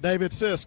David Sisk.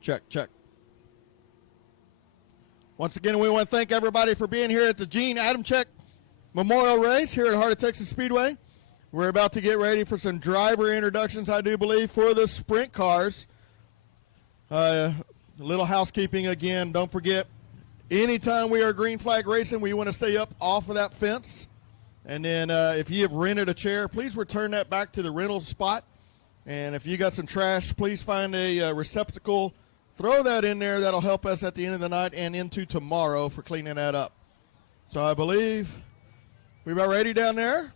Check, check. Once again, we want to thank everybody for being here at the Gene Adamczyk Memorial Race here at Heart of Texas Speedway. We're about to get ready for some driver introductions, I do believe, for the sprint cars. A little housekeeping again. Don't forget, anytime we are green flag racing, we want to stay up off of that fence. And then if you have rented a chair, please return that back to the rental spot. And if you got some trash, please find a receptacle. Throw that in there. That'll help us at the end of the night and into tomorrow for cleaning that up. So I believe we're about ready down there.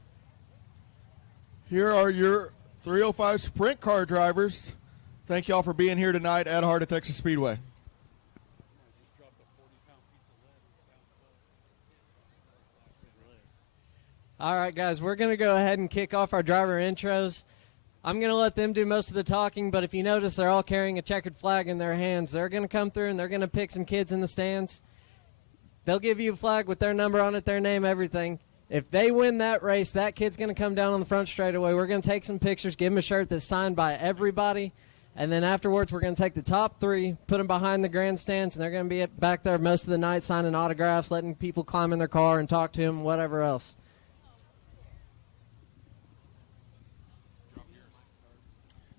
Here are your 305 sprint car drivers. Thank you all for being here tonight at Heart of Texas Speedway. All right, guys, we're going to go ahead and kick off our driver intros. I'm going to let them do most of the talking, but if you notice, they're all carrying a checkered flag in their hands. They're going to come through, and they're going to pick some kids in the stands. They'll give you a flag with their number on it, their name, everything. If they win that race, that kid's going to come down on the front straightaway. We're going to take some pictures, give them a shirt that's signed by everybody, and then afterwards we're going to take the top three, put them behind the grandstands, and they're going to be back there most of the night signing autographs, letting people climb in their car and talk to them, whatever else.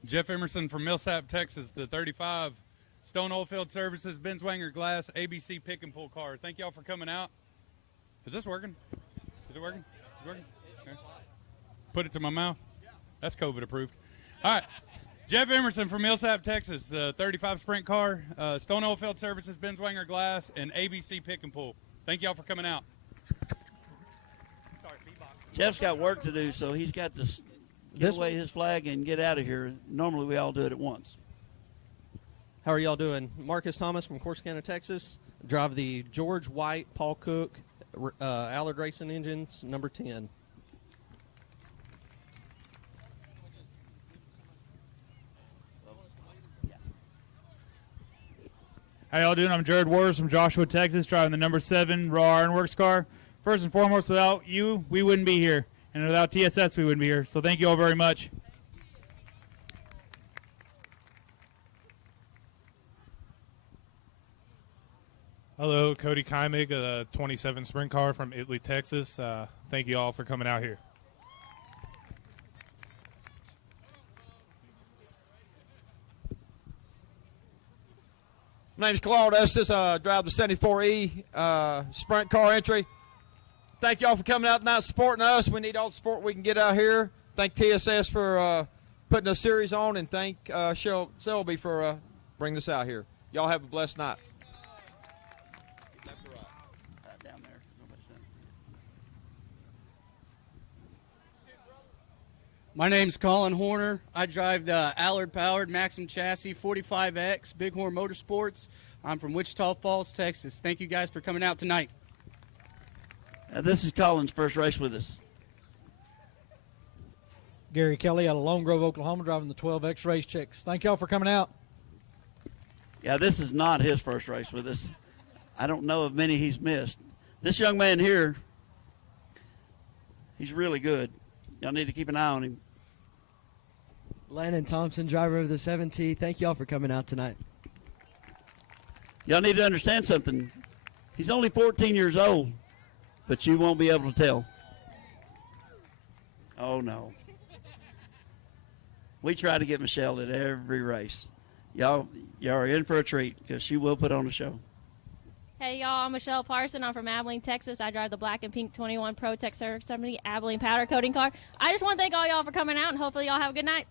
Jeff Emerson from Millsap, Texas, the 35 Stone Oilfield Services, Benzwanger Glass, ABC Pick and Pull car. Thank y'all for coming out. Is this working? Is it working? Is it working? Okay. Put it to my mouth. That's COVID approved. All right. Jeff Emerson from Millsap, Texas, the 35 Sprint car, Stone Oilfield Services, Benzwanger Glass, and ABC Pick and Pull. Thank y'all for coming out. Jeff's got work to do, so he's got to get away his flag and get out of here. Normally we all do it at once. How are y'all doing? Marcus Thomas from Corsicana, Texas. Drive the George White, Paul Cook, Allard Racing Engines, number 10. How y'all doing? I'm Jared Waters from Joshua, Texas, driving the number 7 Raw Ironworks car. First and foremost, without you, we wouldn't be here. And without TSS, we wouldn't be here. So thank you all very much. Hello, Cody Kaimig, a 27 sprint car from Italy, Texas. Thank you all for coming out here. My name's Claude Estes. Drive the 74E sprint car entry. Thank y'all for coming out tonight supporting us. We need all the support we can get out here. Thank TSS for putting a series on, and thank Selby for bringing this out here. Y'all have a blessed night. Down there. Nobody's done. My name's Colin Horner. I drive the Allard-powered Maxim chassis 45X Bighorn Motorsports. I'm from Wichita Falls, Texas. Thank you guys for coming out tonight. This is Colin's first race with us. Gary Kelly out of Lone Grove, Oklahoma, driving the 12X Race Chicks. Thank y'all for coming out. Yeah, this is not his first race with us. I don't know of many he's missed. This young man here, he's really good. Y'all need to keep an eye on him. Landon Thompson, driver of the 7T. Thank y'all for coming out tonight. Y'all need to understand something. He's only 14 years old, but you won't be able to tell. Oh, no. We try to get Michelle at every race. Y'all are in for a treat because she will put on a show. Hey, y'all. I'm Michelle Parson. I'm from Abilene, Texas. I drive the black and pink 21 Pro Tech Service Company Abilene powder coating car. I just want to thank all y'all for coming out, and hopefully y'all have a good night.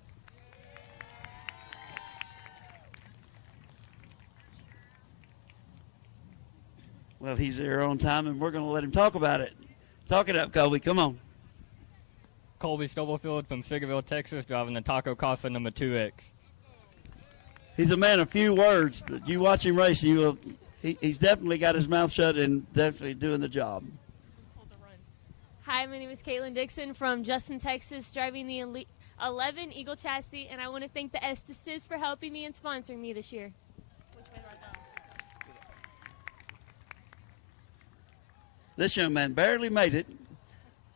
Well, he's there on time, and we're going to let him talk about it. Talk it up, Colby. Come on. Colby Stubblefield from Sugarville, Texas, driving the Taco Casa number 2X. He's a man of few words, but you watch him race, he's definitely got his mouth shut and definitely doing the job. Hi, my name is Caitlin Dixon from Justin, Texas, driving the 11 Eagle chassis, and I want to thank the Estises for helping me and sponsoring me this year. This young man barely made it.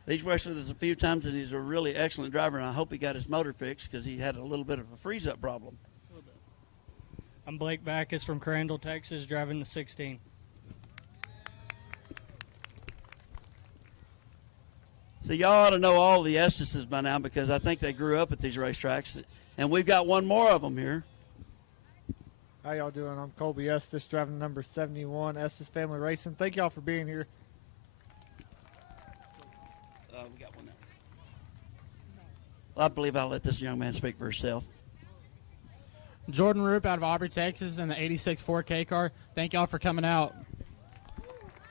He's raced with us a few times, and he's a really excellent driver, and I hope he got his motor fixed because he had a little bit of a freeze-up problem. I'm Blake Backus from Crandall, Texas, driving the 16. So y'all ought to know all the Estises by now because I think they grew up at these racetracks, and we've got one more of them here. How y'all doing? I'm Colby Estes, driving number 71, Estes Family Racing. Thank y'all for being here. We got one there. Well, I believe I'll let this young man speak for himself. Jordan Roop out of Aubrey, Texas, in the 86 4K car. Thank y'all for coming out.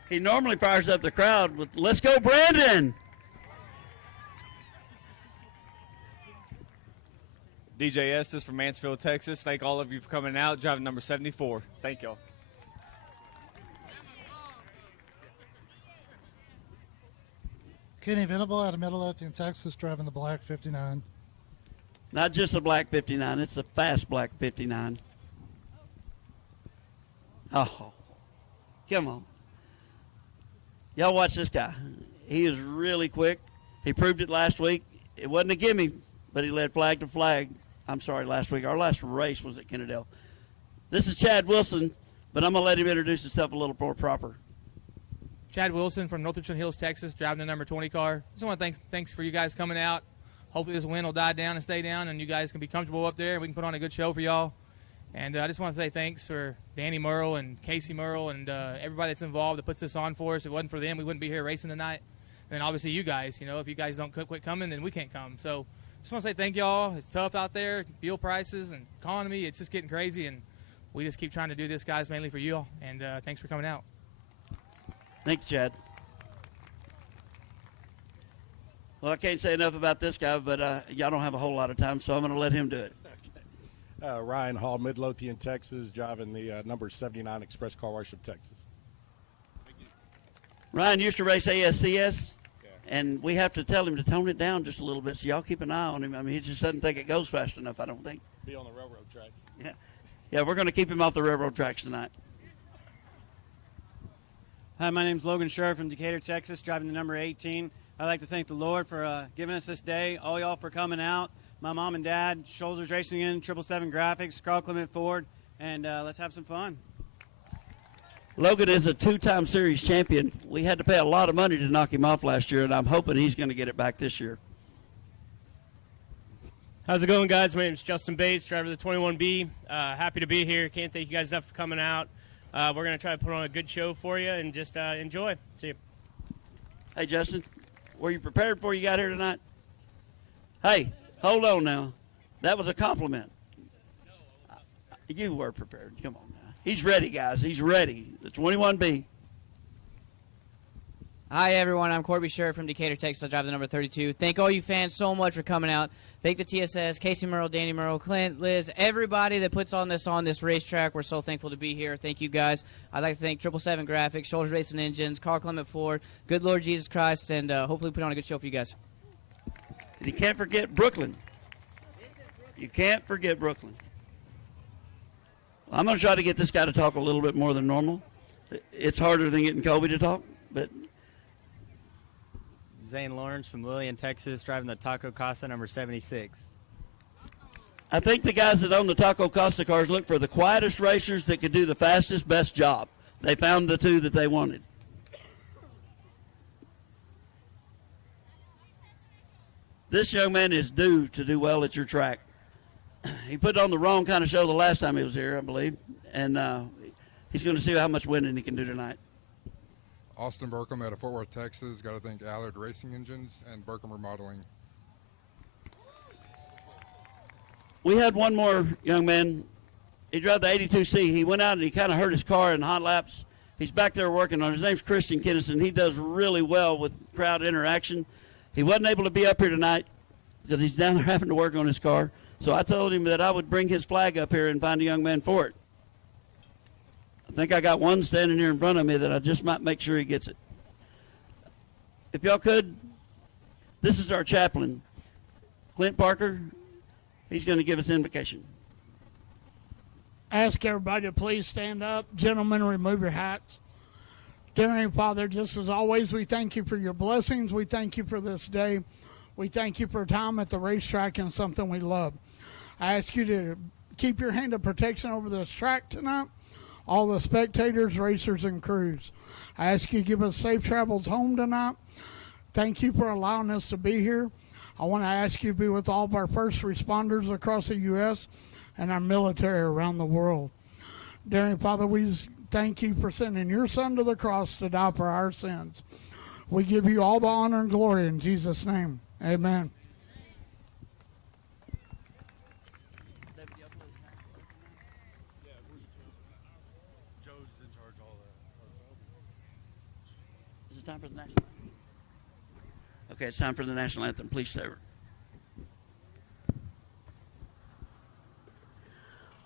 He normally fires up the crowd with, "Let's go, Brandon!" DJ Estes from Mansfield, Texas. Thank all of you for coming out, driving number 74. Thank y'all. Kenny Venable out of Midlothian, Texas, driving the black 59. Not just a black 59, it's a fast black 59. Oh, come on. Y'all watch this guy. He is really quick. He proved it last week. It wasn't a gimme, but he led flag to flag. I'm sorry, last week. Our last race was at Kennedale. This is Chad Wilson, but I'm going to let him introduce himself a little more proper. Chad Wilson from North Richland Hills, Texas, driving the number 20 car. Just want to thanks for you guys coming out. Hopefully this wind will die down and stay down, and you guys can be comfortable up there. We can put on a good show for y'all. And I just want to say thanks for Danny Merle and Casey Merle and everybody that's involved that puts this on for us. If it wasn't for them, we wouldn't be here racing tonight. And then obviously you guys, if you guys don't quit coming, then we can't come. So just want to say thank y'all. It's tough out there, fuel prices and economy. It's just getting crazy, and we just keep trying to do this, guys, mainly for you all. And thanks for coming out. Thanks, Chad. Well, I can't say enough about this guy, but y'all don't have a whole lot of time, so I'm going to let him do it. Ryan Hall, Midlothian, Texas, driving the number 79 Express Car Wash of Texas. Ryan used to race ASCS, and we have to tell him to tone it down just a little bit, so y'all keep an eye on him. I mean, he just doesn't think it goes fast enough, I don't think. Be on the railroad track. Yeah, we're going to keep him off the railroad tracks tonight. Hi, my name's Logan Sherr from Decatur, Texas, driving the number 18. I'd like to thank the Lord for giving us this day, all y'all for coming out, my mom and dad, Shoulders Racing In, 777 Graphics, Carl Clement Ford, and let's have some fun. Logan is a two-time series champion. We had to pay a lot of money to knock him off last year, and I'm hoping he's going to get it back this year. How's it going, guys? My name is Justin Bates, driver of the 21B. Happy to be here. Can't thank you guys enough for coming out. We're going to try to put on a good show for you and just enjoy. See you. Hey, Justin, were you prepared before you got here tonight? Hey, hold on now. That was a compliment. You were prepared. Come on now. He's ready, guys. He's ready. The 21B. Hi, everyone. I'm Corby Sherr from Decatur, Texas. I drive the number 32. Thank all you fans so much for coming out. Thank the TSS, Casey Merle, Danny Merle, Clint, Liz, everybody that puts on this racetrack. We're so thankful to be here. Thank you, guys. I'd like to thank 777 Graphics, Shoulders Racing Engines, Carl Clement Ford, good Lord Jesus Christ, and hopefully put on a good show for you guys. And you can't forget Brooklyn. You can't forget Brooklyn. I'm going to try to get this guy to talk a little bit more than normal. It's harder than getting Colby to talk, but Zane Lawrence from Lillian, Texas, driving the Taco Casa number 76. I think the guys that own the Taco Costa cars look for the quietest racers that could do the fastest, best job. They found the two that they wanted. This young man is due to do well at your track. He put on the wrong kind of show the last time he was here, I believe, and he's going to see how much winning he can do tonight. Austin Burkham out of Fort Worth, Texas. Got to thank Allard Racing Engines and Burkham Remodeling. We had one more young man. He drove the 82C. He went out and he kind of hurt his car in hot laps. He's back there working on it. His name's Christian Kinnison. He does really well with crowd interaction. He wasn't able to be up here tonight because he's down there having to work on his car. So I told him that I would bring his flag up here and find a young man for it. I think I got one standing here in front of me that I just might make sure he gets it. If y'all could, this is our chaplain, Clint Parker. He's going to give us invocation. Ask everybody to please stand up. Gentlemen, remove your hats. Dear Heavenly Father, just as always, we thank you for your blessings. We thank you for this day. We thank you for time at the racetrack and something we love. I ask you to keep your hand of protection over this track tonight, all the spectators, racers, and crews. I ask you to give us safe travels home tonight. Thank you for allowing us to be here. I want to ask you to be with all of our first responders across the U.S. and our military around the world. Dear Heavenly Father, we thank you for sending your Son to the cross to die for our sins. We give you all the honor and glory in Jesus' name. Amen. Is it time for the national anthem? Okay, it's time for the national anthem. Please stay.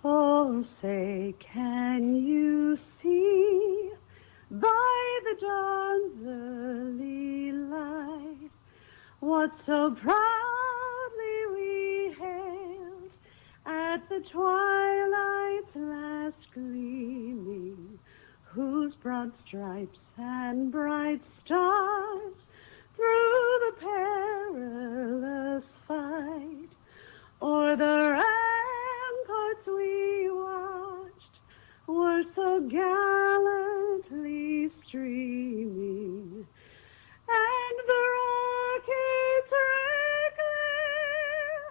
Oh, say, can you see by the dawn's early light what so proudly we hailed at the twilight's last gleaming, whose broad stripes and bright stars through the perilous fight o'er the ramparts we watched were so gallantly streaming, and the rockets red glare,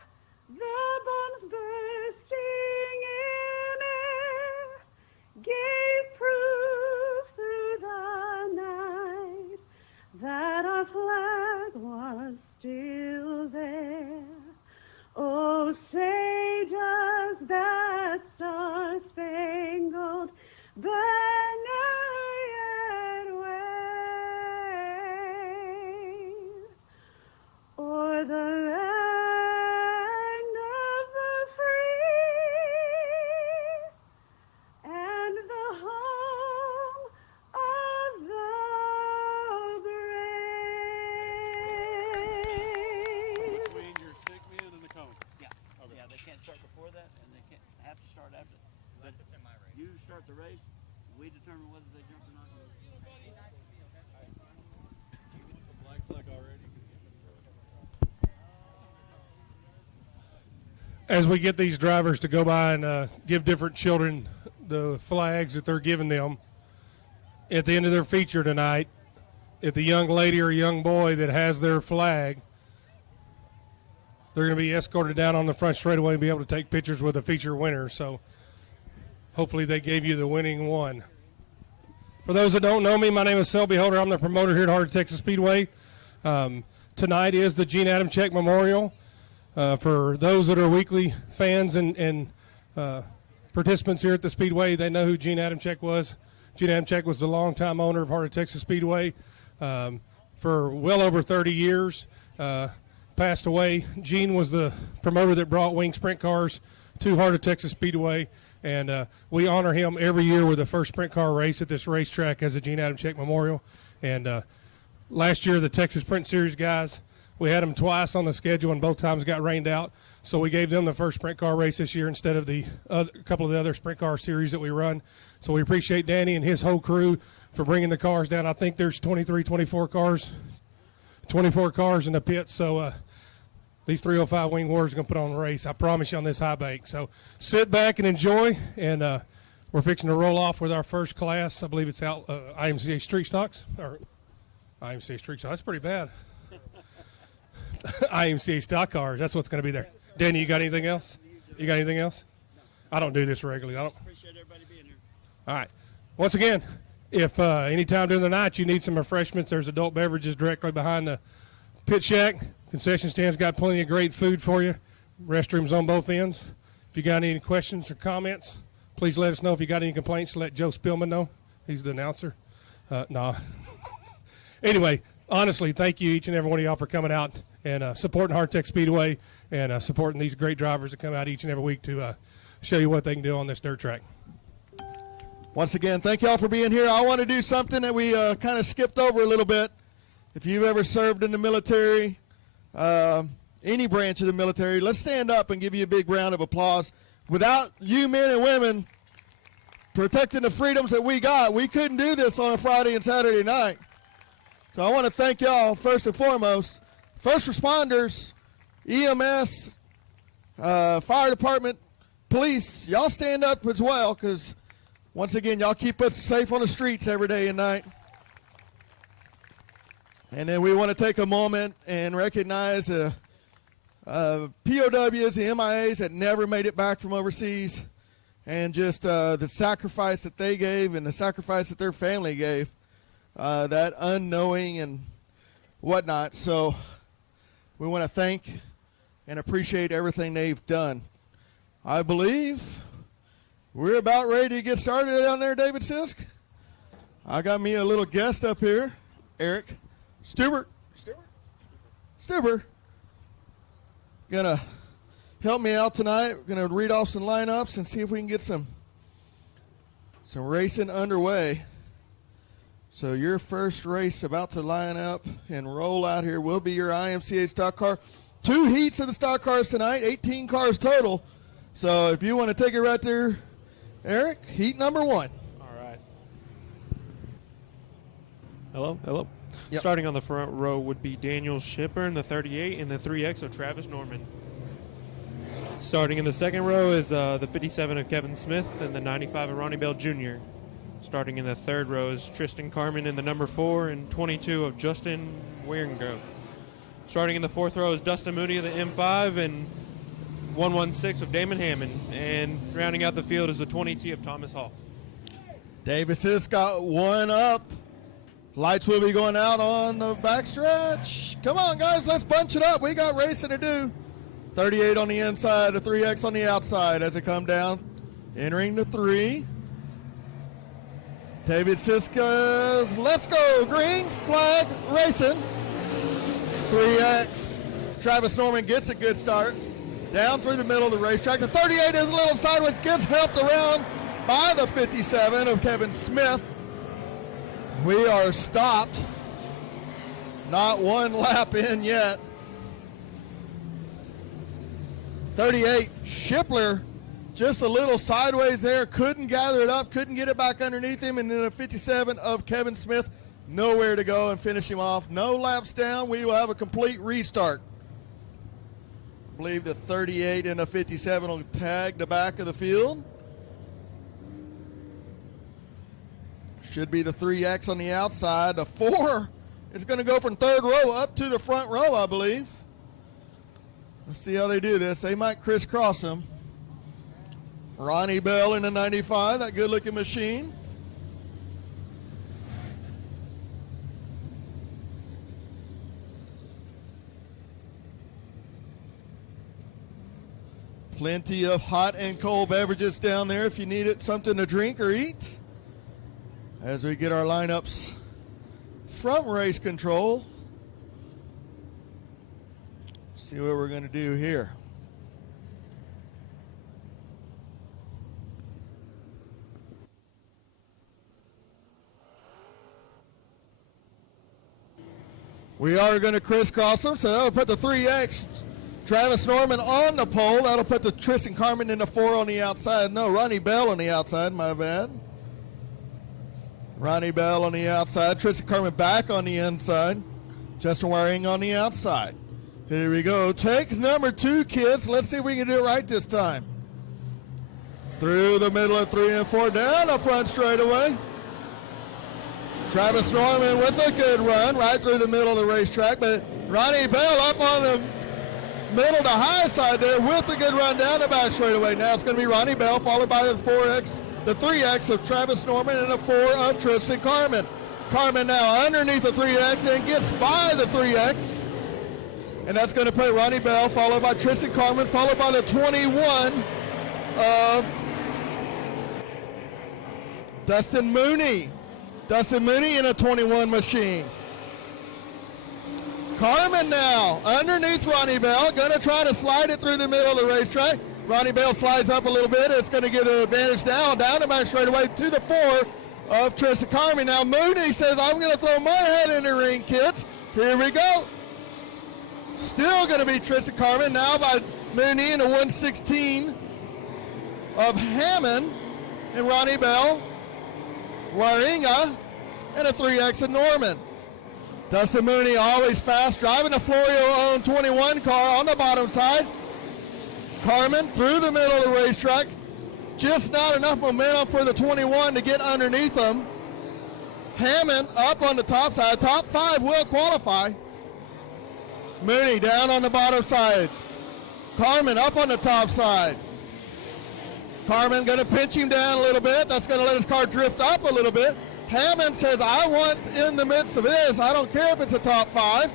the bombs bursting in air, gave proof through the night that our flag was still there. Oh, say does that star-spangled banner yet wave o'er the land of the free and the home of the brave? Between your stickman and the cone. Yeah. Okay. Yeah, they can't start before that, and they can't have to start after. But you start the race, we determine whether they jump or not. As we get these drivers to go by and give different children the flags that they're giving them, at the end of their feature tonight, if the young lady or young boy that has their flag, they're going to be escorted down on the front straightaway and be able to take pictures with the feature winner. So hopefully they gave you the winning one. For those that don't know me, my name is Selby Holder. I'm the promoter here at Heart of Texas Speedway. Tonight is the Gene Adamczyk Memorial. For those that are weekly fans and participants here at the Speedway, they know who Gene Adamczyk was. Gene Adamczyk was the longtime owner of Heart of Texas Speedway for well over 30 years. Passed away. Gene was the promoter that brought wing sprint cars to Heart of Texas Speedway, and we honor him every year with the first sprint car race at this racetrack as a Gene Adamczyk Memorial. And last year, the Texas Sprint Series guys, We had them twice on the schedule, and both times got rained out. So we gave them the first sprint car race this year instead of the couple of the other sprint car series that we run. So we appreciate Danny and his whole crew for bringing the cars down. I think there's 24 cars in the pit. So these 305 Wing Warriors are going to put on a race, I promise you, on this high bank. So sit back and enjoy, and we're fixing to roll off with our first class. I believe it's out IMCA Street Stocks. Or IMCA Street Stocks. That's pretty bad. IMCA Stock Cars. That's what's going to be there. Danny, you got anything else? You got anything else? I don't do this regularly. I don't. Appreciate everybody being here. All right. Once again, if anytime during the night you need some refreshments, there's adult beverages directly behind the pit shack. Concession stand's got plenty of great food for you. Restrooms on both ends. If you got any questions or comments, please let us know. If you got any complaints, let Joe Spillman know. He's the announcer. No. Anyway, honestly, thank you, each and every one of y'all, for coming out and supporting Hardtech Speedway and supporting these great drivers that come out each and every week to show you what they can do on this dirt track. Once again, thank y'all for being here. I want to do something that we kind of skipped over a little bit. If you've ever served in the military, any branch of the military, let's stand up and give you a big round of applause. Without you men and women protecting the freedoms that we got, we couldn't do this on a Friday and Saturday night. So I want to thank y'all first and foremost. First responders, EMS, fire department, police, y'all stand up as well, because once again, y'all keep us safe on the streets every day and night. And then we want to take a moment and recognize the POWs, the MIAs that never made it back from overseas, and just the sacrifice that they gave and the sacrifice that their family gave, that unknowing and whatnot. So we want to thank and appreciate everything they've done. I believe we're about ready to get started down there, David Sisk. I got me a little guest up here, Eric Stuber. Gonna help me out tonight. We're gonna read off some lineups and see if we can get some racing underway. So your first race about to line up and roll out here will be your IMCA stock car. 2 heats of the stock cars tonight, 18 cars total. So if you want to take it right there, Eric, heat number 1. All right. Hello. Yep. Starting on the front row would be Daniel Shipper in the 38 and the 3X of Travis Norman. Starting in the second row is the 57 of Kevin Smith and the 95 of Ronnie Bell Jr. Starting in the third row is Tristan Carmen in the number 4 and 22 of Justin Wieringo. Starting in the fourth row is Dustin Mooney of the M5 and 116 of Damon Hammond. And rounding out the field is the 20T of Thomas Hall. Davis has got one up. Lights will be going out on the backstretch. Come on, guys, let's bunch it up. We got racing to do. 38 on the inside, a 3X on the outside as they come down. Entering the 3. David Siska's Let's Go Green Flag Racing. 3X. Travis Norman gets a good start. Down through the middle of the racetrack. The 38 is a little sideways, gets helped around by the 57 of Kevin Smith. We are stopped. Not one lap in yet. 38, Shipler, just a little sideways there. Couldn't gather it up, couldn't get it back underneath him. And then the 57 of Kevin Smith, nowhere to go and finish him off. No laps down. We will have a complete restart. I believe the 38 and the 57 will tag the back of the field. Should be the 3X on the outside. The 4 is going to go from third row up to the front row, I believe. Let's see how they do this. They might crisscross them. Ronnie Bell in the 95, that good-looking machine. Plenty of hot and cold beverages down there if you need it, something to drink or eat. As we get our lineups from race control. See what we're going to do here. We are going to crisscross them, so that'll put the 3X Travis Norman on the pole. That'll put the Tristan Carmen in the 4 on the outside. No, Ronnie Bell on the outside, my bad. Ronnie Bell on the outside. Tristan Carmen back on the inside. Justin Waring on the outside. Here we go. Take number 2, kids. Let's see if we can do it right this time. Through the middle of 3 and 4, down the front straightaway. Travis Norman with a good run right through the middle of the racetrack, but Ronnie Bell up on the middle to high side there with a good run down the back straightaway. Now it's going to be Ronnie Bell followed by the 3X of Travis Norman and the 4 of Tristan Carmen. Carmen now underneath the 3X and gets by the 3X. And that's going to put Ronnie Bell followed by Tristan Carmen followed by the 21 of Dustin Mooney. Dustin Mooney in a 21 machine. Carmen now underneath Ronnie Bell. Going to try to slide it through the middle of the racetrack. Ronnie Bell slides up a little bit. It's going to give the advantage now down the back straightaway to the 4 of Tristan Carmen. Now Mooney says, I'm going to throw my head in the ring, kids. Here we go. Still going to be Tristan Carmen now by Mooney in a 116 of Hammond and Ronnie Bell. Waringa and a 3X of Norman. Dustin Mooney always fast, driving the Florio-owned 21 car on the bottom side. Carmen through the middle of the racetrack. Just not enough momentum for the 21 to get underneath them. Hammond up on the top side. Top 5 will qualify. Mooney down on the bottom side. Carmen up on the top side. Carmen going to pinch him down a little bit. That's going to let his car drift up a little bit. Hammond says, I want in the midst of this. I don't care if it's a top 5.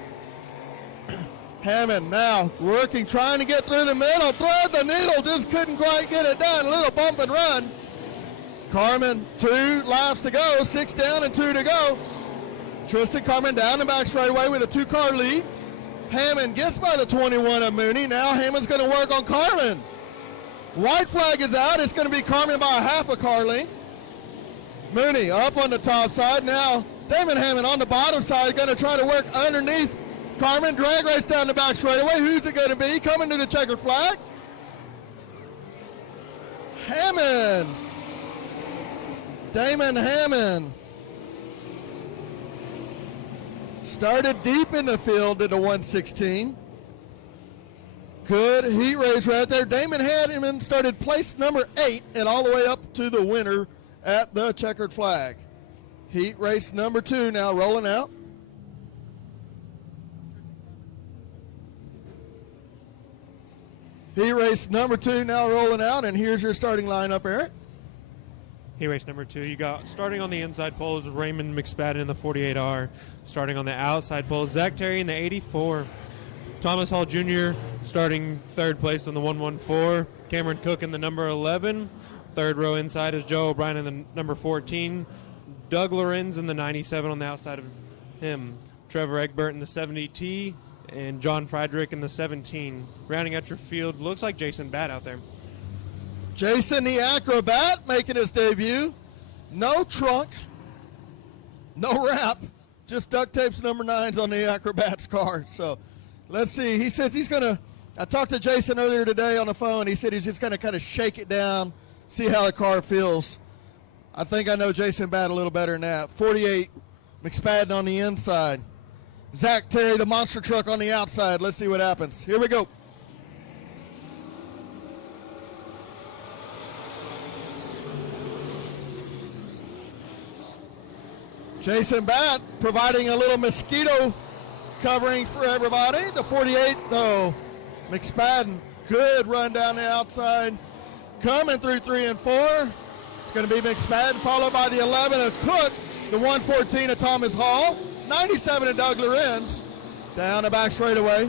Hammond now working, trying to get through the middle. Thread the needle, just couldn't quite get it done. A little bump and run. Carmen, 2 laps to go. 6 down and 2 to go. Tristan Carmen down the back straightaway with a 2-car lead. Hammond gets by the 21 of Mooney. Now Hammond's going to work on Carmen. White flag is out. It's going to be Carmen by a half a car length. Mooney up on the top side. Now Damon Hammond on the bottom side going to try to work underneath Carmen. Drag race down the back straightaway. Who's it going to be? Coming to the checkered flag. Hammond. Damon Hammond. Started deep in the field at the 116. Good heat race right there. Damon Hammond started place number 8 and all the way up to the winner at the checkered flag. Heat race number 2 now rolling out. Heat race number 2 now rolling out, and here's your starting lineup, Eric. Heat race number 2, you got starting on the inside pole is Raymond McSpadden in the 48R. Starting on the outside pole, Zach Terry in the 84. Thomas Hall Jr. starting 3rd place on the 114. Cameron Cook in the number 11. 3rd row inside is Joe O'Brien in the number 14. Doug Lorenz in the 97 on the outside of him. Trevor Egbert in the 70T. And John Friedrich in the 17. Rounding out your field, looks like Jason Batt out there. Jason the Acrobat making his debut. No trunk, no wrap, just duct tapes number 9s on the Acrobat's car. So let's see. He says he's going to, I talked to Jason earlier today on the phone. He said he's just going to kind of shake it down, see how the car feels. I think I know Jason Batt a little better than that. 48, McSpadden on the inside. Zach Terry, the monster truck on the outside. Let's see what happens. Here we go. Jason Batt providing a little mosquito covering for everybody. The 48, though, McSpadden, good run down the outside. Coming through 3 and 4. It's going to be McSpadden, followed by the 11 of Cook, the 114 of Thomas Hall, 97 of Doug Lorenz. Down the back straightaway.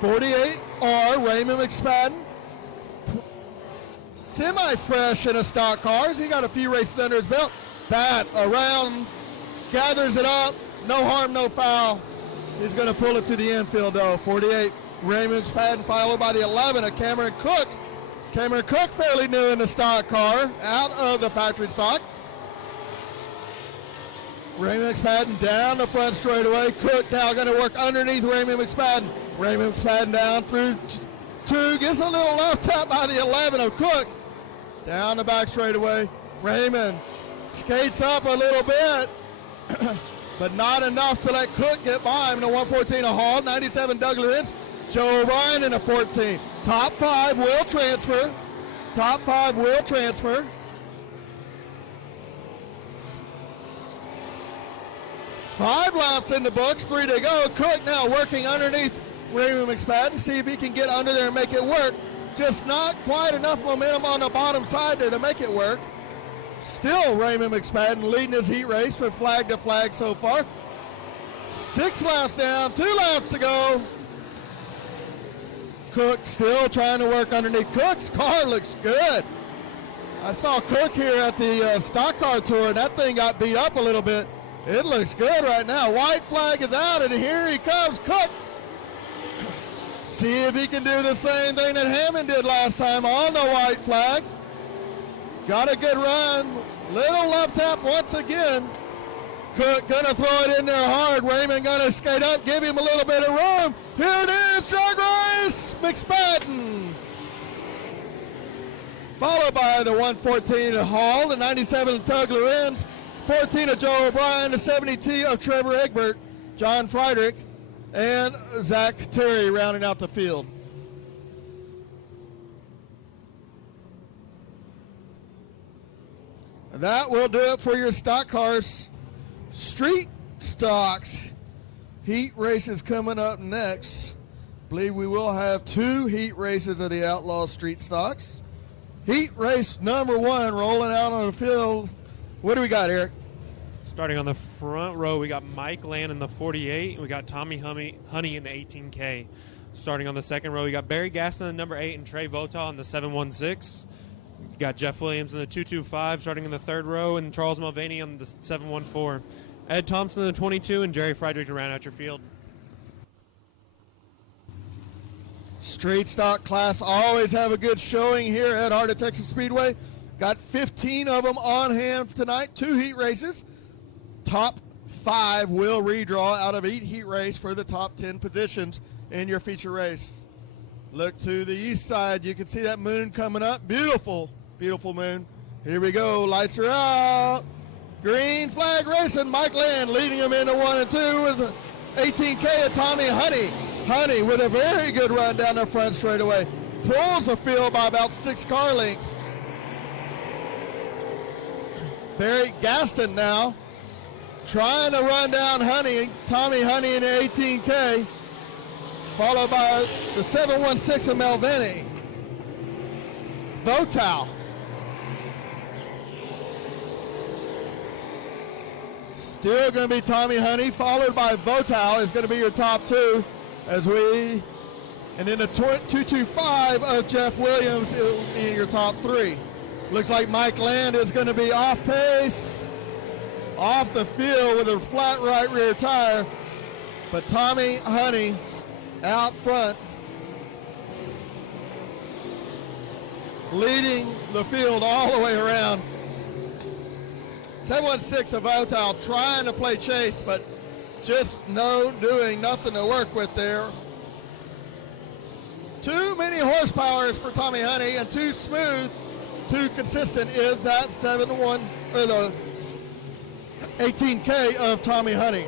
48R, Raymond McSpadden. Semi-fresh in a stock cars. He got a few races under his belt. Batt around, gathers it up. No harm, no foul. He's going to pull it to the infield, though. 48, Raymond McSpadden, followed by the 11 of Cameron Cook. Cameron Cook fairly new in the stock car, out of the factory stocks. Raymond McSpadden down the front straightaway. Cook now going to work underneath Raymond McSpadden. Raymond McSpadden down through 2. Gets a little left tap by the 11 of Cook. Down the back straightaway. Raymond skates up a little bit, but not enough to let Cook get by him. In the 114 of Hall, 97 Doug Lorenz. Joe O'Brien in the 14. Top 5 will transfer. Top 5 will transfer. Five laps in the books, 3 to go. Cook now working underneath Raymond McSpadden. See if he can get under there and make it work. Just not quite enough momentum on the bottom side there to make it work. Still Raymond McSpadden leading his heat race from flag to flag so far. 6 laps down, 2 laps to go. Cook still trying to work underneath. Cook's car looks good. I saw Cook here at the stock car tour, and that thing got beat up a little bit. It looks good right now. White flag is out, and here he comes, Cook. See if he can do the same thing that Hammond did last time on the white flag. Got a good run. Little left tap once again. Cook gonna throw it in there hard. Raymond gonna skate up, give him a little bit of room. Here it is, drag race, McSpadden. Followed by the 114 of Hall, the 97 of Doug Lorenz, 14 of Joe O'Brien, the 70 of Trevor Egbert, John Friedrich, and Zach Terry rounding out the field. That will do it for your stock cars. Street stocks. Heat races coming up next. I believe we will have 2 heat races of the Outlaw Street Stocks. Heat race number 1 rolling out on the field. What do we got, Eric? Starting on the front row, we got Mike Land in the 48. We got Tommy Honey in the 18K. Starting on the second row, we got Barry Gaston in the number 8 and Trey Votaw in the 716. We got Jeff Williams in the 225 starting in the third row, and Charles Mulvaney on the 714. Ed Thompson in the 22 and Jerry Friedrich to round out your field. Street stock class always have a good showing here at Heart of Texas Speedway. Got 15 of them on hand tonight, 2 heat races. Top 5 will redraw out of each heat race for the top 10 positions in your feature race. Look to the east side. You can see that moon coming up. Beautiful, beautiful moon. Here we go. Lights are out. Green flag racing. Mike Land leading them into 1 and 2 with the 18K of Tommy Honey. Honey with a very good run down the front straightaway. Pulls the field by about 6 car lengths. Barry Gaston now trying to run down Honey. Tommy Honey in the 18K. Followed by the 716 of Melvini. Votaw. Still going to be Tommy Honey, followed by Votaw is going to be your top 2 and then the 225 of Jeff Williams will be your top 3. Looks like Mike Land is going to be off pace, off the field with a flat right rear tire, but Tommy Honey out front, leading the field all the way around. 716 of Votaw trying to play chase, but just doing nothing to work with there. Too many horsepowers for Tommy Honey, and too smooth, too consistent is that 7-1 or the 18K of Tommy Honey.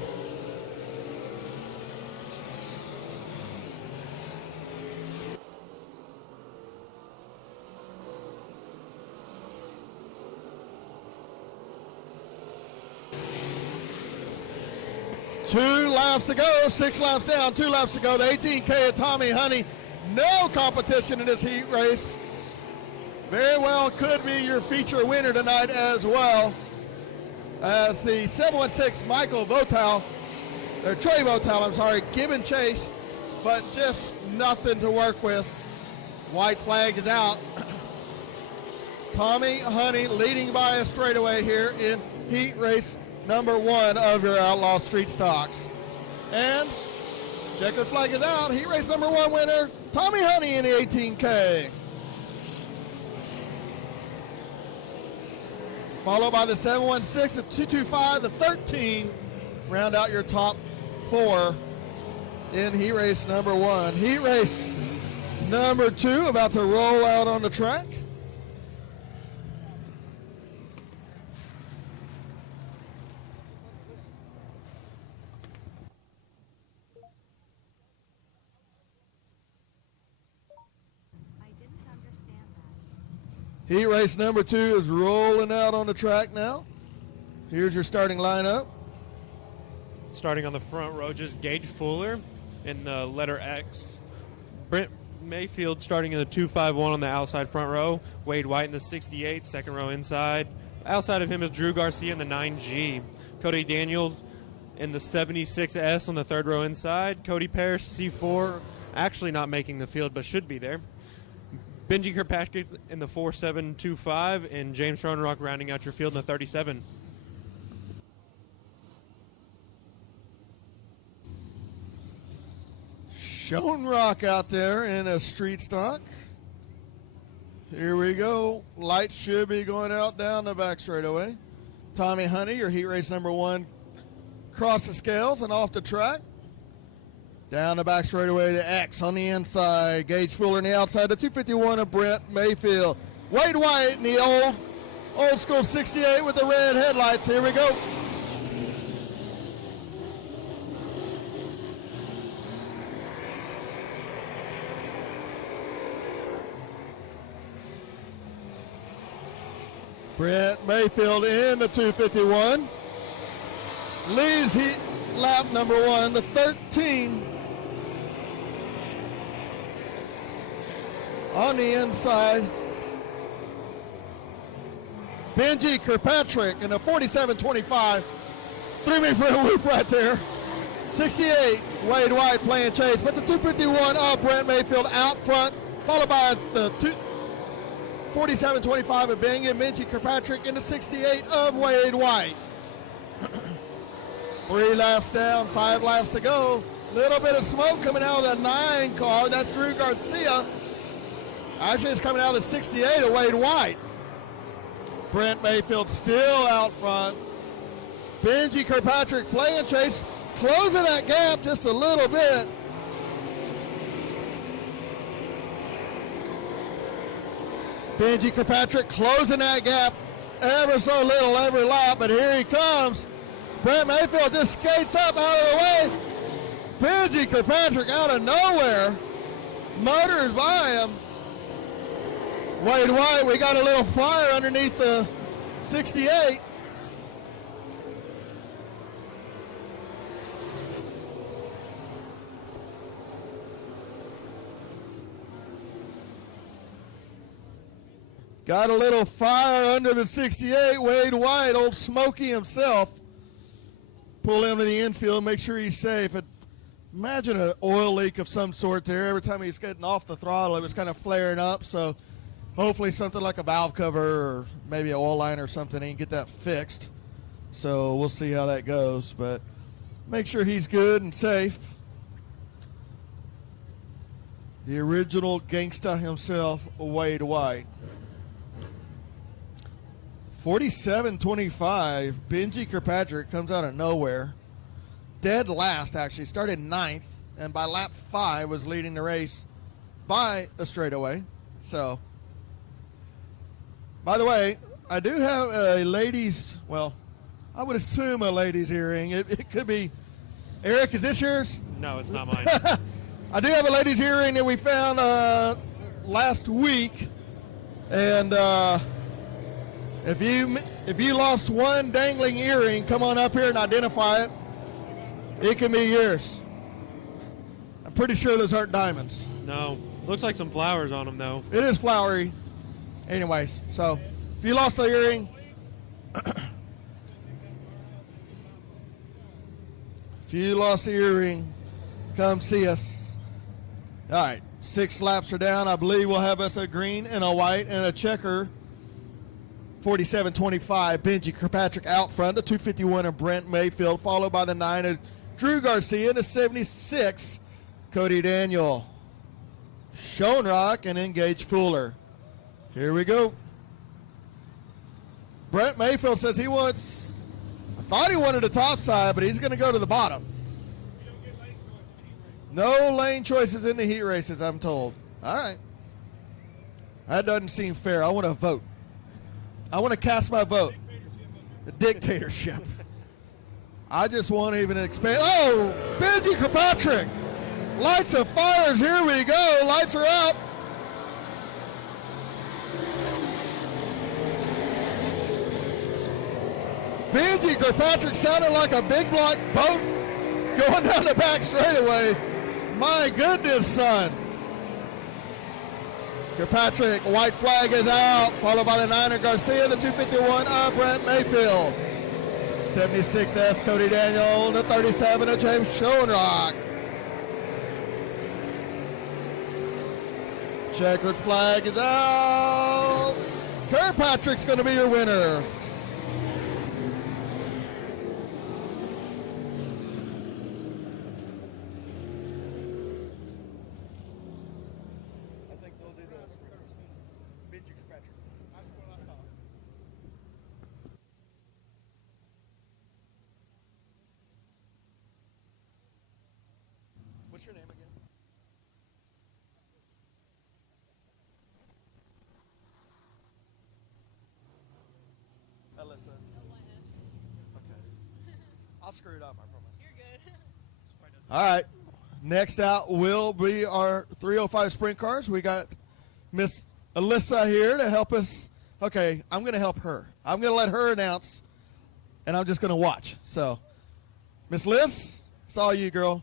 Two laps to go, 6 laps down, 2 laps to go. The 18K of Tommy Honey, no competition in this heat race. Very well could be your feature winner tonight as well. As the 716 Michael Votaw, or Trey Votaw, I'm sorry, giving chase, but just nothing to work with. White flag is out. Tommy Honey leading by a straightaway here in heat race number 1 of your Outlaw Street Stocks. And checkered flag is out. Heat race number 1 winner, Tommy Honey in the 18K. followed by the 716, the 225, the 13. Round out your top 4 in heat race number 1. Heat race number 2 about to roll out on the track. Heat race number 2 is rolling out on the track now. Here's your starting lineup. Starting on the front row, just Gage Fuller in the letter X. Brent Mayfield starting in the 251 on the outside front row. Wade White in the 68, second row inside. Outside of him is Drew Garcia in the 9G. Cody Daniels in the 76S on the third row inside. Cody Parrish, C4, actually not making the field but should be there. Benji Kirkpatrick in the 4725, and James Schronrock rounding out your field in the 37. Schronrock out there in a street stock. Here we go. Lights should be going out down the back straightaway. Tommy Honey, your heat race number 1, cross the scales and off the track. Down the back straightaway, the X on the inside. Gage Fuller on the outside, the 251 of Brent Mayfield. Wade White in the old school 68 with the red headlights. Here we go. Brent Mayfield in the 251. Leads heat lap number 1, the 13. On the inside, Benji Kirkpatrick in the 4725. Threw me for a loop right there. 68, Wade White playing chase. But the 251 of Brent Mayfield out front, followed by the 4725 of Benji Kirkpatrick in the 68 of Wade White. 3 laps down, 5 laps to go. Little bit of smoke coming out of the 9 car. That's Drew Garcia. Actually, it's coming out of the 68 of Wade White. Brent Mayfield still out front. Benji Kirkpatrick playing chase, closing that gap just a little bit. Benji Kirkpatrick closing that gap ever so little every lap, but here he comes. Brent Mayfield just skates up out of the way. Benji Kirkpatrick out of nowhere motors by him. Wade White, we got a little fire underneath the 68. Got a little fire under the 68. Wade White, old Smokey himself. Pull him to the infield, make sure he's safe. Imagine an oil leak of some sort there. Every time he's getting off the throttle, it was kind of flaring up. So hopefully something like a valve cover or maybe an oil line or something, he can get that fixed. So we'll see how that goes. But make sure he's good and safe. The original gangsta himself, Wade White. 47.25, Benji Kirkpatrick comes out of nowhere. Dead last, actually. Started 9th, and by lap 5 was leading the race by a straightaway. So, by the way, I do have a ladies, well, I would assume a ladies earring. It could be. Eric, is this yours? No, it's not mine. I do have a ladies earring that we found last week, and if you lost one dangling earring, come on up here and identify it. It can be yours. I'm pretty sure those aren't diamonds. No, looks like some flowers on them though. It is flowery. Anyways, so if you lost the earring, come see us. All right, 6 laps are down. I believe we'll have us a green and a white and a checker. 47.25, Benji Kirkpatrick out front. The 251 of Brent Mayfield, followed by the 9 of Drew Garcia. The 76, Cody Daniel. Schronrock and Gage Fuller. Here we go. Brent Mayfield says he wants, I thought he wanted the top side, but he's going to go to the bottom. No lane choices in the heat races, I'm told. All right. That doesn't seem fair. I want to vote. I want to cast my vote. The dictatorship. I just want to even expand. Oh, Benji Kirkpatrick. Lights and fires. Here we go. Lights are out. Benji Kirkpatrick sounded like a big block boat going down the back straightaway. My goodness, son. Kirkpatrick, white flag is out, followed by the 9er Garcia, the 251 of Brent Mayfield. 76S Cody Daniel, the 37 of James Schoenrock. Checkered flag is out. Kirkpatrick's going to be your winner. What's your name again? Alyssa. Okay. I'll screw it up, I promise. You're good. All right. Next out will be our 305 sprint cars. We got Miss Alyssa here to help us. Okay, I'm going to help her. I'm going to let her announce, and I'm just going to watch. So, Miss Liz, it's all you, girl.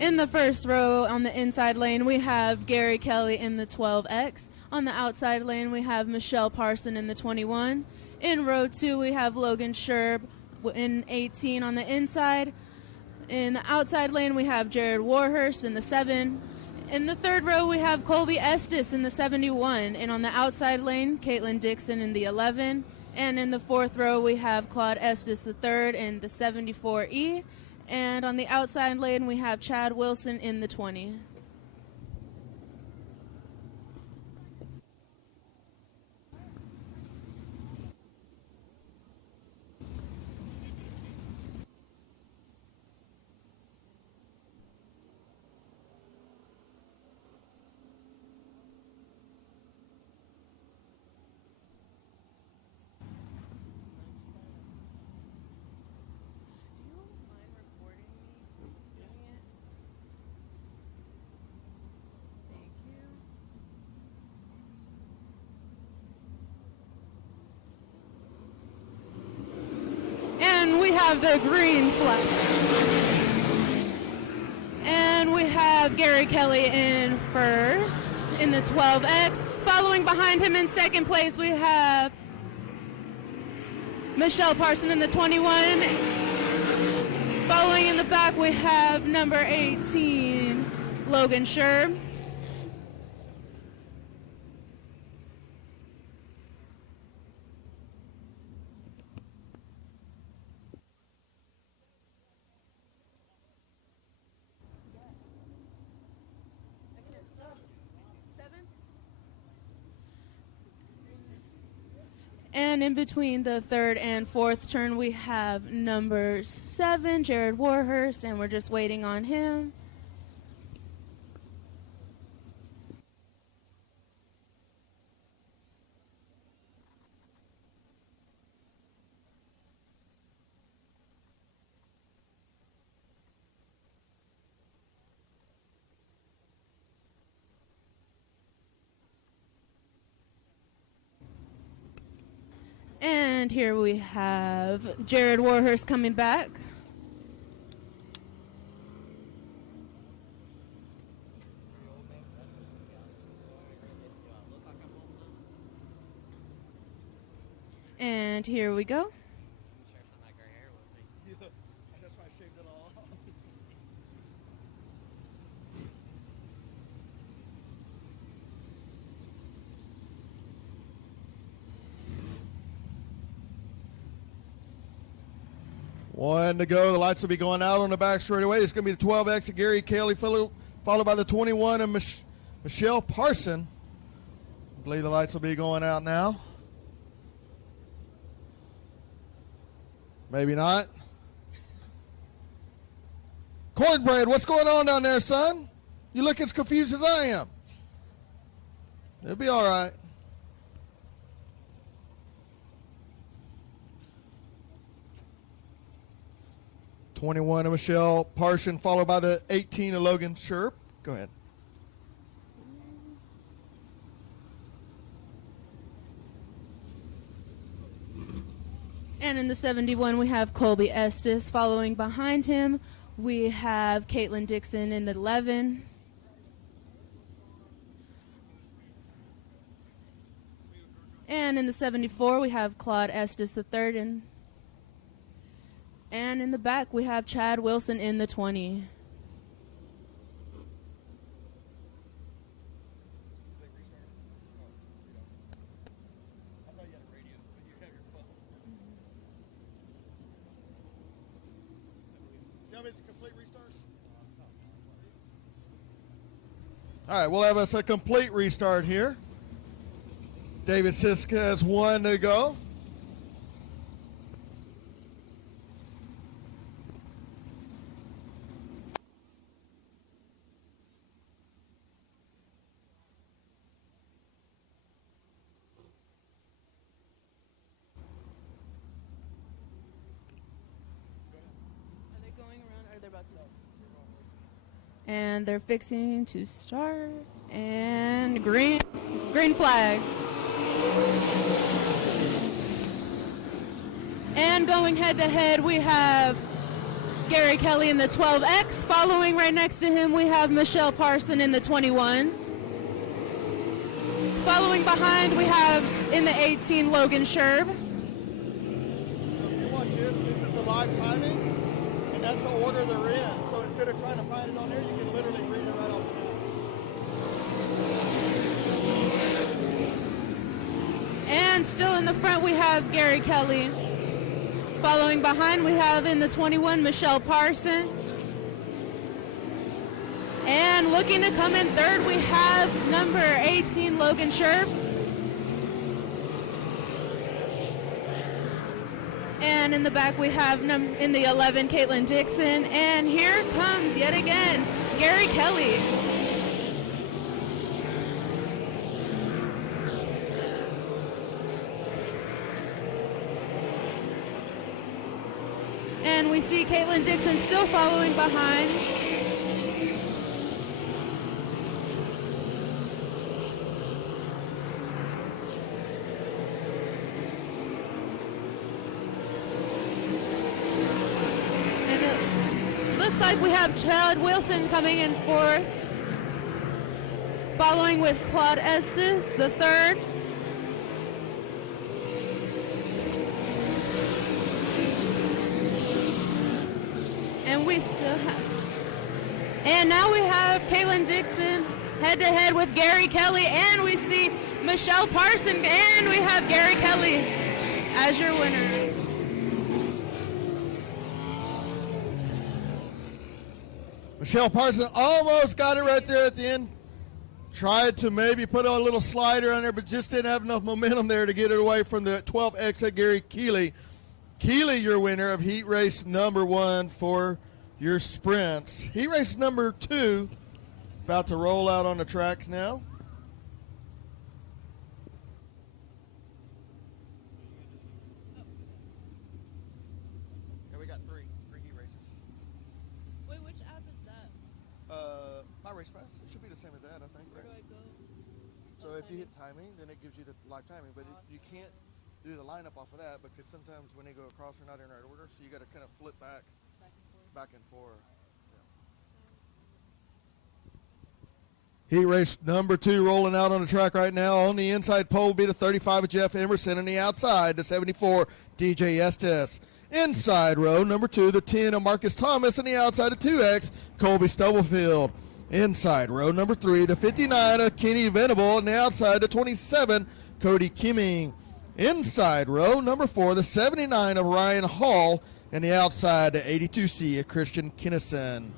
In the first row on the inside lane, we have Gary Kelly in the 12X. On the outside lane, we have Michelle Parson in the 21. In row 2, we have Logan Sherb in 18 on the inside. In the outside lane, we have Jared Warhurst in the 7. In the third row, we have Colby Estes in the 71. And on the outside lane, Caitlin Dixon in the 11. And in the fourth row, we have Claude Estes III in the 74E. And on the outside lane, we have Chad Wilson in the 20. And we have the green flag. And we have Gary Kelly in first in the 12X. Following behind him in second place, we have Michelle Parson in the 21. Following in the back, we have number 18, Logan Sherb. And in between the third and fourth turn, we have number 7, Jared Warhurst, and we're just waiting on him. And here we have Jared Warhurst coming back. And here we go. One to go. The lights will be going out on the back straightaway. It's going to be the 12X of Gary Kelly, followed by the 21 of Michelle Parson. I believe the lights will be going out now. Maybe not. Cornbread, what's going on down there, son? You look as confused as I am. It'll be all right. '21 of Michelle Parson, followed by the 18 of Logan Sherp. Go ahead. And in the 71, we have Colby Estes. Following behind him, we have Caitlin Dixon in the 11. And in the 74, we have Claude Estes III. And in the back, we have Chad Wilson in the 20. All right, we'll have us a complete restart here. David Sisk has 1 to go. And they're fixing to start. And green flag. And going head to head, we have Gary Kelly in the 12X. Following right next to him, we have Michelle Parson in the 21. Following behind, we have in the 18, Logan Sherb. So if you watch this is the live timing, and that's the order they're in. So instead of trying to find it on there, you can literally read it right off the map. And still in the front, we have Gary Kelly. Following behind, we have in the 21, Michelle Parson. And looking to come in third, we have number 18, Logan Sherb. And in the back, we have in the 11, Caitlin Dixon. And here comes, yet again, Gary Kelly. And we see Caitlin Dixon still following behind. Looks like we have Chad Wilson coming in fourth, following with Claude Estes, the third. And we still have, and now we have Caitlin Dixon head to head with Gary Kelly, and we see Michelle Parson, and we have Gary Kelly as your winner. Michelle Parson almost got it right there at the end. Tried to maybe put a little slider on there, but just didn't have enough momentum there to get it away from the 12X of Gary Keeley. Keeley, your winner of heat race number 1 for your sprints. Heat race number 2 about to roll out on the track now. Yeah, we got three heat races. Wait, which app is that? My race pass. It should be the same as that, I think. Where do I go? So if you hit timing, then it gives you the live timing. But you can't do the lineup off of that because sometimes when they go across, they're not in the right order. So you got to kind of flip back and forth. Yeah. Heat race number 2 rolling out on the track right now. On the inside pole will be the 35 of Jeff Emerson, and the outside, the 74 DJ Estes. Inside row number 2, the 10 of Marcus Thomas, and the outside of 2X, Colby Stubblefield. Inside row number 3, the 59 of Kenny Venable, and the outside the 27, Cody Kimming. Inside row number 4, the 79 of Ryan Hall, and the outside the 82C of Christian Kinnison.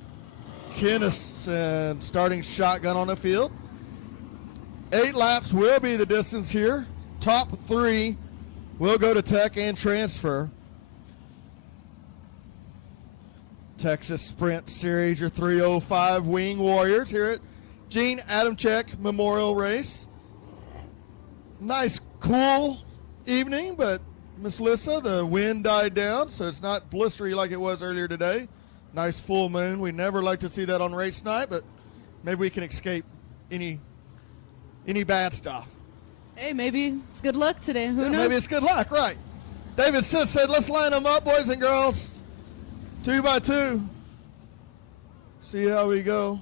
Kinnison starting shotgun on the field. 8 laps will be the distance here. Top 3 will go to Tech and transfer. Texas Sprint Series, your 305 Wing Warriors here at Gene Adamczyk Memorial Race. Nice, cool evening, but Miss Lissa, the wind died down, so it's not blistery like it was earlier today. Nice full moon. We never like to see that on race night, but maybe we can escape any bad stuff. Hey, maybe it's good luck today. Who knows? Maybe it's good luck, right. David Sis said, let's line them up, boys and girls. 2 by 2. See how we go.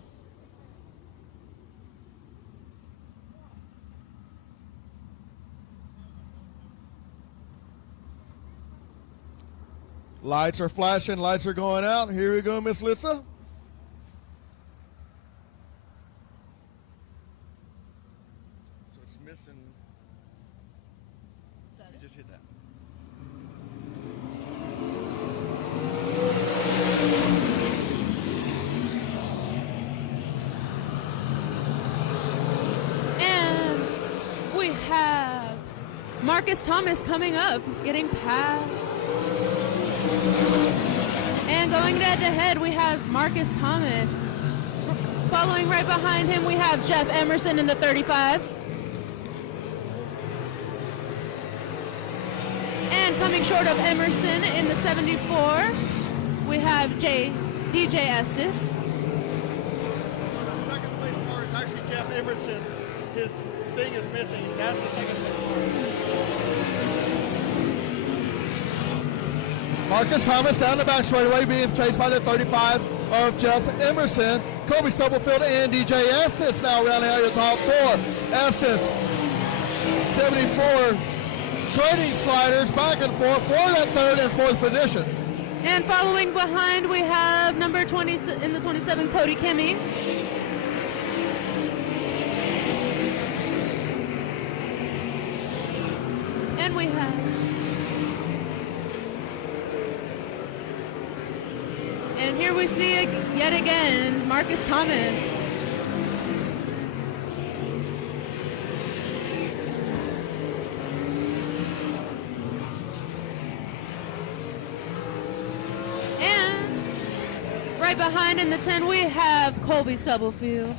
Lights are flashing, lights are going out. Here we go, Miss Lissa. So it's missing. You just hit that. And we have Marcus Thomas coming up, getting past. And going head-to-head, we have Marcus Thomas. Following right behind him, we have Jeff Emerson in the 35. And coming short of Emerson in the 74, we have DJ Estes. Second place car is actually Jeff Emerson. His thing is missing. That's the second place car. Marcus Thomas down the back straightaway being chased by the 35 of Jeff Emerson. Colby Stubblefield and DJ Estes now rounding out your top 4. Estes, 74 trading sliders back and forth for that 3rd and 4th position. And following behind, we have number 20 in the 27, Cody Kimming. And we have and here we see yet again Marcus Thomas. Right behind in the 10, we have Colby Stubblefield.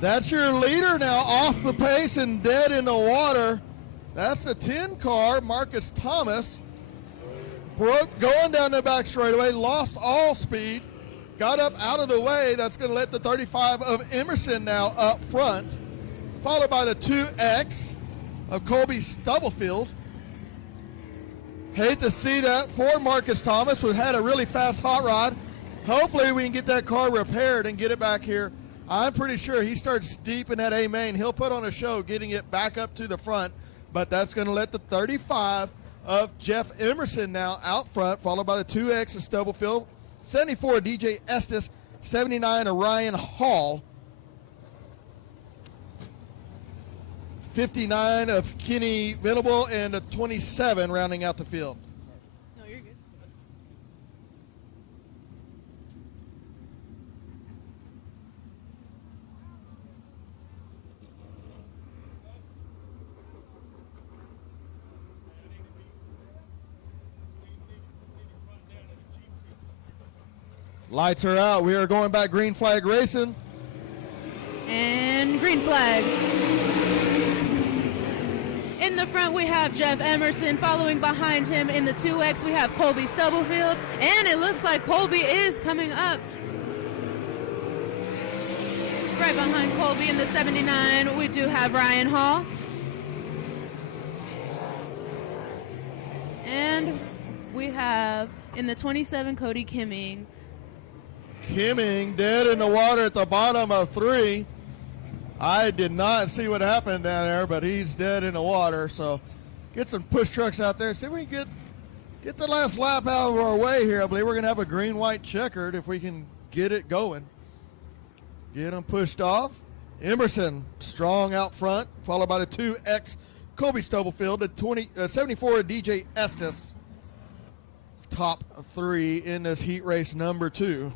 That's your leader now, off the pace and dead in the water. That's the 10 car, Marcus Thomas. Going down the back straightaway, lost all speed, got up out of the way. That's going to let the 35 of Emerson now up front, followed by the 2X of Colby Stubblefield. Hate to see that for Marcus Thomas, who had a really fast hot rod. Hopefully we can get that car repaired and get it back here. I'm pretty sure he starts deep in that A main. He'll put on a show getting it back up to the front, but that's going to let the 35 of Jeff Emerson now out front, followed by the 2X of Stubblefield, 74 DJ Estes, 79 of Ryan Hall, 59 of Kenny Venable, and a 27 rounding out the field. No, you're good. Lights are out. We are going back green flag racing. And green flag. In the front, we have Jeff Emerson. Following behind him in the 2X, we have Colby Stubblefield. And it looks like Colby is coming up. Right behind Colby in the 79, we do have Ryan Hall. And we have in the 27, Cody Kimming. Kimming dead in the water at the bottom of 3. I did not see what happened down there, but he's dead in the water. So get some push trucks out there. See if we can get the last lap out of our way here. I believe we're going to have a green-white checkered if we can get it going. Get them pushed off. Emerson strong out front, followed by the 2X Colby Stubblefield, the 74 DJ Estes. Top 3 in this heat race number 2.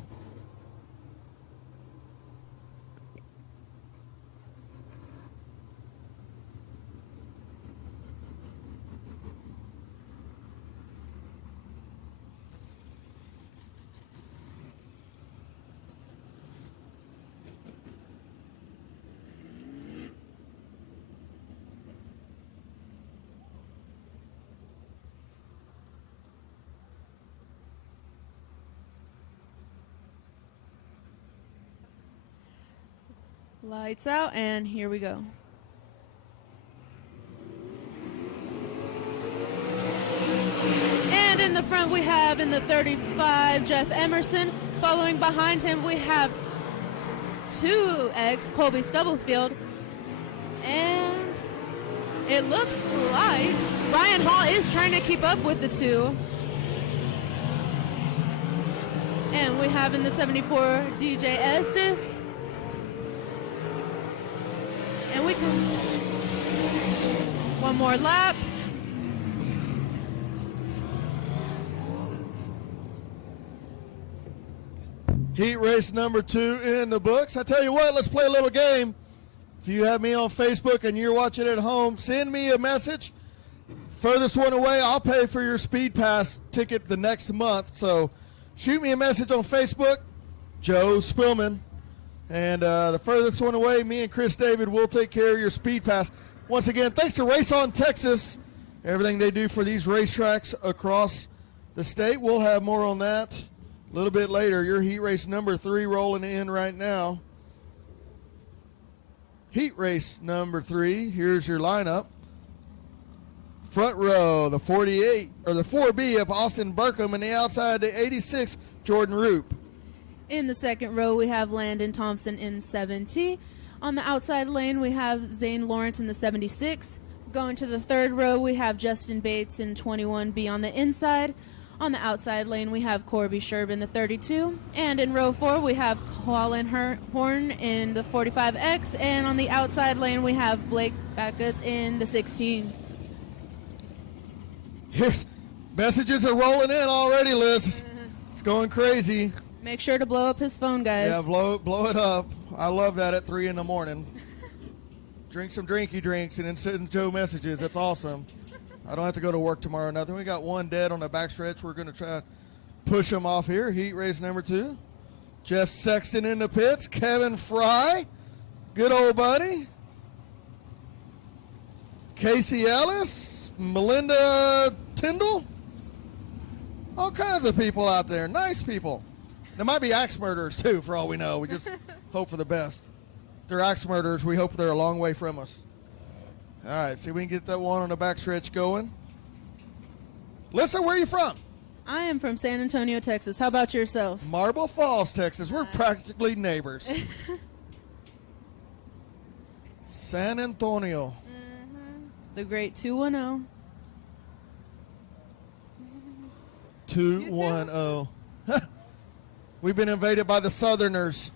Lights out, and here we go. And in the front, we have in the 35, Jeff Emerson. Following behind him, we have 2X Colby Stubblefield. And it looks like Ryan Hall is trying to keep up with the 2. And we have in the 74, DJ Estes. And we can, one more lap. Heat race number 2 in the books. I tell you what, let's play a little game. If you have me on Facebook and you're watching at home, send me a message. Furthest one away, I'll pay for your Speed Pass ticket the next month. So shoot me a message on Facebook, Joe Spillman. And the furthest one away, me and Chris David will take care of your Speed Pass. Once again, thanks to Race On Texas, everything they do for these racetracks across the state. We'll have more on that a little bit later. Your heat race number 3 rolling in right now. Heat race number 3, here's your lineup. Front row, the 48, or the 4B of Austin Burkham, and the outside, the 86, Jordan Roop. In the second row, we have Landon Thompson in 7T. On the outside lane, we have Zane Lawrence in the 76. Going to the third row, we have Justin Bates in 21B on the inside. On the outside lane, we have Corby Sherb in the 32. And in row 4, we have Colin Horn in the 45X. And on the outside lane, we have Blake Backus in the 16. Here's messages are rolling in already, Liz. It's going crazy. Make sure to blow up his phone, guys. Yeah, blow it up. I love that at 3 in the morning. Drink some drinky drinks and then send Joe messages. That's awesome. I don't have to go to work tomorrow or nothing. We got one dead on the backstretch. We're going to try to push him off here. Heat race number 2. Jeff Sexton in the pits. Kevin Fry. Good old buddy. Casey Ellis. Melinda Tyndall. All kinds of people out there. Nice people. There might be axe murderers, too, for all we know. We just hope for the best. If they're axe murderers, we hope they're a long way from us. All right, see if we can get that one on the backstretch going. Lisa, where are you from? I am from San Antonio, Texas. How about yourself? Marble Falls, Texas. We're practically neighbors. San Antonio. The great 210. 210. We've been invaded by the Southerners.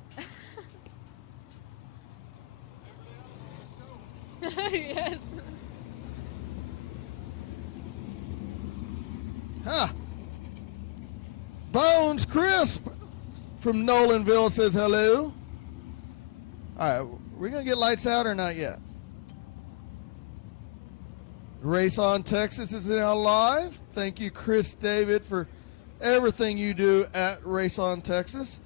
Yes. Huh. Bones Crisp from Nolanville says hello. All right, we going to get lights out or not yet? Race On Texas is now live. Thank you, Chris David, for everything you do at Race On Texas.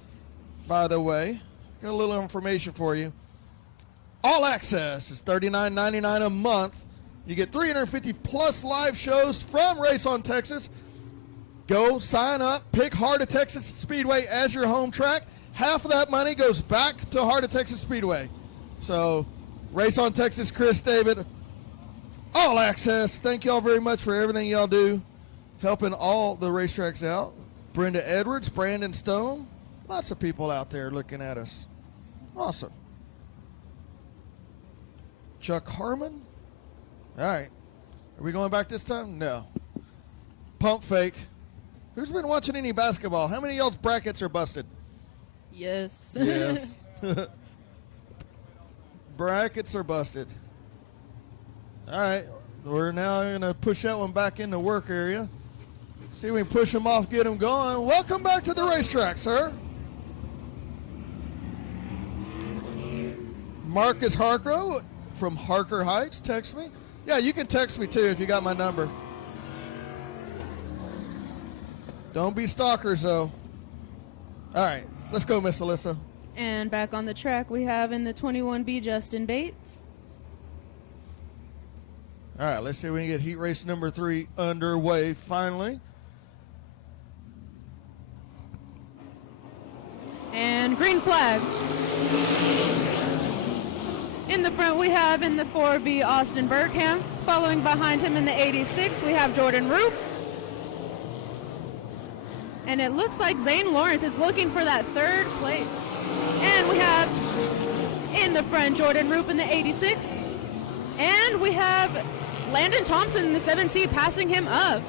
By the way, got a little information for you. All Access is $39.99 a month. You get 350 plus live shows from Race On Texas. Go sign up, pick Heart of Texas Speedway as your home track. Half of that money goes back to Heart of Texas Speedway. So, Race On Texas, Chris David, All Access. Thank y'all very much for everything y'all do, helping all the racetracks out. Brenda Edwards, Brandon Stone, lots of people out there looking at us. Awesome. Chuck Harmon. All right. Are we going back this time? No. Pump fake. Who's been watching any basketball? How many of y'all's brackets are busted? Yes. Yes. Brackets are busted. All right. We're now going to push that one back in the work area. See if we can push them off, get them going. Welcome back to the racetrack, sir. Marcus Harkrow from Harker Heights, text me. Yeah, you can text me too if you got my number. Don't be stalkers, though. All right, let's go, Miss Alyssa. And back on the track, we have in the 21B Justin Bates. All right, let's see if we can get heat race number 3 underway finally. And green flag. In the front, we have in the 4B Austin Bergham. Following behind him in the 86, we have Jordan Roop. And it looks like Zane Lawrence is looking for that third place. And we have in the front Jordan Roop in the 86. And we have Landon Thompson in the 7C passing him up.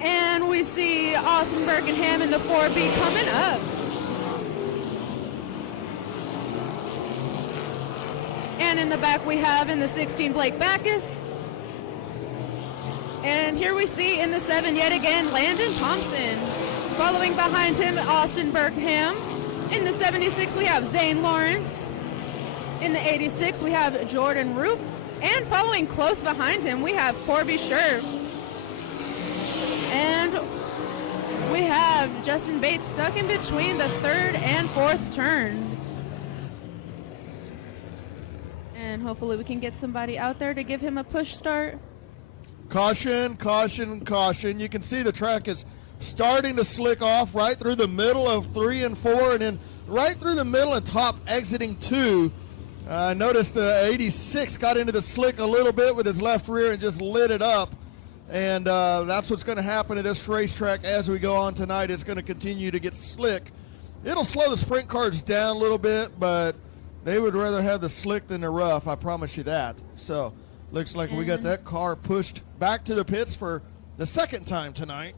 And we see Austin Birkenham in the 4B coming up. And in the back we have in the 16 Blake Backus. And here we see in the 7 yet again Landon Thompson. Following behind him Austin Birkenham. In the 76 we have Zane Lawrence. In the 86 we have Jordan Roop. And following close behind him we have Corby Sherb. And we have Justin Bates stuck in between the 3rd and 4th turn. And hopefully we can get somebody out there to give him a push start. Caution, caution, caution. You can see the track is starting to slick off right through the middle of 3 and 4, and then right through the middle and top exiting 2. Notice the 86 got into the slick a little bit with his left rear and just lit it up. And that's what's going to happen to this racetrack as we go on tonight. It's going to continue to get slick. It'll slow the sprint cars down a little bit, but they would rather have the slick than the rough, I promise you that. So, looks like we got that car pushed back to the pits for the 2nd time tonight.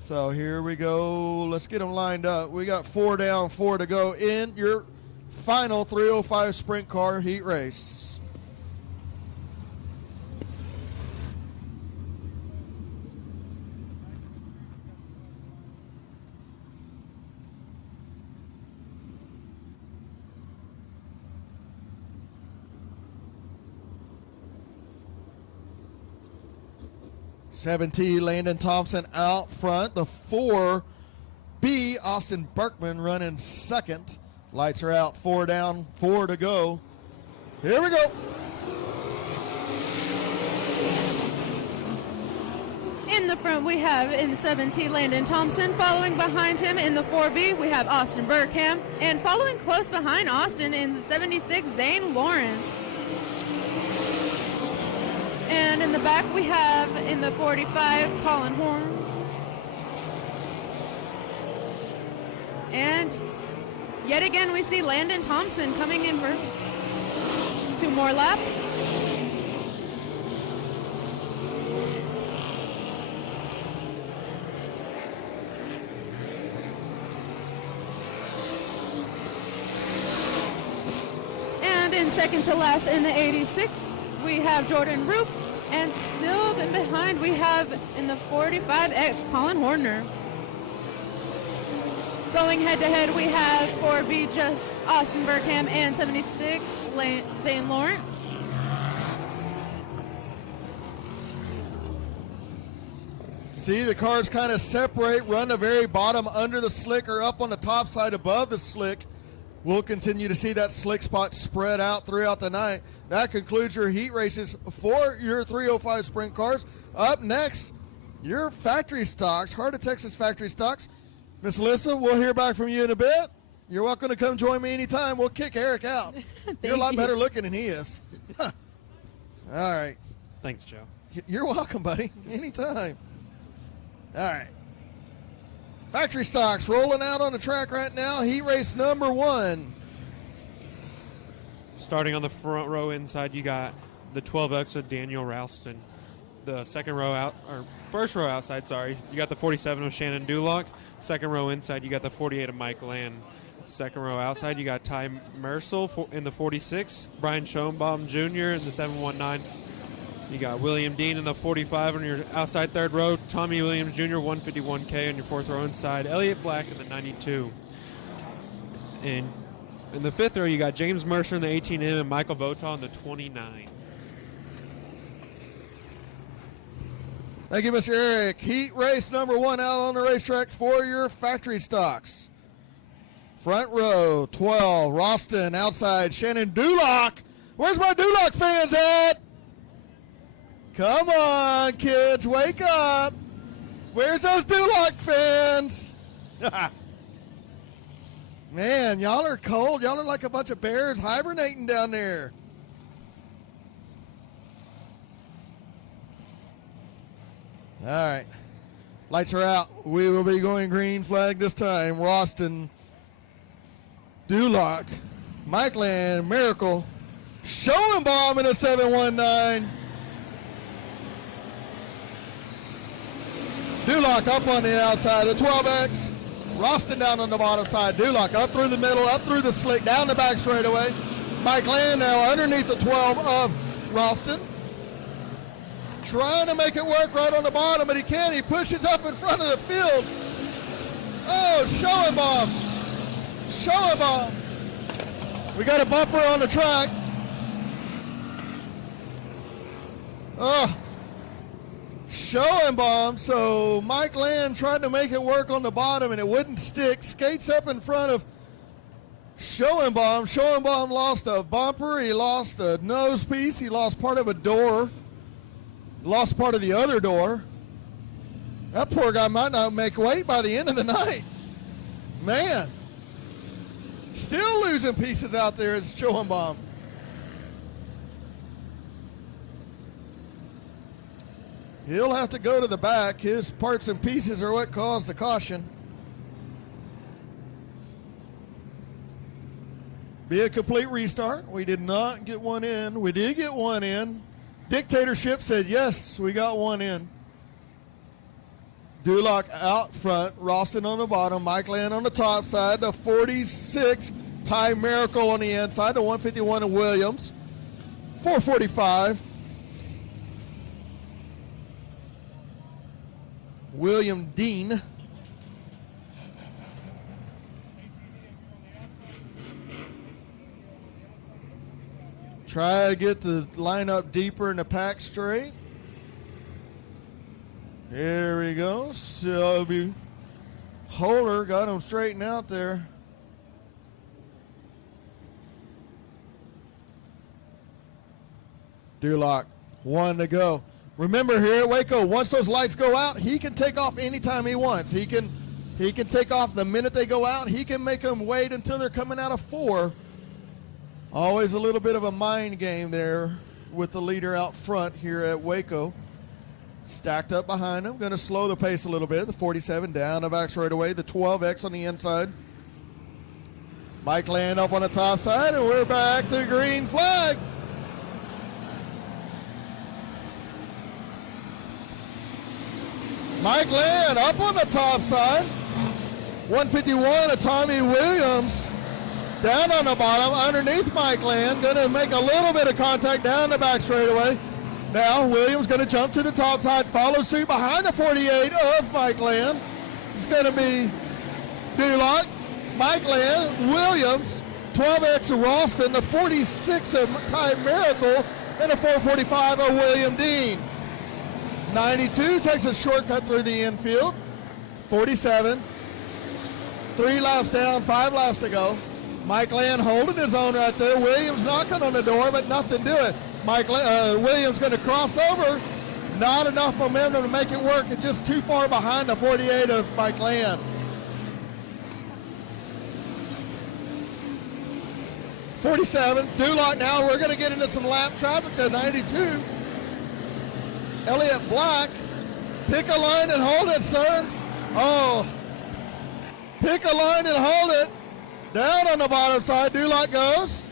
So, here we go. Let's get them lined up. We got 4 down, 4 to go in your final 305 sprint car heat race. T Landon Thompson out front. The 4B Austin Berkman running 2nd. Lights are out. 4 down, 4 to go. Here we go. In the front we have in the 7T Landon Thompson. Following behind him in the 4B we have Austin Berkham. And following close behind Austin in the 76 Zane Lawrence. And in the back we have in the 45 Colin Horn. And yet again we see Landon Thompson coming in for 2 more laps. And in second to last in the 86 we have Jordan Roop. And still behind we have in the 45X Colin Horner. Going head to head we have 4B just Austin Berkham and 76 Zane Lawrence. See the cars kind of separate, run the very bottom under the slick or up on the top side above the slick. We'll continue to see that slick spot spread out throughout the night. That concludes your heat races for your 305 sprint cars. Up next, your factory stocks, Heart of Texas factory stocks. Miss Alyssa, we'll hear back from you in a bit. You're welcome to come join me anytime. We'll kick Eric out. You're a lot better looking than he is. All right. Thanks, Joe. You're welcome, buddy. Anytime. All right. Factory stocks rolling out on the track right now. Heat race number 1. Starting on the front row inside, you got the 12X of Daniel Ralston. The first row outside, you got the 47 of Shannon Duloc. Second row inside, you got the 48 of Mike Land. Second row outside, you got Ty Mercel in the 46, Brian Schoenbaum Jr. in the 719. You got William Dean in the 45 on your outside third row, Tommy Williams Jr. 151K on your fourth row inside, Elliott Black in the 92. And in the fifth row, you got James Mercer in the 18M and Michael Vota in the 29. Thank you, Mr. Eric. Heat race number 1 out on the racetrack for your factory stocks. Front row, 12, Ralston. Outside, Shannon Duloc. Where's my Duloc fans at? Come on, kids, wake up. Where's those Duloc fans? Man, y'all are cold. Y'all are like a bunch of bears hibernating down there. All right. Lights are out. We will be going green flag this time. Ralston, Duloc, Mike Land, Miracle, Schoenbaum in a 719. Duloc up on the outside of 12X. Ralston down on the bottom side. Duloc up through the middle, up through the slick, down the back straightaway. Mike Land now underneath the 12 of Ralston. Trying to make it work right on the bottom, but he can't. He pushes up in front of the field. Oh, Schoenbaum. Schoenbaum. We got a bumper on the track. Oh, Schoenbaum. So Mike Land tried to make it work on the bottom, and it wouldn't stick. Skates up in front of Schoenbaum. Schoenbaum lost a bumper. He lost a nose piece. He lost part of a door. Lost part of the other door. That poor guy might not make weight by the end of the night. Man. Still losing pieces out there as Schoenbaum. He'll have to go to the back. His parts and pieces are what caused the caution. Be a complete restart. We did not get one in. We did get one in. Dictatorship said, yes, we got one in. Duloc out front, Ralston on the bottom, Mike Land on the top side, the 46, Ty Miracle on the inside, the 151 of Williams, 445. William Dean. Try to get the lineup deeper in the pack straight. There we go. Selby Holder got him straightened out there. Duloc, 1 to go. Remember here at Waco, once those lights go out, he can take off anytime he wants. He can take off the minute they go out. He can make them wait until they're coming out of 4. Always a little bit of a mind game there with the leader out front here at Waco. Stacked up behind him. Going to slow the pace a little bit. The 47 down the back straightaway. The 12X on the inside. Mike Land up on the top side, and we're back to green flag. Mike Land up on the top side. 151 of Tommy Williams. Down on the bottom, underneath Mike Land. Going to make a little bit of contact down the back straightaway. Now Williams going to jump to the top side, follow suit behind the 48 of Mike Land. It's going to be Duloc, Mike Land, Williams, 12X of Ralston, the 46 of Ty Miracle, and the 445 of William Dean. 92 takes a shortcut through the infield. 47. 3 laps down, 5 laps to go. Mike Land holding his own right there. Williams knocking on the door, but nothing to it. Williams going to cross over. Not enough momentum to make it work. It's just too far behind the 48 of Mike Land. 47. Duloc now. We're going to get into some lap traffic to 92. Elliott Black. Pick a line and hold it, sir. Oh. Pick a line and hold it. Down on the bottom side. Duloc goes.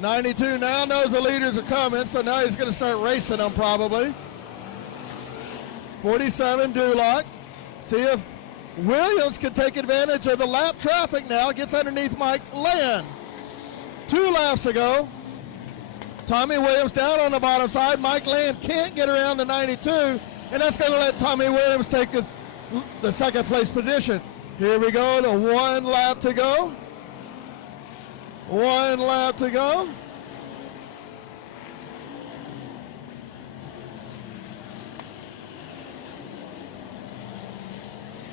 92 now knows the leaders are coming, so now he's going to start racing them probably. 47 Duloc. See if Williams can take advantage of the lap traffic now. Gets underneath Mike Land. 2 laps ago. Tommy Williams down on the bottom side. Mike Land can't get around the 92, and that's going to let Tommy Williams take the second place position. Here we go to 1 lap to go. 1 lap to go.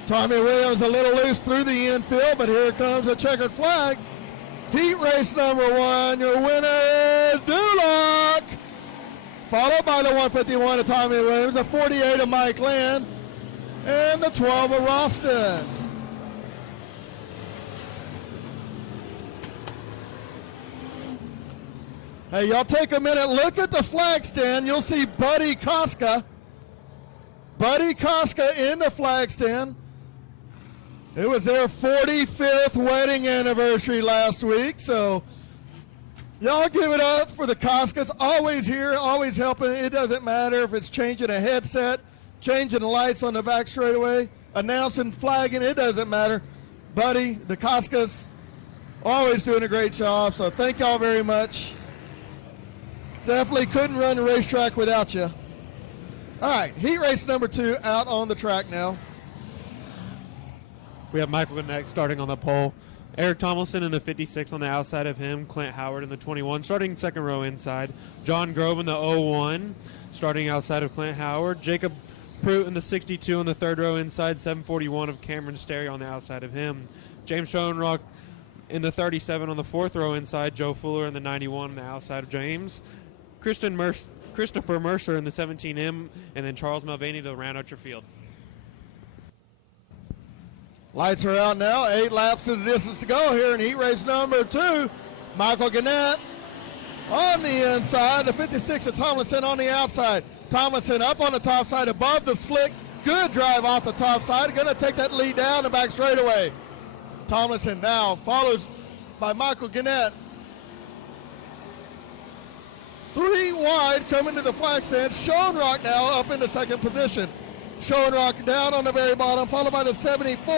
Tommy Williams a little loose through the infield, but here comes a checkered flag. Heat race number 1, your winner, Duloc. Followed by the 151 of Tommy Williams, the 48 of Mike Land, and the 12 of Ralston. Hey, y'all take a minute, look at the flag stand. You'll see Buddy Koska. Buddy Koska in the flag stand. It was their 45th wedding anniversary last week, so y'all give it up for the Koskas. Always here, always helping. It doesn't matter if it's changing a headset, changing the lights on the back straightaway, announcing, flagging, it doesn't matter. Buddy, the Koskas, always doing a great job, so thank y'all very much. Definitely couldn't run the racetrack without you. All right, heat race number 2 out on the track now. We have Michael Gannett starting on the pole. Eric Tomlinson in the 56 on the outside of him. Clint Howard in the 21, starting second row inside. John Grove in the 01, starting outside of Clint Howard. Jacob Pruitt in the 62 on the third row inside. 741 of Cameron Sterry on the outside of him. James Schoenrock in the 37 on the fourth row inside. Joe Fuller in the 91 on the outside of James. Christopher Mercer in the 17M, and then Charles Mulvaney to round out your field. Lights are out now. 8 laps of the distance to go here in heat race number 2. Michael Gannett on the inside. The 56 of Tomlinson on the outside. Tomlinson up on the top side above the slick. Good drive off the top side. Going to take that lead down the back straightaway. Tomlinson now follows by Michael Gannett. 3 wide coming to the flag stand. Schoenrock now up into second position. Schoenrock down on the very bottom, followed by the 74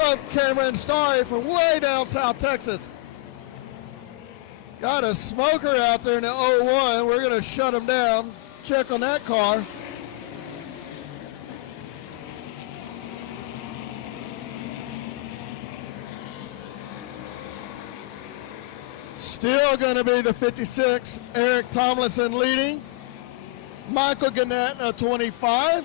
of Cameron Starry from way down South Texas. Got a smoker out there in the 01. We're going to shut him down. Check on that car. Still going to be the 56, Eric Tomlinson leading. Michael Gannett in a 25.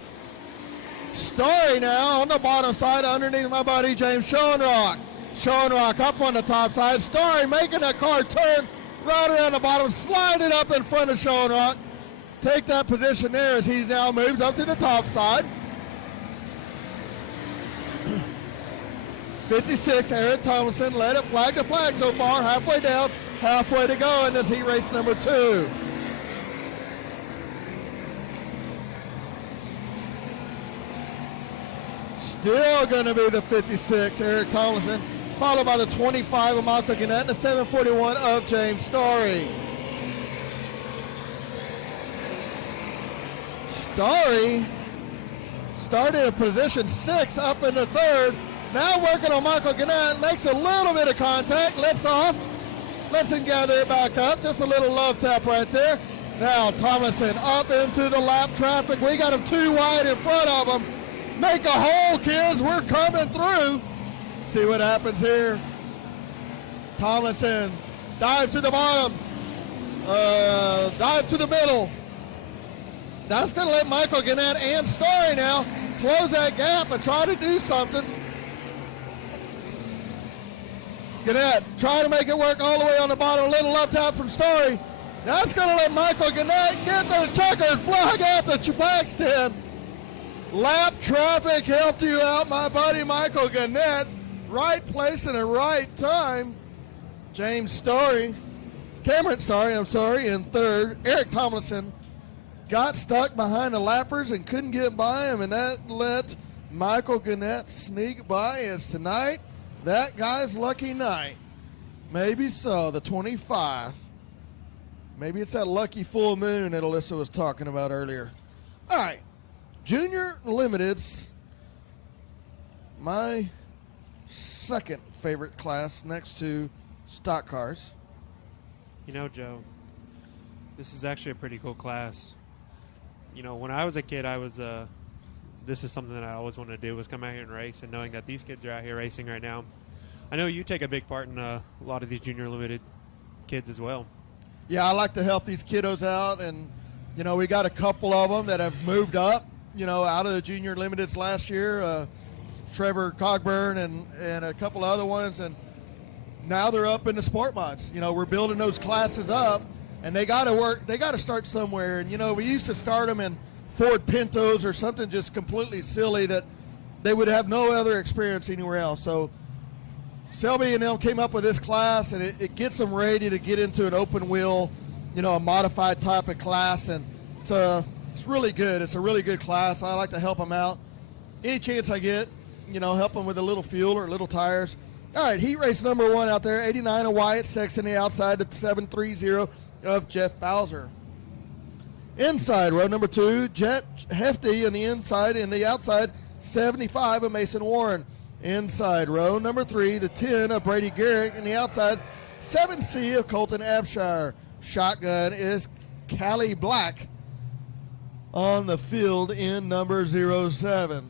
Starry now on the bottom side underneath my buddy James Schoenrock. Schoenrock up on the top side. Starry making that car turn right around the bottom, slide it up in front of Schoenrock. Take that position there as he now moves up to the top side. 56, Eric Tomlinson led it flag to flag so far, halfway down, halfway to go in this heat race number 2. Still going to be the 56, Eric Tomlinson, followed by the 25 of Michael Gannett and the 741 of James Starry. Starry started in position 6 up in the third. Now working on Michael Gannett, makes a little bit of contact, lets off, lets him gather it back up. Just a little love tap right there. Now Tomlinson up into the lap traffic. We got him 2 wide in front of him. Make a hole, kids. We're coming through. See what happens here. Tomlinson dive to the bottom. Dive to the middle. That's going to let Michael Gannett and Story now close that gap and try to do something. Gannett trying to make it work all the way on the bottom. A little left out from Story. That's going to let Michael Gannett get the checkered flag out the flag stand. Lap traffic helped you out, my buddy Michael Gannett. Right place and the right time. Cameron Story, in third. Eric Tomlinson got stuck behind the lappers and couldn't get by him, and that let Michael Gannett sneak by. As tonight, that guy's lucky night. Maybe so, the 25. Maybe it's that lucky full moon that Alyssa was talking about earlier. All right, Junior Limiteds, my second favorite class next to stock cars. You know, Joe, this is actually a pretty cool class. You know, when I was a kid, this is something that I always wanted to do, was come out here and race, and knowing that these kids are out here racing right now. I know you take a big part in a lot of these Junior Limited kids as well. Yeah, I like to help these kiddos out, and, you know, we got a couple of them that have moved up, you know, out of the Junior Limiteds last year, Trevor Cogburn and a couple of other ones, and now they're up in the sport mods. You know, we're building those classes up, and they got to start somewhere. And, you know, we used to start them in Ford Pintos or something just completely silly that they would have no other experience anywhere else. So Selby and them came up with this class, and it gets them ready to get into an open wheel, you know, a modified type of class, and it's really good. It's a really good class. I like to help them out any chance I get, you know, help them with a little fuel or little tires. All right, heat race number 1 out there, 89 of Wyatt Sexton, the outside, the 730 of Jeff Bowser. Inside row number 2, Jet Hefty on the inside, and the outside, 75 of Mason Warren. Inside row number 3, the 10 of Brady Garrick, and the outside, 7C of Colton Abshire. Shotgun is Callie Black on the field in number 07.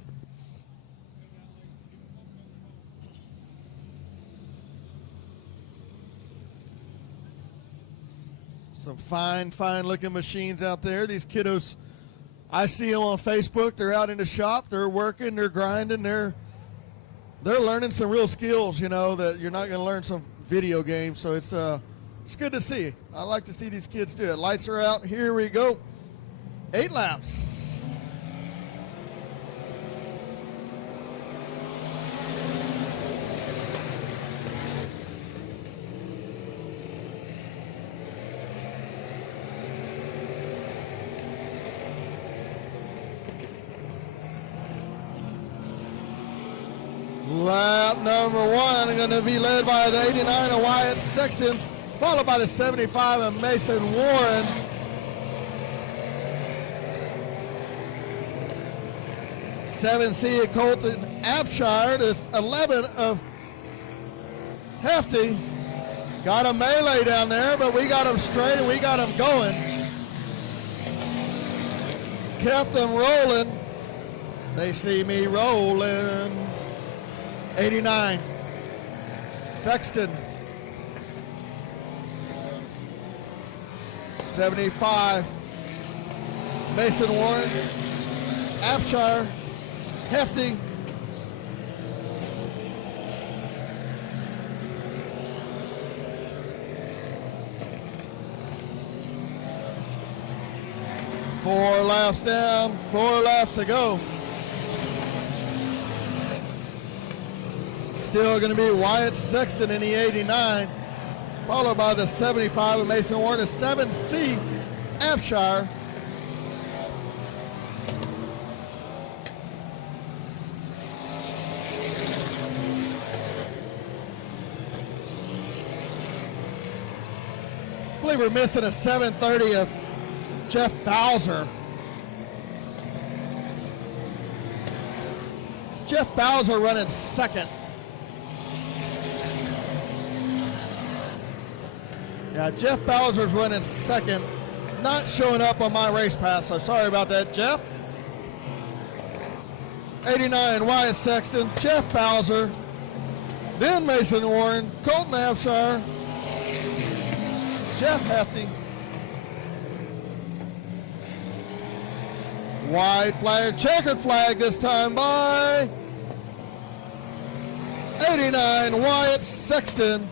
Some fine looking machines out there. These kiddos, I see them on Facebook. They're out in the shop. They're working. They're grinding. They're learning some real skills, you know, that you're not going to learn some video games. So it's good to see. I like to see these kids do it. Lights are out. Here we go. 8 laps. Lap number 1 going to be led by the 89 of Wyatt Sexton, followed by the 75 of Mason Warren. (7C) of Colton Abshire. There's 11 of Hefty. Got a melee down there, but we got them straight and we got them going. Kept them rolling. They see me rolling. 89, Sexton. 75, Mason Warren, Abshire, Hefty. Four laps down, 4 laps to go. Still going to be Wyatt Sexton in the 89, followed by the 75 of Mason Warren, the 7C Abshire. I believe we're missing a 730 of Jeff Bowser. It's Jeff Bowser running second. Yeah, Jeff Bowser's running second, not showing up on my race pass, so sorry about that, Jeff. 89, Wyatt Sexton, Jeff Bowser, then Mason Warren, Colton Abshire, Jeff Hefty. White flag, checkered flag this time by 89 Wyatt Sexton.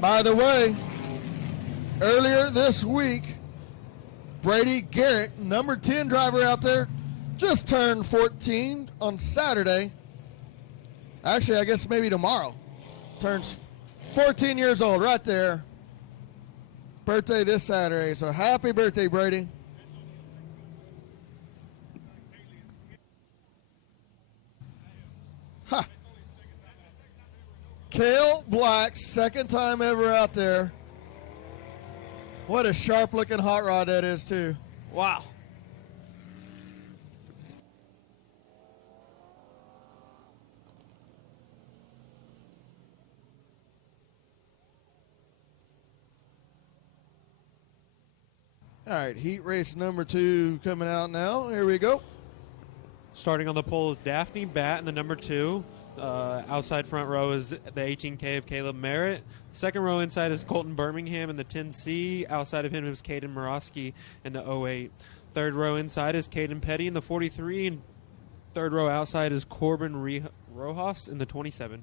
By the way, earlier this week, Brady Garrett, number 10 driver out there, just turned 14 on Saturday. Actually, I guess maybe tomorrow. Turns 14 years old right there. Birthday this Saturday. So happy birthday, Brady. Ha. Cale Black, second time ever out there. What a sharp-looking hot rod that is, too. Wow. All right, heat race number 2 coming out now. Here we go. Starting on the pole is Daphne Batt in the number 2. Outside front row is the 18K of Caleb Merritt. Second row inside is Colton Birmingham in the 10C. Outside of him is Caden Morosky in the 08. Third row inside is Caden Petty in the 43. And third row outside is Corbin Rojas in the 27.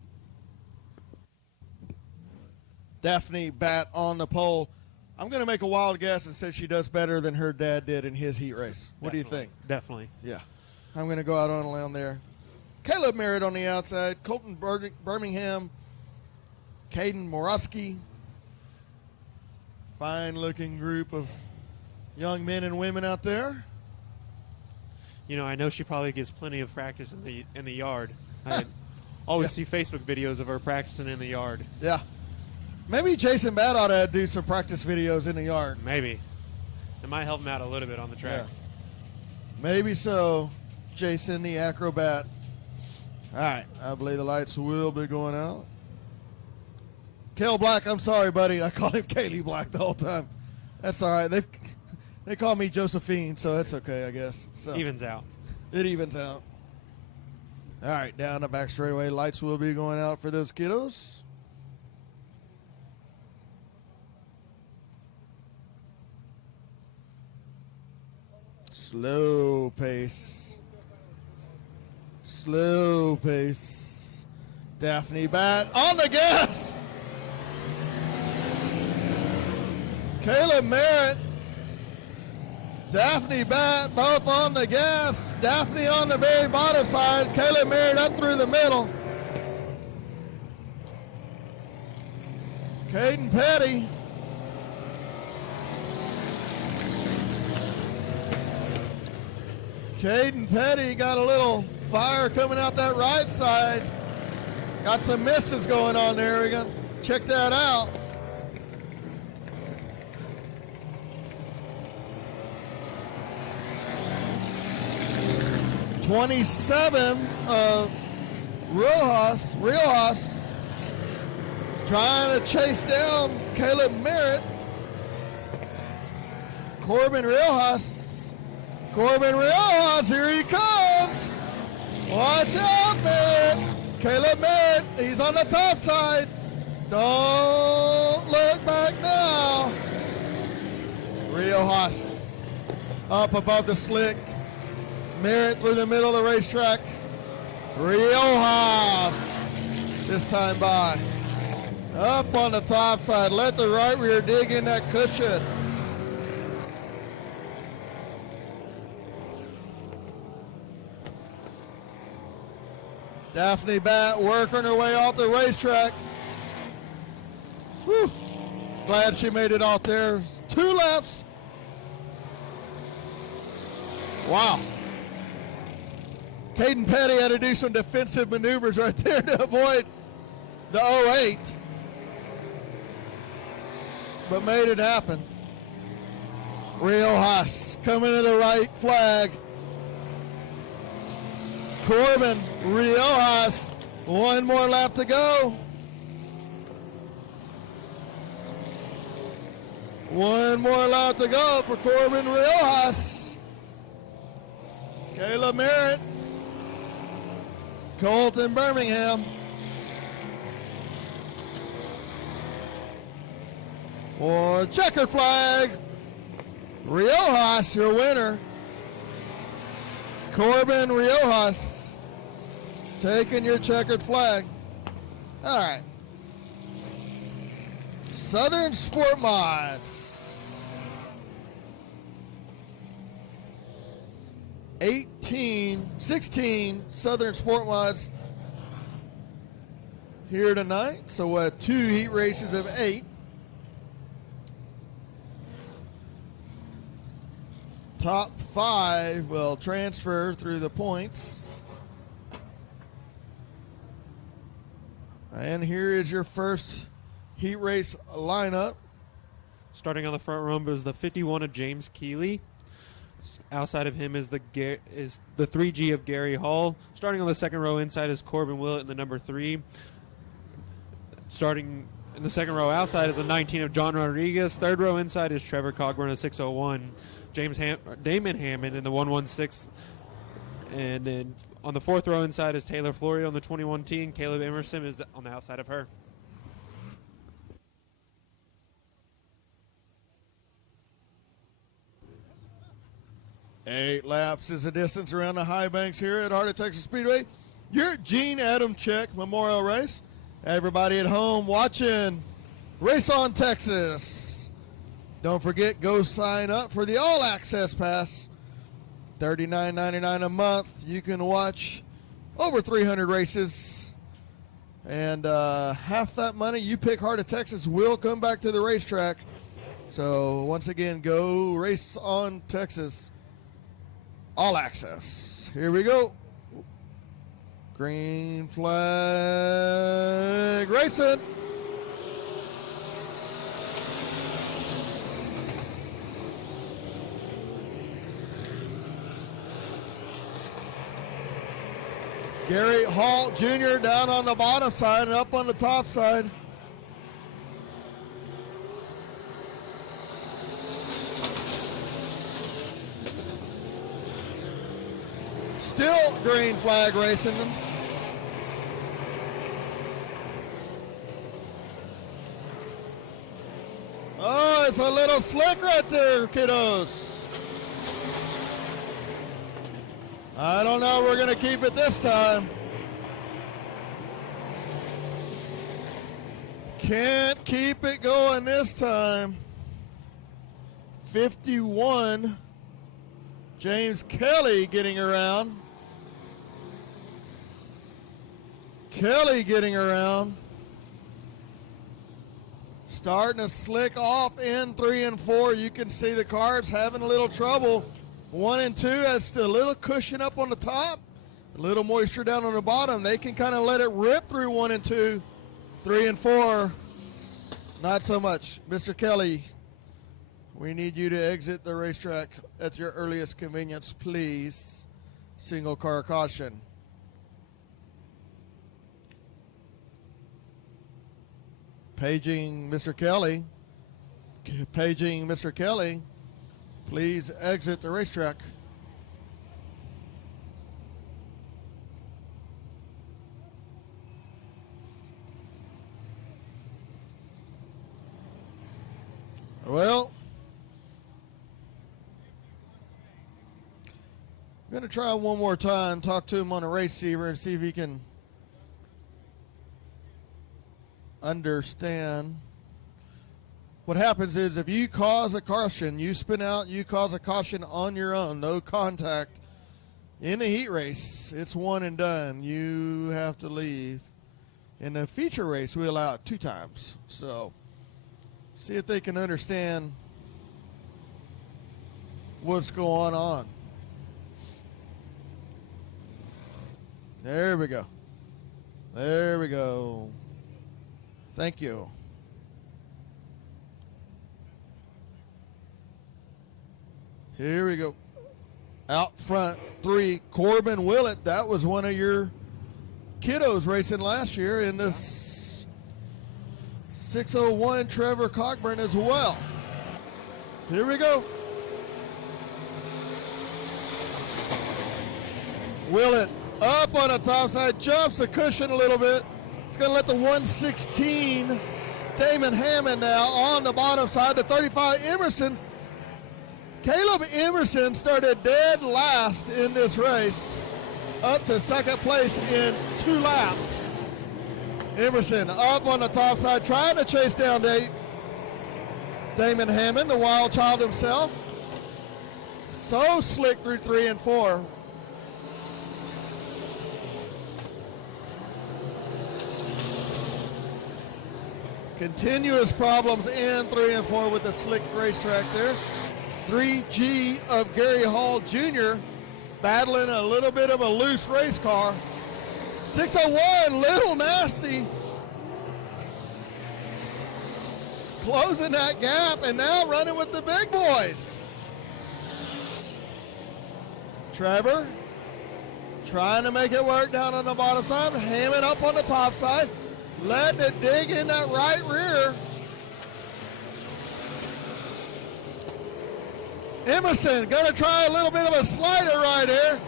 Daphne Batt on the pole. I'm going to make a wild guess and say she does better than her dad did in his heat race. What do you think? Definitely. Yeah. I'm going to go out on a limb there. Caleb Merritt on the outside. Colton Birmingham. Caden Morosky. Fine-looking group of young men and women out there. You know, I know she probably gets plenty of practice in the yard. I always see Facebook videos of her practicing in the yard. Yeah. Maybe Jason Batt ought to do some practice videos in the yard. Maybe. It might help him out a little bit on the track. Yeah. Maybe so. Jason the acrobat. All right. I believe the lights will be going out. Cale Black, I'm sorry, buddy. I call him Kaylee Black the whole time. That's all right. They call me Josephine, so that's okay, I guess. So Evens out. It evens out. All right. Down the back straightaway. Lights will be going out for those kiddos. Slow pace. Slow pace. Daphne Batt on the gas. Caleb Merritt. Daphne Batt both on the gas. Daphne on the very bottom side. Caleb Merritt up through the middle. Caden Petty. Caden Petty got a little fire coming out that right side. Got some mists going on there. We're going to check that out. '27 of Rojas trying to chase down Caleb Merritt. Corbin Rojas, here he comes. Watch out, Merritt. Caleb Merritt, he's on the top side. Don't look back now. Rojas up above the slick. Merritt through the middle of the racetrack. Rojas this time by. Up on the top side. Let the right rear dig in that cushion. Daphne Batt working her way off the racetrack. Whew. Glad she made it out there. 2 laps. Wow. Caden Petty had to do some defensive maneuvers right there to avoid the 08. But made it happen. Rojas coming to the right flag. Corbin Rojas, 1 more lap to go. 1 more lap to go for Corbin Rojas. Caleb Merritt. Colton Birmingham. Or checkered flag. Riojas, your winner. Corbin Riojas taking your checkered flag. All right. Southern Sport Mods. 16 Southern Sport Mods here tonight. So we'll have 2 heat races of 8. Top 5 will transfer through the points. And here is your first heat race lineup. Starting on the front row is the 51 of James Keeley. Outside of him is the 3G of Gary Hall. Starting on the second row inside is Corbin Willett in the number 3. Starting in the second row outside is a 19 of John Rodriguez. Third row inside is Trevor Cogburn, a 601. Damon Hammond in the 116. And then on the fourth row inside is Taylor Florio on the 21T, and Caleb Emerson is on the outside of her. Eight laps is the distance around the high banks here at Heart of Texas Speedway. Your Gene Adam Check Memorial Race. Everybody at home watching Race on Texas. Don't forget, go sign up for the All Access Pass. $39.99 a month. You can watch over 300 races. And half that money you pick Heart of Texas will come back to the racetrack. So once again, go Race on Texas. All Access. Here we go. Green flag racing. Gary Hall Jr. down on the bottom side and up on the top side. Still green flag racing them. Oh, it's a little slick right there, kiddos. I don't know. We're going to keep it this time. Can't keep it going this time. 51. James Kelly getting around. Kelly getting around. Starting to slick off in 3 and 4. You can see the cars having a little trouble. 1 and 2 has a little cushion up on the top, a little moisture down on the bottom. They can kind of let it rip through 1 and 2. 3 and 4, not so much. Mr. Kelly, we need you to exit the racetrack at your earliest convenience, please. Single car caution. Paging Mr. Kelly. Paging Mr. Kelly. Please exit the racetrack. Well, I'm going to try one more time, talk to him on a receiver and see if he can understand. What happens is if you cause a caution, you spin out, you cause a caution on your own, no contact. In a heat race, it's one and done. You have to leave. In a feature race, we allow it 2 times. So see if they can understand what's going on. There we go. There we go. Thank you. Here we go. Out front, 3, Corbin Willett. That was one of your kiddos racing last year in this 601. Trevor Cockburn as well. Here we go. Willett up on the top side, jumps the cushion a little bit. It's going to let the 116 Damon Hammond now on the bottom side. The 35 Emerson Caleb Emerson started dead last in this race, up to second place in 2 laps. Emerson up on the top side, trying to chase down Damon Hammond, the wild child himself. So slick through 3 and 4. Continuous problems in 3 and 4 with the slick racetrack there. 3G of Gary Hall Jr. battling a little bit of a loose race car. 601, Little Nasty. Closing that gap and now running with the big boys. Trevor trying to make it work down on the bottom side. Hammond up on the top side. Letting it dig in that right rear. Emerson going to try a little bit of a slider right here.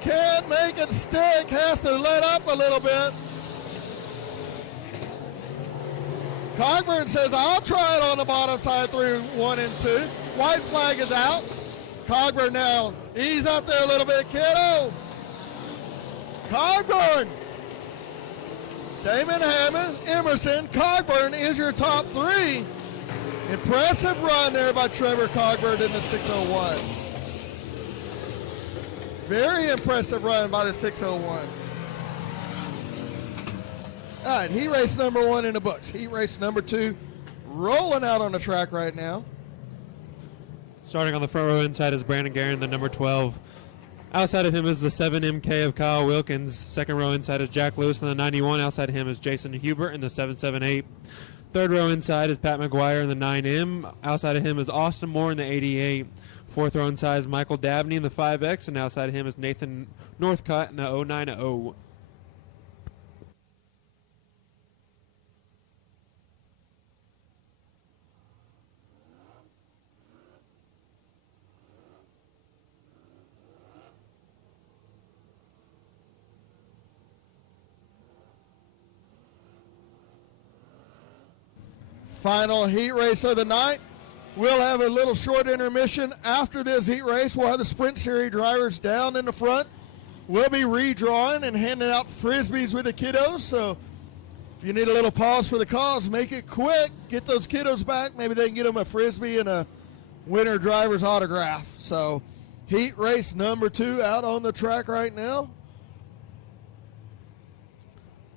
Can't make it stick. Has to let up a little bit. Cogburn says, I'll try it on the bottom side through 1 and 2. White flag is out. Cogburn now. Ease up there a little bit, kiddo. Cogburn. Damon Hammond, Emerson, Cogburn is your top 3. Impressive run there by Trevor Cogburn in the 601. Very impressive run by the 601. All right, heat race number 1 in the books. Heat race number 2 rolling out on the track right now. Starting on the front row inside is Brandon Guerin, the number 12. Outside of him is the 7MK of Kyle Wilkins. Second row inside is Jack Lewis in the 91. Outside of him is Jason Hubert in the 778. Third row inside is Pat McGuire in the 9M. Outside of him is Austin Moore in the 88. Fourth row inside is Michael Dabney in the 5X. And outside of him is Nathan Northcutt in the 090. Final heat race of the night. We'll have a little short intermission after this heat race. We'll have the Sprint Series drivers down in the front. We'll be redrawing and handing out Frisbees with the kiddos. So if you need a little pause for the cause, make it quick. Get those kiddos back. Maybe they can get them a Frisbee and a winner driver's autograph. So heat race number 2 out on the track right now.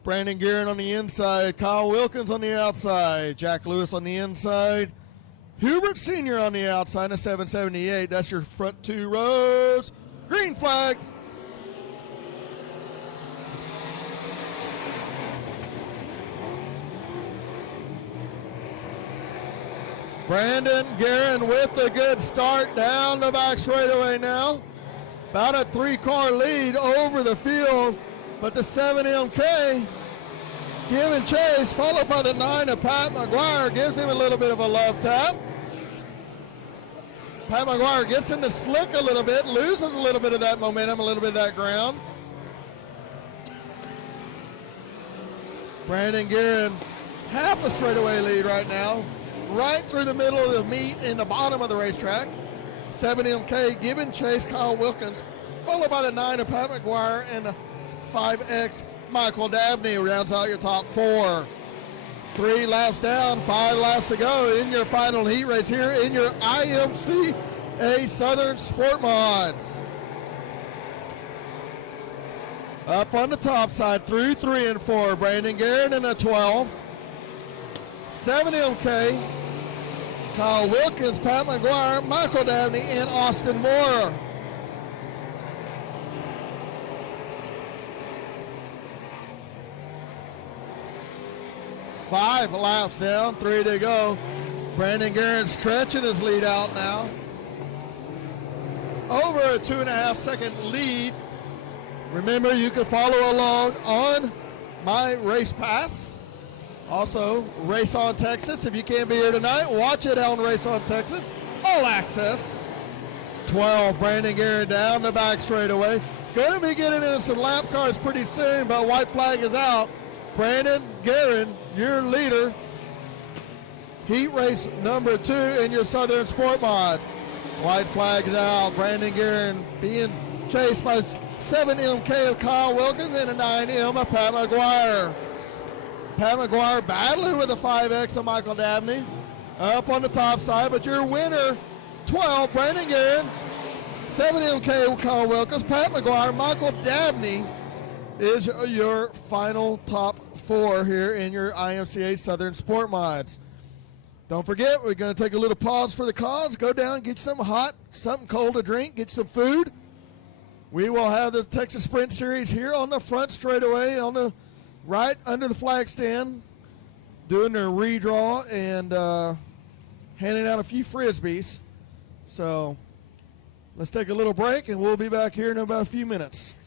Brandon Guerin on the inside, Kyle Wilkins on the outside, Jack Lewis on the inside, Hubert Sr. on the outside, a 778. That's your front 2 rows. Green flag. Brandon Guerin with a good start down the back straightaway now. About a 3-car lead over the field, but the 7MK giving chase, followed by the 9 of Pat McGuire, gives him a little bit of a love tap. Pat McGuire gets in the slick a little bit, loses a little bit of that momentum, a little bit of that ground. Brandon Guerin, half a straightaway lead right now, right through the middle of the meet in the bottom of the racetrack. 7MK giving chase, Kyle Wilkins, followed by the 9 of Pat McGuire and the 5X Michael Dabney rounds out your top 4. 3 laps down, 5 laps to go in your final heat race here in your IMCA Southern Sport Mods. Up on the top side through 3 and 4, Brandon Guerin in a 12. 7MK, Kyle Wilkins, Pat McGuire, Michael Dabney, and Austin Moore. Five laps down, 3 to go. Brandon Guerin stretching his lead out now. Over a 2.5 second lead. Remember, you can follow along on my Race Pass. Also, Race on Texas. If you can't be here tonight, watch it on Race on Texas. All access. 12, Brandon Guerin down the back straightaway. Going to be getting into some lap cars pretty soon, but white flag is out. Brandon Guerin, your leader. Heat race number 2 in your Southern Sport Mod. White flags out. Brandon Guerin being chased by 7MK of Kyle Wilkins and a 9M of Pat McGuire. Pat McGuire battling with a 5X of Michael Dabney up on the top side, but your winner, 12, Brandon Guerin, 7MK of Kyle Wilkins, Pat McGuire, Michael Dabney is your final top 4 here in your IMCA Southern Sport Mods. Don't forget, we're going to take a little pause for the cause. Go down, get some hot, something cold to drink, get some food. We will have the Texas Sprint Series here on the front straightaway, on the right under the flag stand, doing their redraw and handing out a few Frisbees. So let's take a little break, and we'll be back here in about a few minutes.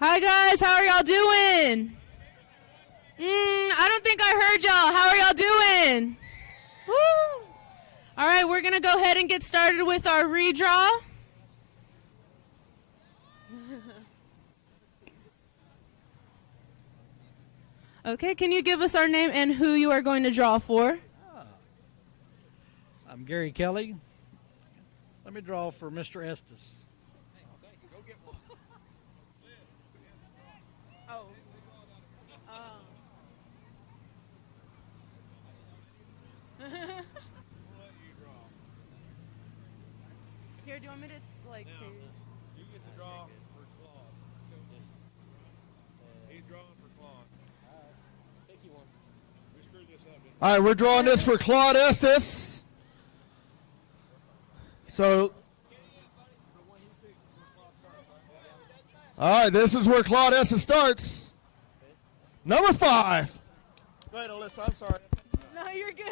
Hi guys, how are y'all doing? I don't think I heard y'all. How are y'all doing? Woo! All right, we're going to go ahead and get started with our redraw. Okay, can you give us our name and who you are going to draw for? I'm Gary Kelly. Let me draw for Mr. Estes. Here, do you want me to like take? You get to draw for Claude. He's drawing for Claude. Pick you one. We screwed this up. All right, we're drawing this for Claude Estes. So, all right, this is where Claude Estes starts. Number 5. Go ahead, Alyssa. I'm sorry. No, you're good.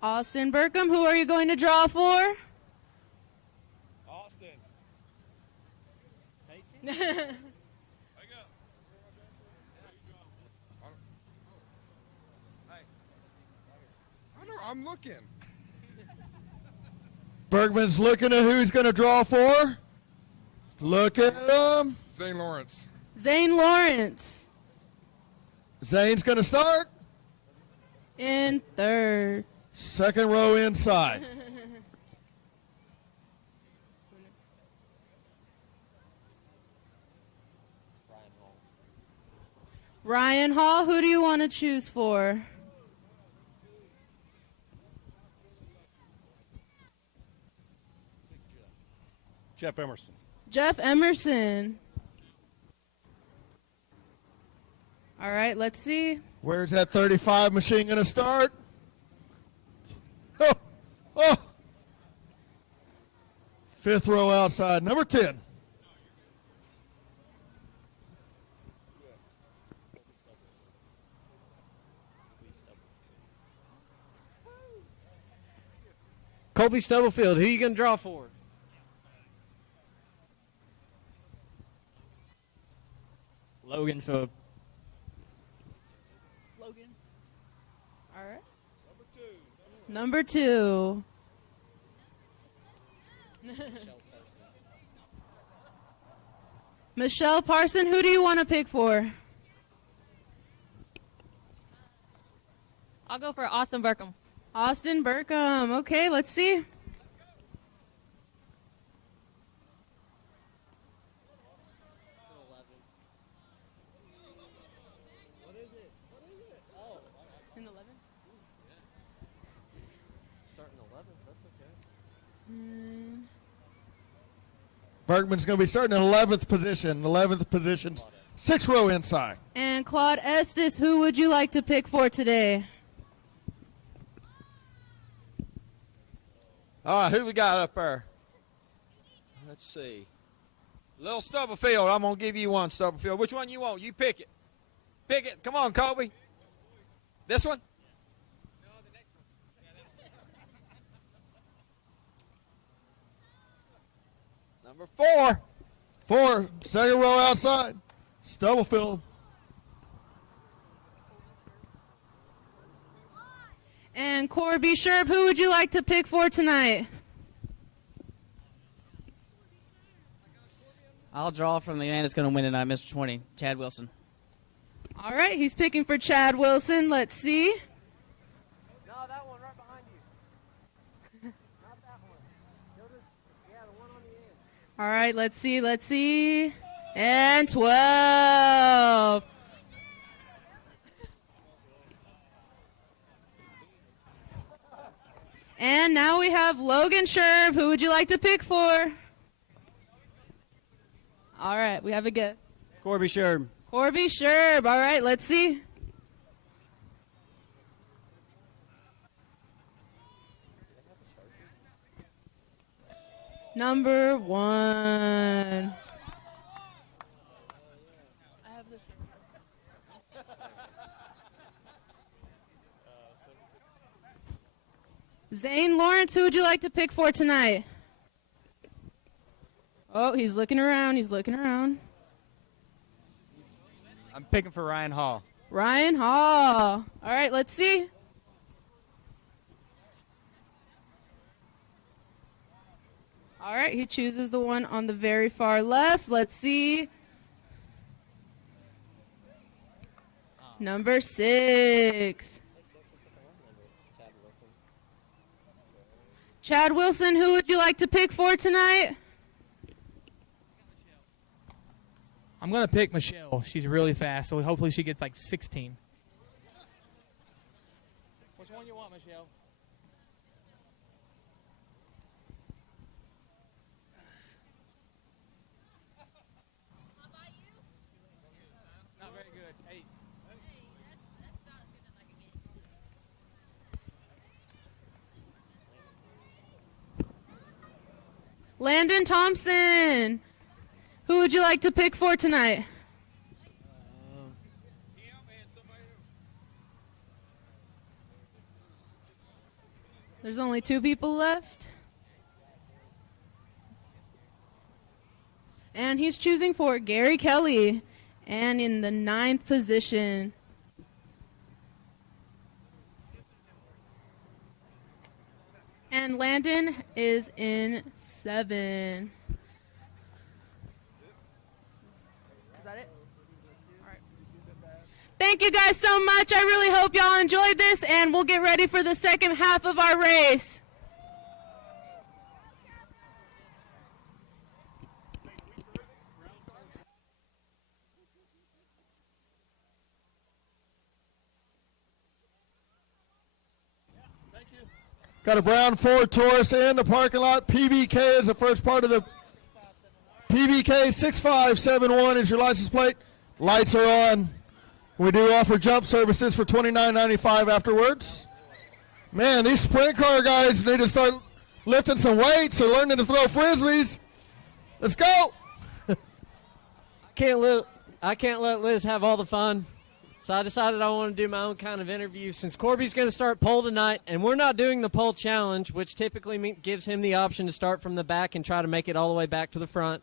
Austin Burkham, who are you going to draw for? Austin. I'm looking. Bergman's looking at who he's going to draw for. Look at him. Zane Lawrence. Zane Lawrence. Zane's going to start. In third. Second row inside. Ryan Hall, who do you want to choose for? Jeff Emerson. Jeff Emerson. All right, let's see. Where's that 35 machine going to start? Oh, oh. Fifth row outside, number 10. Colby Stubblefield, who you going to draw for? Logan Phillips. Logan. All right. Number 2. Michelle Parson, who do you want to pick for? I'll go for Austin Burkham. Austin Burkham. Okay, let's see. In 11? Starting 11th, that's okay. Bergman's going to be starting in 11th position. 11th position, 6th row inside. And Claude Estes, who would you like to pick for today? All right, who we got up there? Let's see. Little Stubblefield. I'm going to give you one, Stubblefield. Which one you want? You pick it. Pick it. Come on, Colby. This one? Number 4. 4, second row outside. Stubblefield. And Corby Sherb, who would you like to pick for tonight? I'll draw from the man that's going to win tonight, Mr. 20, Chad Wilson. All right, he's picking for Chad Wilson. Let's see. No, that one right behind you. Not that one. Yeah, the one on the end. All right, let's see. And 12. And now we have Logan Sherb. Who would you like to pick for? All right, we have a guess. Corby Sherb. Corby Sherb. All right, let's see. Number 1. Zane Lawrence, who would you like to pick for tonight? Oh, he's looking around. He's looking around. I'm picking for Ryan Hall. Ryan Hall. All right, let's see. All right, he chooses the one on the very far left. Let's see. Number 6. Chad Wilson, who would you like to pick for tonight? I'm going to pick Michelle. She's really fast, so hopefully she gets like 16. Which one you want, Michelle? Not very good. 8. Landon Thompson. Who would you like to pick for tonight? There's only 2 people left. And he's choosing for Gary Kelly. And in the 9th position. And Landon is in 7. Thank you guys so much. I really hope y'all enjoyed this, and we'll get ready for the second half of our race. Got a brown Ford Taurus in the parking lot. PBK is the first part of the PBK 6571 is your license plate. Lights are on. We do offer jump services for $29.95 afterwards. Man, these sprint car guys need to start lifting some weights or learning to throw frisbees. Let's go. I can't let Liz have all the fun. So I decided I want to do my own kind of interview since Corby's going to start pole tonight, and we're not doing the pole challenge, which typically gives him the option to start from the back and try to make it all the way back to the front.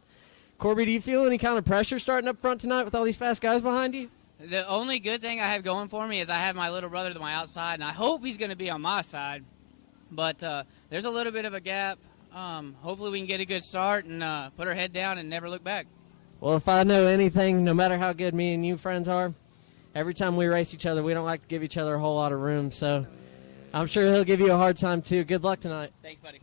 Corby, do you feel any kind of pressure starting up front tonight with all these fast guys behind you? The only good thing I have going for me is I have my little brother to my outside, and I hope he's going to be on my side. But there's a little bit of a gap. Hopefully we can get a good start and put our head down and never look back. Well, if I know anything, no matter how good me and you friends are, every time we race each other, we don't like to give each other a whole lot of room. So I'm sure he'll give you a hard time, too. Good luck tonight. Thanks, buddy.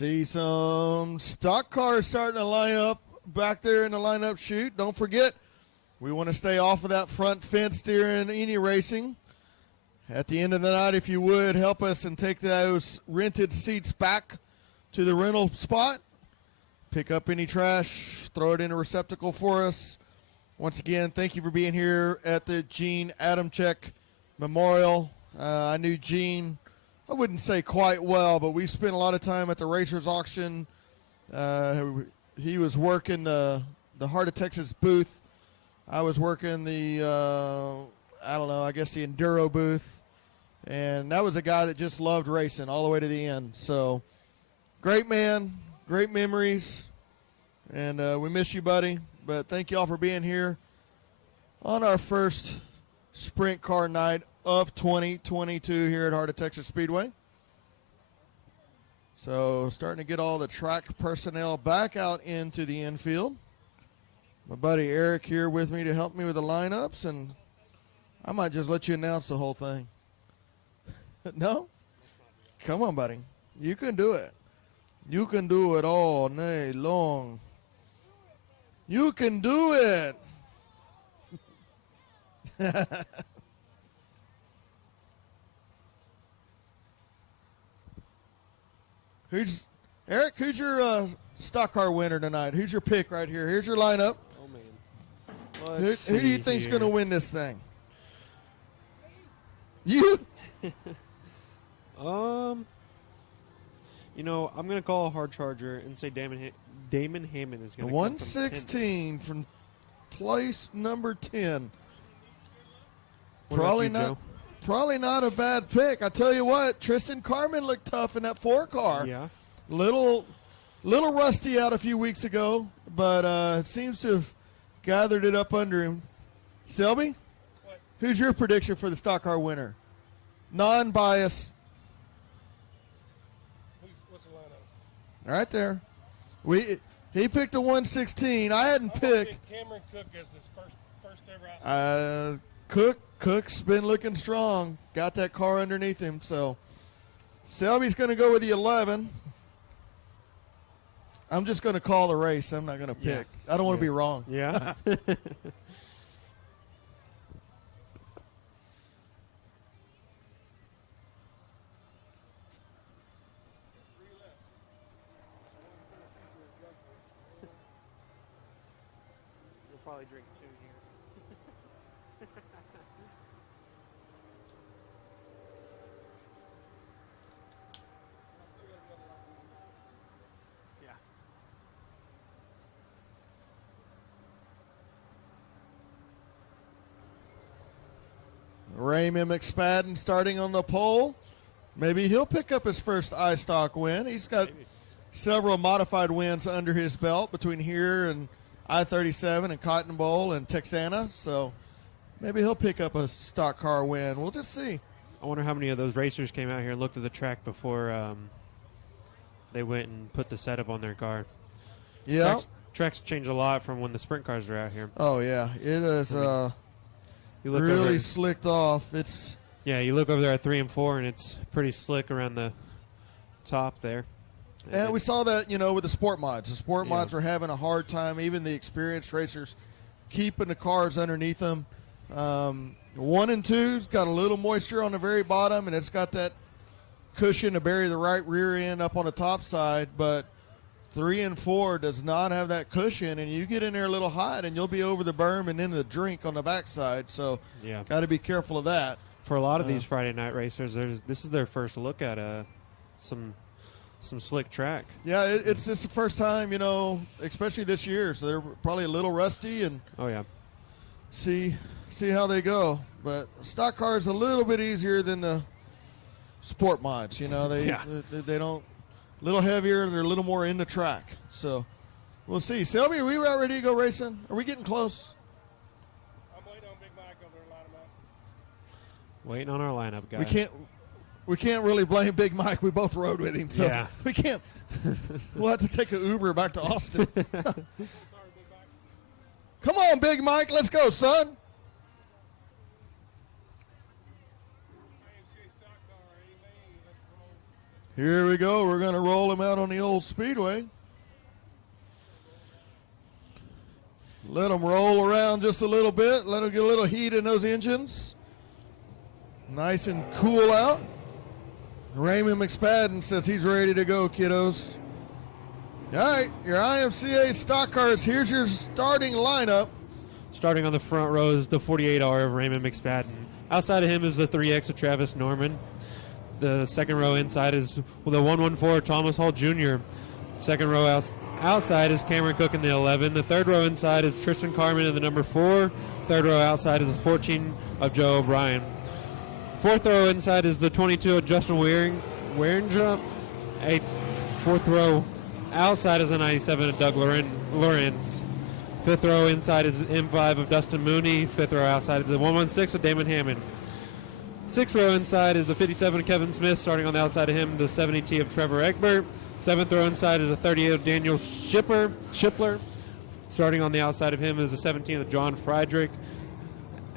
See some stock cars starting to line up back there in the lineup chute. Don't forget, we want to stay off of that front fence during any racing. At the end of the night, if you would, help us and take those rented seats back to the rental spot. Pick up any trash, throw it in a receptacle for us. Once again, thank you for being here at the Gene Adamczyk Memorial. I knew Gene, I wouldn't say quite well, but we spent a lot of time at the Racers Auction. He was working the Heart of Texas booth. I was working the, I don't know, I guess the Enduro booth. And that was a guy that just loved racing all the way to the end. So, great man, great memories. And we miss you, buddy. But thank you all for being here on our first sprint car night of 2022 here at Heart of Texas Speedway. So starting to get all the track personnel back out into the infield. My buddy Eric here with me to help me with the lineups, and I might just let you announce the whole thing. No? Come on, buddy. You can do it. You can do it all day long. You can do it. Eric, who's your stock car winner tonight? Who's your pick right here? Here's your lineup. Oh, man. Who do you think's going to win this thing? You? You know, I'm going to call a hard charger and say Damon Hammond is going to 116 from place number 10. What about you, Joe? Probably not a bad pick. I tell you what, Tristan Carmen looked tough in that 4 car. Yeah. Little rusty out a few weeks ago, but seems to have gathered it up under him. Selby, who's your prediction for the stock car winner? Non-biased. What's the lineup? Right there. He picked a 116. I hadn't picked. Cameron Cook as this first ever Cook's been looking strong. Got that car underneath him. So Selby's going to go with the 11. I'm just going to call the race. I'm not going to pick. I don't want to be wrong. Yeah. You'll probably drink 2 here. Yeah. Raymond McSpadden starting on the pole. Maybe he'll pick up his first iStock win. He's got several modified wins under his belt between here and I-37 and Cotton Bowl and Texana. So maybe he'll pick up a stock car win. We'll just see. I wonder how many of those racers came out here and looked at the track before they went and put the setup on their car. Yeah. Tracks change a lot from when the sprint cars were out here. Oh, yeah. It is you look really over, slicked off. You look over there at 3 and 4, and it's pretty slick around the top there. And we saw that, with the sport mods. The sport mods are having a hard time, even the experienced racers, keeping the cars underneath them. 1 and 2's got a little moisture on the very bottom, and it's got that cushion to bury the right rear end up on the top side. But 3 and 4 does not have that cushion, and you get in there a little hot, and you'll be over the berm and into the drink on the backside. So, got to be careful of that. For a lot of these Friday night racers, this is their first look at some slick track. Yeah, it's just the first time, especially this year. So they're probably a little rusty, and see how they go. But stock car is a little bit easier than the sport mods. They don't. A little heavier, they're a little more in the track. So we'll see. Selby, are we about ready to go racing? Are we getting close? I'm waiting on Big Mike over there to line him up. Waiting on our lineup, guys. We can't really blame Big Mike. We both rode with him, so we can't. We'll have to take an Uber back to Austin. Come on, Big Mike, let's go, son. Here we go. We're going to roll him out on the old Speedway. Let them roll around just a little bit. Let them get a little heat in those engines. Nice and cool out. Raymond McSpadden says he's ready to go, kiddos. All right, your IMCA stock cars. Here's your starting lineup. Starting on the front row is the 48R of Raymond McSpadden. Outside of him is the 3X of Travis Norman. The second row inside is the 114 Thomas Hall Jr. Second row outside is Cameron Cook in the 11. The third row inside is Tristan Carmen in the number 4. Third row outside is the 14 of Joe O'Brien. Fourth row inside is the 22 of Justin Waringa. Fourth row outside is the 97 of Doug Lorenz. Fifth row inside is M5 of Dustin Mooney. Fifth row outside is the 116 of Damon Hammond. Sixth row inside is the 57 of Kevin Smith. Starting on the outside of him, the 70T of Trevor Egbert. Seventh row inside is the 38 of Daniel Shipler. Starting on the outside of him is the 17 of John Friedrich.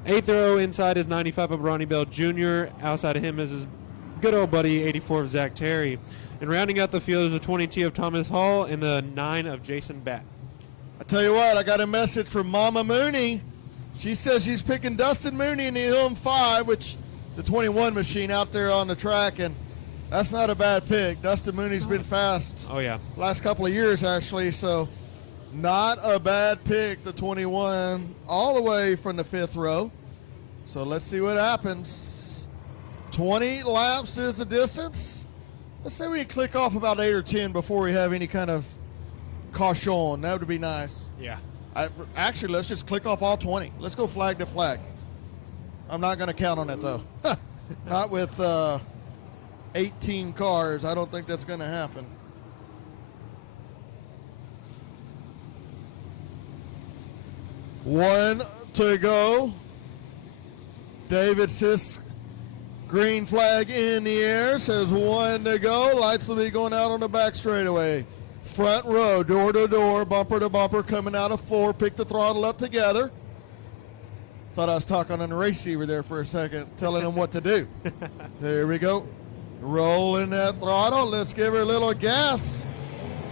Eighth row inside is 95 of Ronnie Bell Jr. Outside of him is his good old buddy, 84 of Zach Terry. And rounding out the field is the 20T of Thomas Hall and the 9 of Jason Batt. I tell you what, I got a message from Mama Mooney. She says she's picking Dustin Mooney in the M5, which the 21 machine out there on the track, and that's not a bad pick. Dustin Mooney's been fast. Oh, yeah. Last couple of years, actually, so not a bad pick, the 21, all the way from the 5th row. So let's see what happens. 20 laps is the distance. Let's say we click off about 8 or 10 before we have any kind of caution. That would be nice. Yeah. Actually, let's just click off all 20. Let's go flag to flag. I'm not going to count on it, though. Not with 18 cars. I don't think that's going to happen. One to go. David Sisk, green flag in the air, says 1 to go. Lights will be going out on the back straightaway. Front row, door to door, bumper to bumper, coming out of 4. Pick the throttle up together. Thought I was talking on the receiver there for a second, telling them what to do. There we go. Rolling that throttle. Let's give her a little gas.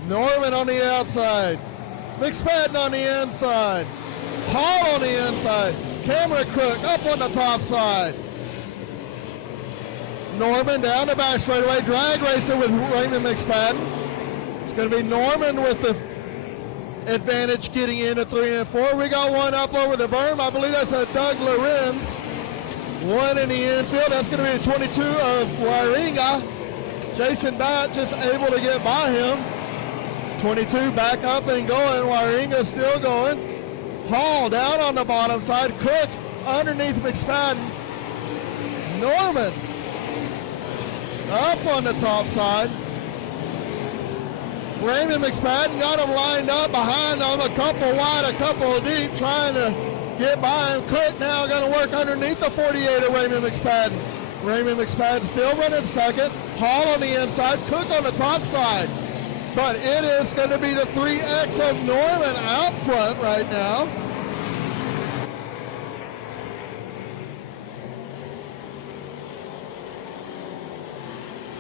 Norman on the outside. McSpadden on the inside. Hall on the inside. Cameron Cook up on the top side. Norman down the back straightaway. Drag racing with Raymond McSpadden. It's going to be Norman with the advantage getting into 3 and 4. We got one up over the berm. I believe that's a Doug Lorenz. One in the infield. That's going to be the 22 of Waringa. Jason Batt just able to get by him. 22 back up and going. Waringa still going. Hall down on the bottom side. Cook underneath McSpadden. Norman up on the top side. Raymond McSpadden got him lined up behind him, a couple wide, a couple deep, trying to get by him. Cook now going to work underneath the 48 of Raymond McSpadden. Raymond McSpadden still running second. Hall on the inside, Cook on the top side. But it is going to be the 3X of Norman out front right now.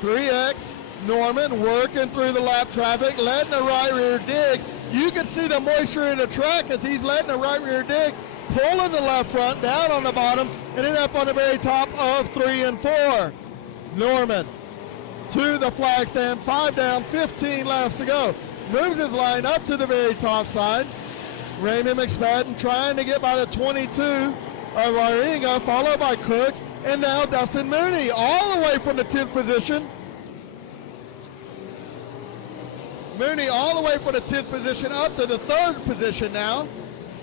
.3X Norman working through the lap traffic, letting the right rear dig. You can see the moisture in the track as he's letting the right rear dig, pulling the left front down on the bottom, and then up on the very top of 3 and 4. Norman to the flag stand, 5 down, 15 laps to go. Moves his line up to the very top side. Raymond McSpadden trying to get by the 22 of Waringa, followed by Cook, and now Dustin Mooney all the way from the 10th position. Mooney all the way from the 10th position up to the 3rd position now.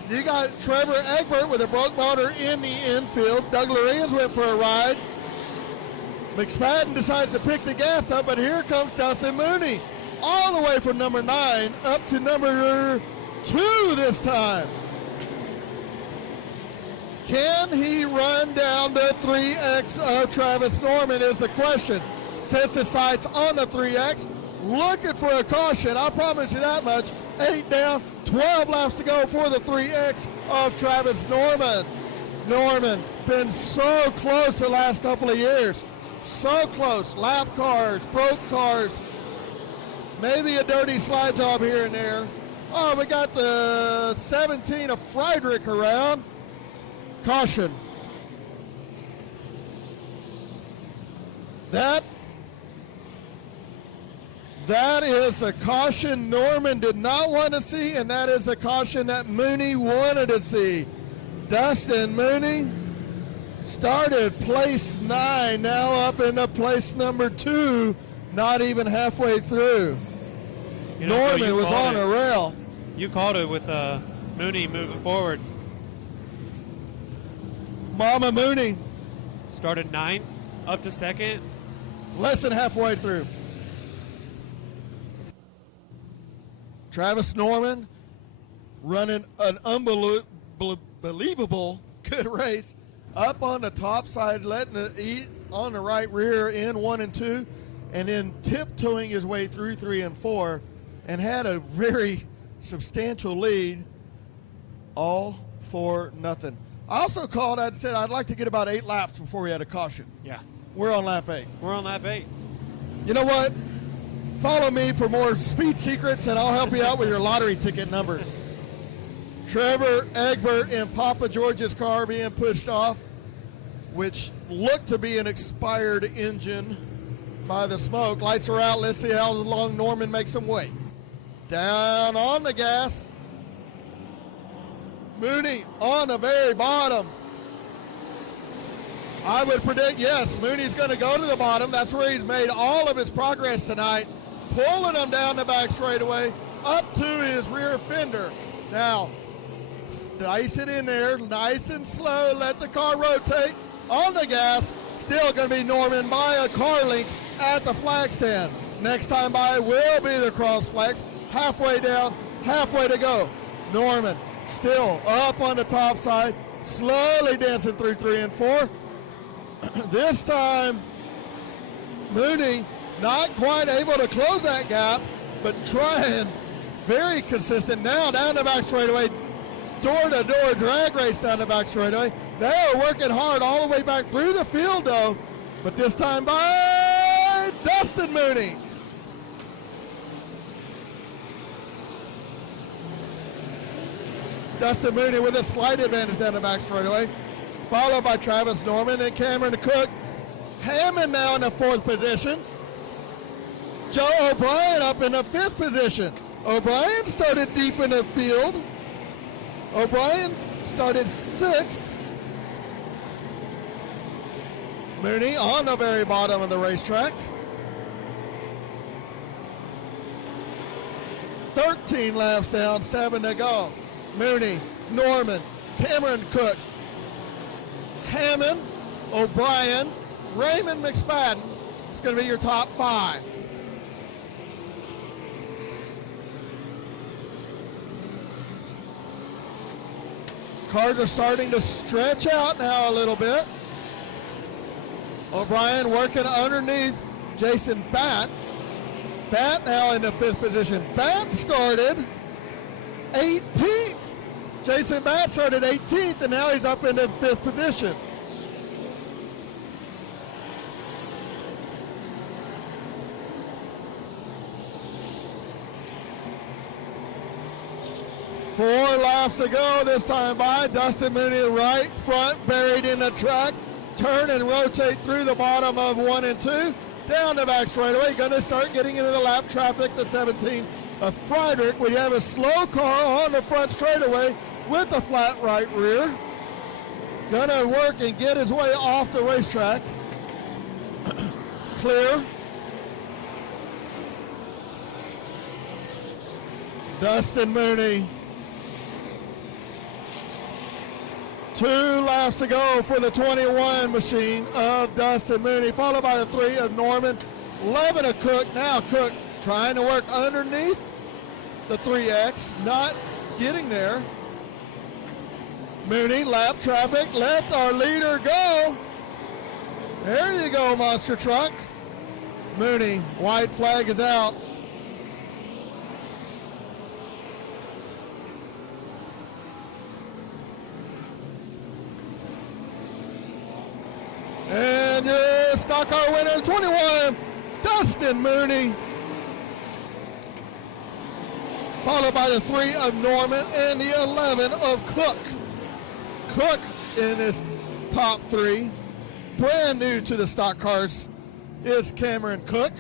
You got Trevor Egbert with a broke motor in the infield. Doug Lorenz went for a ride. McSpadden decides to pick the gas up, but here comes Dustin Mooney all the way from number 9 up to number 2 this time. Can he run down the 3X of Travis Norman is the question. Sets his sights on the 3X, looking for a caution. I promise you that much. 8 down, 12 laps to go for the 3X of Travis Norman. Norman been so close the last couple of years. So close. Lap cars, broke cars, maybe a dirty slide job here and there. Oh, we got the 17 of Friedrich around. Caution. That is a caution Norman did not want to see, and that is a caution that Mooney wanted to see. Dustin Mooney started place 9, now up into place number 2, not even halfway through. You know, Norman you was called on it. a rail. You called it with Mooney moving forward. Mama Mooney started 9th, up to 2nd. Less than halfway through. Travis Norman running an unbelievable good race up on the top side, letting it eat on the right rear in 1 and 2, and then tiptoeing his way through 3 and 4, and had a very substantial lead, all for nothing. I also called, I said I'd like to get about 8 laps before we had a caution. Yeah. We're on lap 8. We're on lap 8. You know what? Follow me for more speed secrets, and I'll help you out with your lottery ticket numbers. Trevor Egbert in Papa George's car being pushed off, which looked to be an expired engine by the smoke. Lights are out. Let's see how long Norman makes him wait. Down on the gas. Mooney on the very bottom. I would predict, yes, Mooney's going to go to the bottom. That's where he's made all of his progress tonight, pulling him down the back straightaway up to his rear fender. Now, dice it in there, nice and slow, let the car rotate on the gas. Still going to be Norman by a car length at the flag stand. Next time by will be the cross flags. Halfway down, halfway to go. Norman still up on the top side, slowly dancing through 3 and 4. This time, Mooney not quite able to close that gap, but trying, very consistent. Now down the back straightaway, door-to-door drag race down the back straightaway. They are working hard all the way back through the field, though, but this time by Dustin Mooney. Dustin Mooney with a slight advantage down the back straightaway, followed by Travis Norman and Cameron Cook. Hammond now in the 4th position. Joe O'Brien up in the 5th position. O'Brien started deep in the field. O'Brien started 6th. Mooney on the very bottom of the racetrack. 13 laps down, 7 to go. Mooney, Norman, Cameron Cook, Hammond, O'Brien, Raymond McSpadden. It's going to be your top 5. Cars are starting to stretch out now a little bit. O'Brien working underneath Jason Batt. Batt now in the 5th position. Batt started 18th. Jason Batt started 18th, and now he's up in the 5th position. Four laps to go this time by. Dustin Mooney right front, buried in the track. Turn and rotate through the bottom of 1 and 2. Down the back straightaway. Going to start getting into the lap traffic. The 17 of Friedrich. We have a slow car on the front straightaway with the flat right rear. Going to work and get his way off the racetrack. Clear. Dustin Mooney. 2 laps to go for the 21 machine of Dustin Mooney, followed by the 3 of Norman. 11 of Cook. Now Cook trying to work underneath the 3X, not getting there. Mooney, lap traffic, let our leader go. There you go, monster truck. Mooney, white flag is out. And just stock car winner, 21, Dustin Mooney. Followed by the 3 of Norman and the 11 of Cook. Cook in his top 3. Brand new to the stock cars is Cameron Cook.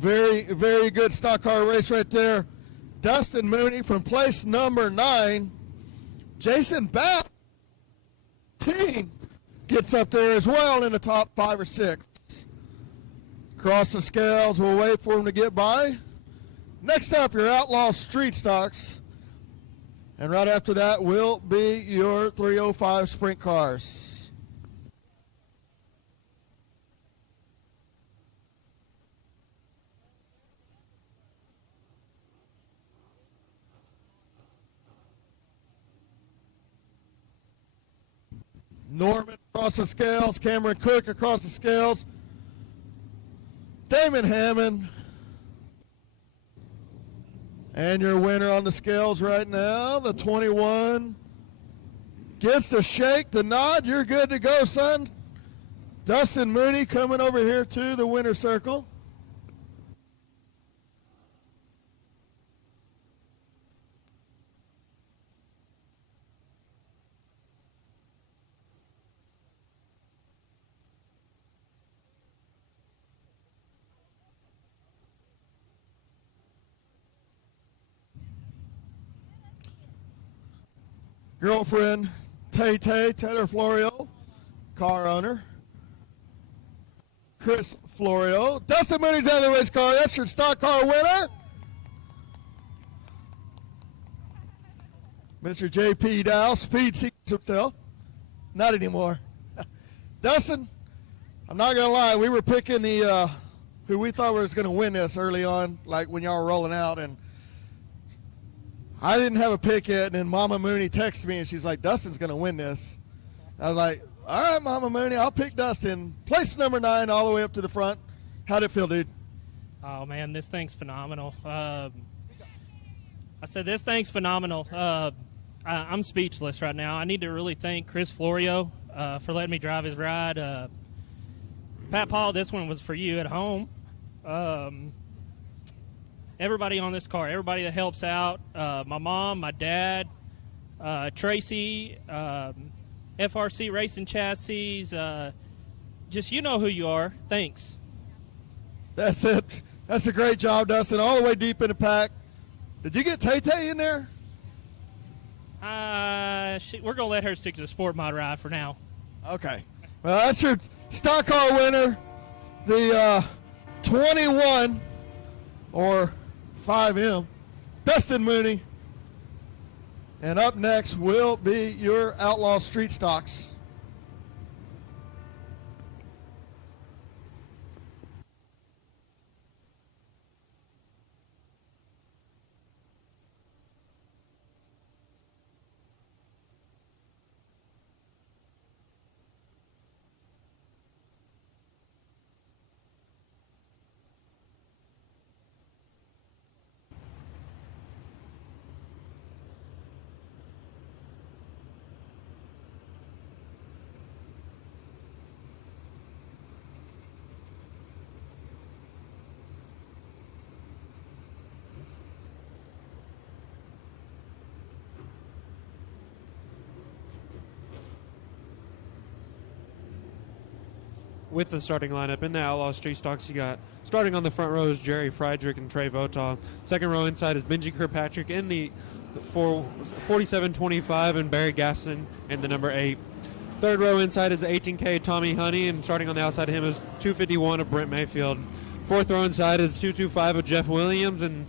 Very, very good stock car race right there. Dustin Mooney from place number 9. Jason Babb gets up there as well in the top 5 or 6. Across the scales, we'll wait for him to get by. Next up, your Outlaw Street Stocks. And right after that will be your 305 Sprint Cars. Norman across the scales, Cameron Cook across the scales, Damon Hammond, and your winner on the scales right now, the 21, gets the shake, the nod. You're good to go, son. Dustin Mooney coming over here to the winner's circle. Girlfriend, Taylor Florio, car owner. Chris Florio. Dustin Mooney's out of the race car. That's your stock car winner. Mr. J.P. Dow, speed seeks himself. Not anymore. Dustin, I'm not going to lie. We were picking the who we thought was going to win this early on, like when y'all were rolling out, and I didn't have a pick yet, and then Mama Mooney texted me, and she's like, Dustin's going to win this. I was like, all right, Mama Mooney, I'll pick Dustin. Place number 9 all the way up to the front. How'd it feel, dude? Oh, man, this thing's phenomenal. I said this thing's phenomenal. I'm speechless right now. I need to really thank Chris Florio for letting me drive his ride. Pat Paul, this one was for you at home. Everybody on this car, everybody that helps out, my mom, my dad, Tracy, FRC Racing Chassis, just you know who you are. Thanks. That's it. That's a great job, Dustin, all the way deep in the pack. Did you get Tay-Tay in there? We're going to let her stick to the sport mod ride for now. Okay. Well, that's your stock car winner, the 21 or 5M, Dustin Mooney. And up next will be your Outlaw Street Stocks. With the starting lineup in the Outlaw Street Stocks, you got starting on the front row is Jerry Friedrich and Trey Votaw. Second row inside is Benji Kirkpatrick in the 4725 and Barry Gaston in the number 8. Third row inside is the 18K Tommy Honey, and starting on the outside of him is 251 of Brent Mayfield. Fourth row inside is 225 of Jeff Williams, and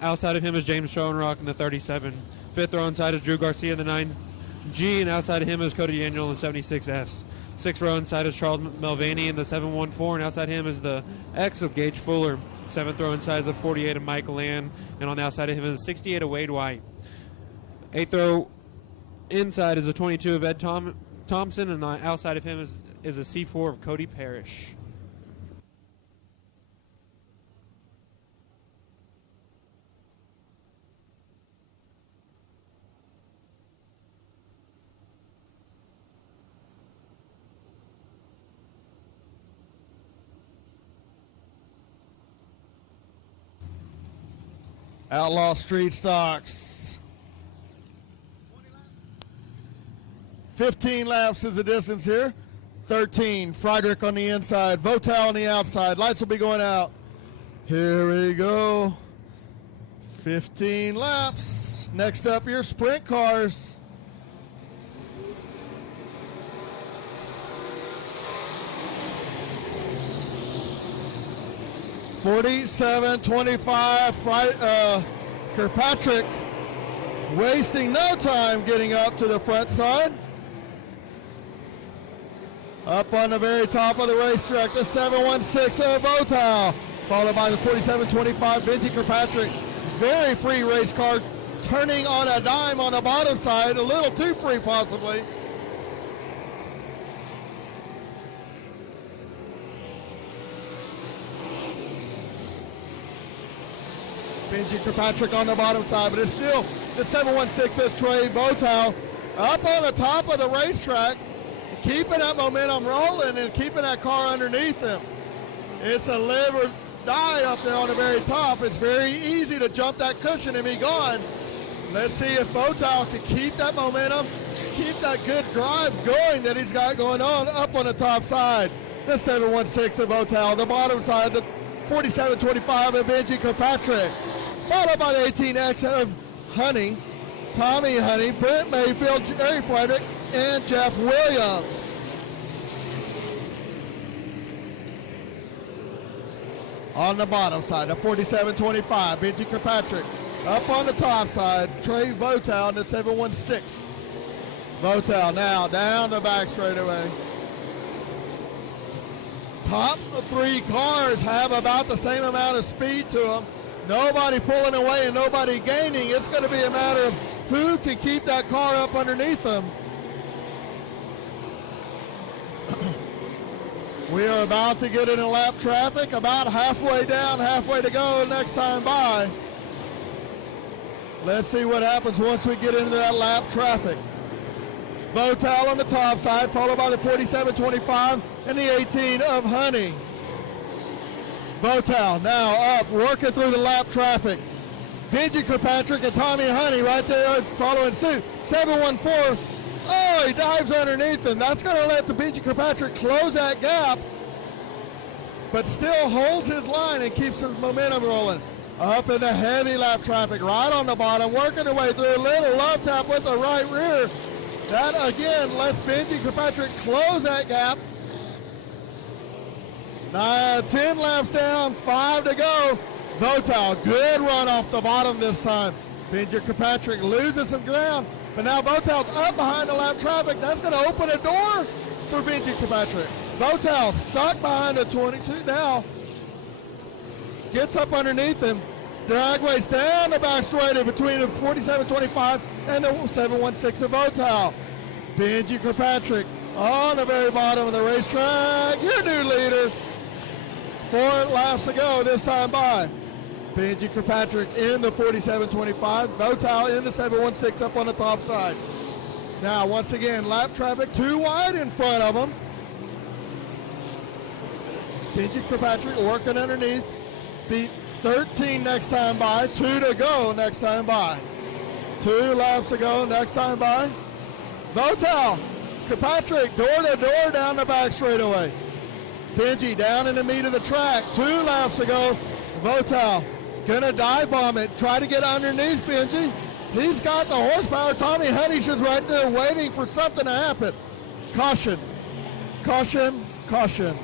outside of him is James Schoenrock in the 37. fifth row inside is Drew Garcia in the 9G, and outside of him is Cody Daniel in the 76S. Sixth row inside is Charles Melvani in the 714, and outside him is the X of Gage Fuller. Seventh row inside is the 48 of Mike Land, and on the outside of him is the 68 of Wade White. Eighth row inside is the 22 of Ed Thompson, and outside of him is a C4 of Cody Parrish. Outlaw Street Stocks. 15 laps is the distance here. 13, Friedrich on the inside, Votal on the outside. Lights will be going out. Here we go. 15 laps. Next up, your sprint cars. $47.25. Kirkpatrick wasting no time getting up to the front side. Up on the very top of the racetrack, the 716 of Votal, followed by the 47.25 Benji Kirkpatrick. Very free race car, turning on a dime on the bottom side, a little too free possibly. Benji Kirkpatrick on the bottom side, but it's still the 716 of Trey Votal up on the top of the racetrack, keeping that momentum rolling and keeping that car underneath him. It's a live or die up there on the very top. It's very easy to jump that cushion and be gone. Let's see if Votal can keep that momentum, keep that good drive going that he's got going on up on the top side. The 716 of Votal, the bottom side, the 47.25 of Benji Kirkpatrick, followed by the 18X of Honey, Tommy Honey, Brent Mayfield, Jerry Frederick, and Jeff Williams. On the bottom side, the 47.25, Benji Kirkpatrick. Up on the top side, Trey Votal in the 716. Votal now down the back straightaway. Top three cars have about the same amount of speed to them. Nobody pulling away and nobody gaining. It's going to be a matter of who can keep that car up underneath them. We are about to get into lap traffic, about halfway down, halfway to go next time by. Let's see what happens once we get into that lap traffic. Votal on the top side, followed by the 47.25 and the 18 of Honey. Votal now up, working through the lap traffic. Benji Kirkpatrick and Tommy Honey right there following suit. 714. Oh, he dives underneath him. That's going to let the Benji Kirkpatrick close that gap, but still holds his line and keeps his momentum rolling. Up in the heavy lap traffic, right on the bottom, working their way through a little love tap with the right rear. That again lets Benji Kirkpatrick close that gap. 10 laps down, 5 to go. Votal, good run off the bottom this time. Benji Kirkpatrick loses some ground, but now Votal's up behind the lap traffic. That's going to open a door for Benji Kirkpatrick. Votal stuck behind the 22 now. Gets up underneath him. Drag race down the back straightaway between the 47.25 and the 716 of Votal. Benji Kirkpatrick on the very bottom of the racetrack. Your new leader. 4 laps to go this time by. Benji Kirkpatrick in the 47.25. Votal in the 716 up on the top side. Now, once again, lap traffic too wide in front of him. Benji Kirkpatrick working underneath. Beat 13 next time by. 2 to go next time by. 2 laps to go next time by. Votal, Kirkpatrick door to door down the back straightaway. Benji down in the meat of the track. 2 laps to go. Votal gonna dive bomb it. Try to get underneath Benji. He's got the horsepower. Tommy Honey's just right there waiting for something to happen. Caution, caution, caution.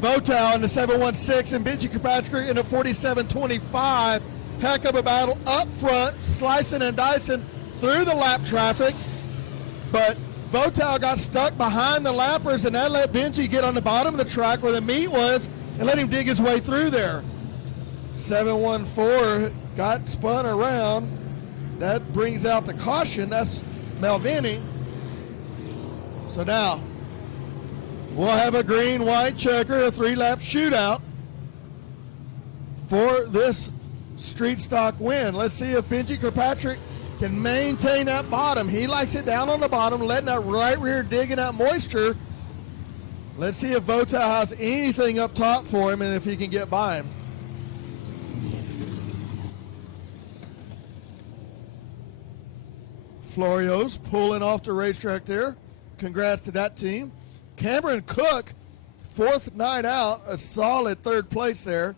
Votal in the 716 and Benji Kirkpatrick in the 4725. Heck of a battle up front, slicing and dicing through the lap traffic. But Votal got stuck behind the lappers, and that let Benji get on the bottom of the track where the meat was and let him dig his way through there. 714 got spun around. That brings out the caution. That's Melvini. So now we'll have a green-white checker, a 3-lap shootout for this street stock win. Let's see if Benji Kirkpatrick can maintain that bottom. He likes it down on the bottom, letting that right rear dig in that moisture. Let's see if Votal has anything up top for him and if he can get by him. Florio's pulling off the racetrack there. Congrats to that team. Cameron Cook, 4th night out, a solid 3rd place there.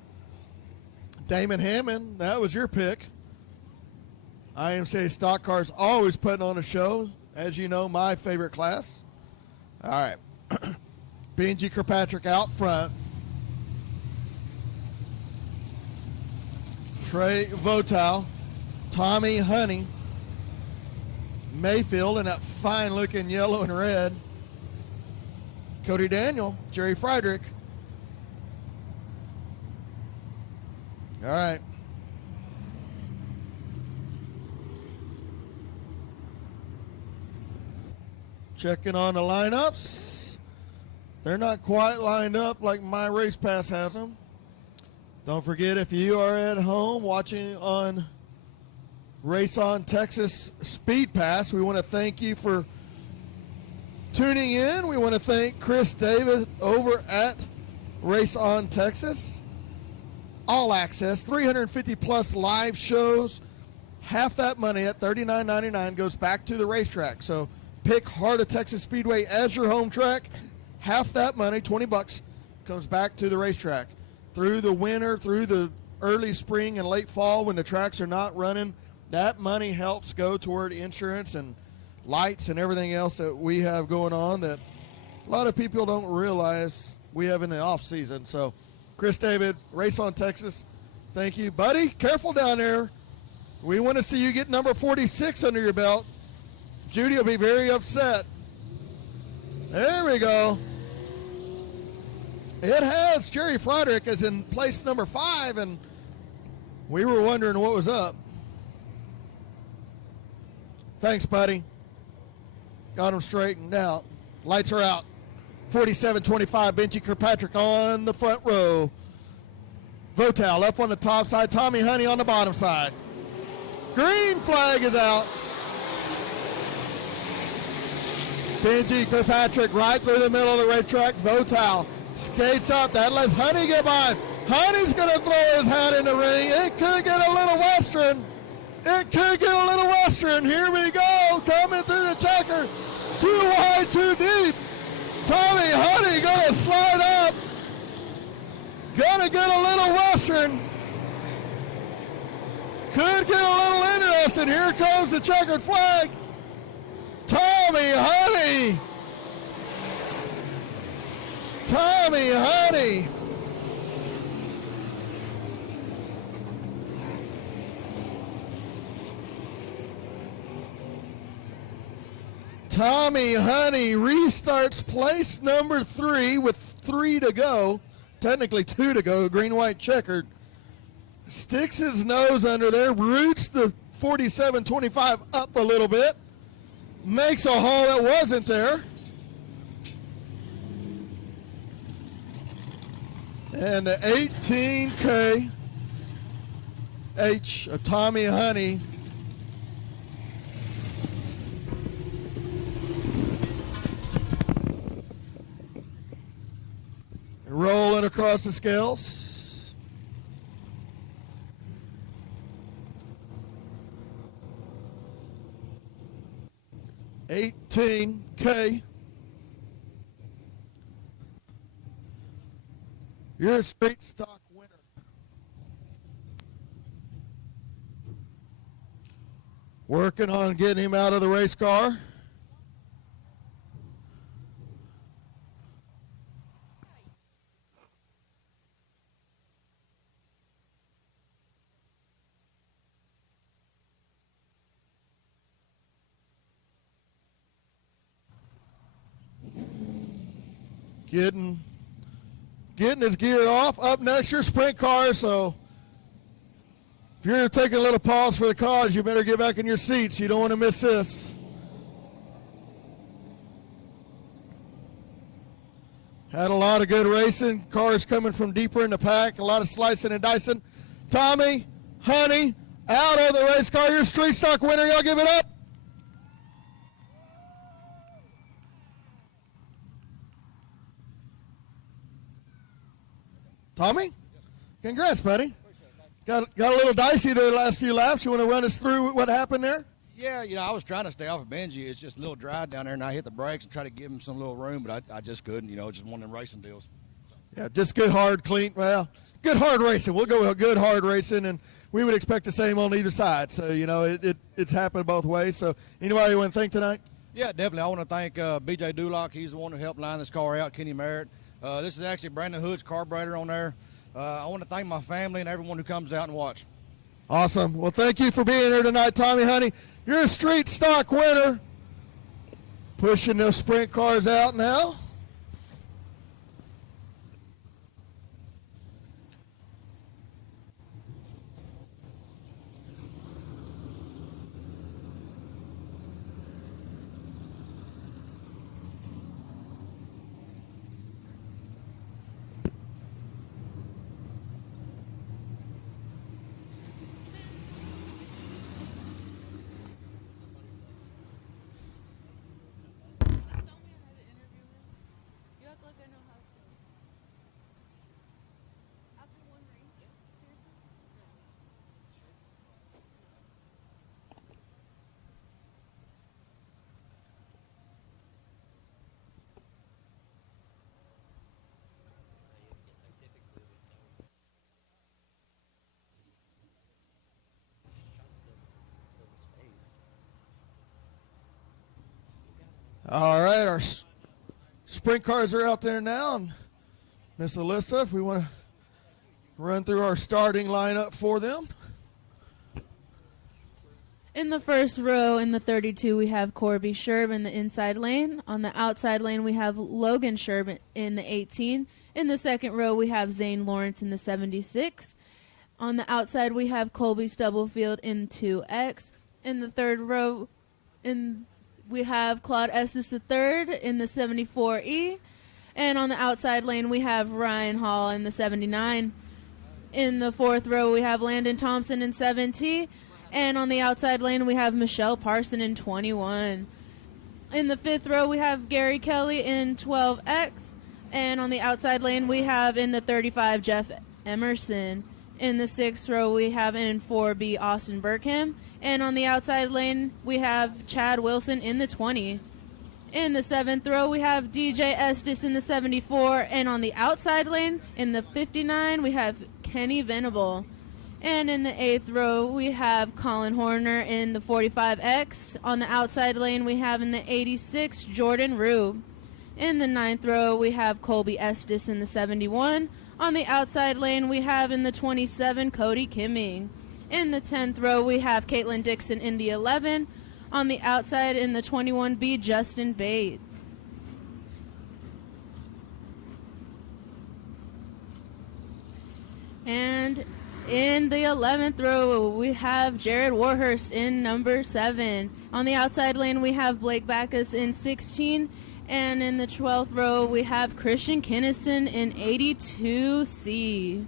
Damon Hammond, that was your pick. IMCA Stock Cars always putting on a show. As you know, my favorite class. All right. Benji Kirkpatrick out front. Trey Votal. Tommy Honey. Mayfield in that fine-looking yellow and red. Cody Daniel. Jerry Friedrich. All right. Checking on the lineups. They're not quite lined up like my race pass has them. Don't forget, if you are at home watching on Race On Texas Speed Pass, we want to thank you for tuning in. We want to thank Chris Davis over at Race On Texas. All access, 350 plus live shows. Half that money at $39.99 goes back to the racetrack. So pick Heart of Texas Speedway as your home track. Half that money, $20, comes back to the racetrack. Through the winter, through the early spring and late fall when the tracks are not running, that money helps go toward insurance and lights and everything else that we have going on that a lot of people don't realize we have in the off season. So Chris David, Race On Texas, thank you. Buddy, careful down there. We want to see you get number 46 under your belt. Judy will be very upset. There we go. It has Jerry Friedrich as in place number 5, and we were wondering what was up. Thanks, buddy. Got him straightened out. Lights are out. 47-25, Benji Kirkpatrick on the front row. Votal up on the top side. Tommy Honey on the bottom side. Green flag is out. Benji Kirkpatrick right through the middle of the racetrack. Votal skates up. That lets Honey get by. Honey's going to throw his hat in the ring. It could get a little Western. It could get a little Western. Here we go. Coming through the checker. Too wide, too deep. Tommy Honey going to slide up. Going to get a little Western. Could get a little interesting. Here comes the checkered flag. Tommy Honey. Tommy Honey. Tommy Honey restarts place number 3 with 3 to go. Technically 2 to go, green-white checkered. Sticks his nose under there, roots the 47-25 up a little bit. Makes a hole that wasn't there. And the 18K H of Tommy Honey rolling across the scales. $18K. You're a straight stock winner. Working on getting him out of the race car. getting his gear off. Up next, your sprint car. So if you're taking a little pause for the cars, you better get back in your seats. You don't want to miss this. Had a lot of good racing. Cars coming from deeper in the pack. A lot of slicing and dicing. Tommy, Honey, out of the race car. Your street stock winner. Y'all give it up. Tommy, congrats, buddy. Got a little dicey there the last few laps. You want to run us through what happened there? Yeah, I was trying to stay off of Benji. It's just a little dry down there, and I hit the brakes and try to give him some little room, but I just couldn't. Just one of them racing deals. Yeah, just good, hard, clean. Well, good, hard racing. We'll go with good, hard racing, and we would expect the same on either side. So, it's happened both ways. So, anybody want to thank tonight? Yeah, definitely. I want to thank B.J. Dulock. He's the one who helped line this car out, Kenny Merritt. This is actually Brandon Hood's carburetor on there. I want to thank my family and everyone who comes out and watch. Awesome. Well, thank you for being here tonight, Tommy, honey. You're a street stock winner. Pushing those sprint cars out now. All right, our sprint cars are out there now. And Miss Alyssa, if we want to run through our starting lineup for them. In the first row, in the 32, we have Corby Sherb in the inside lane. On the outside lane, we have Logan Sherb in the 18. In the second row, we have Zane Lawrence in the 76. On the outside, we have Colby Stubblefield in 2X. In the third row, we have Claude Estes III in the 74E. And on the outside lane, we have Ryan Hall in the 79. In the fourth row, we have Landon Thompson in 7T. And on the outside lane, we have Michelle Parson in 21. In the fifth row, we have Gary Kelly in 12X. And on the outside lane, we have in the 35, Jeff Emerson. In the sixth row, we have in 4B, Austin Burkham. And on the outside lane, we have Chad Wilson in the 20. In the seventh row, we have DJ Estes in the 74. And on the outside lane, in the 59, we have Kenny Venable. And in the eighth row, we have Colin Horner in the 45X. On the outside lane, we have in the 86, Jordan Rube. In the ninth row, we have Colby Estes in the 71. On the outside lane, we have in the 27, Cody Kimming. In the 10th row, we have Caitlin Dixon in the 11. On the outside, in the 21B, Justin Bates. And in the 11th row, we have Jared Warhurst in number 7. On the outside lane, we have Blake Backus in 16. And in the 12th row, we have Christian Kinnison in 82C.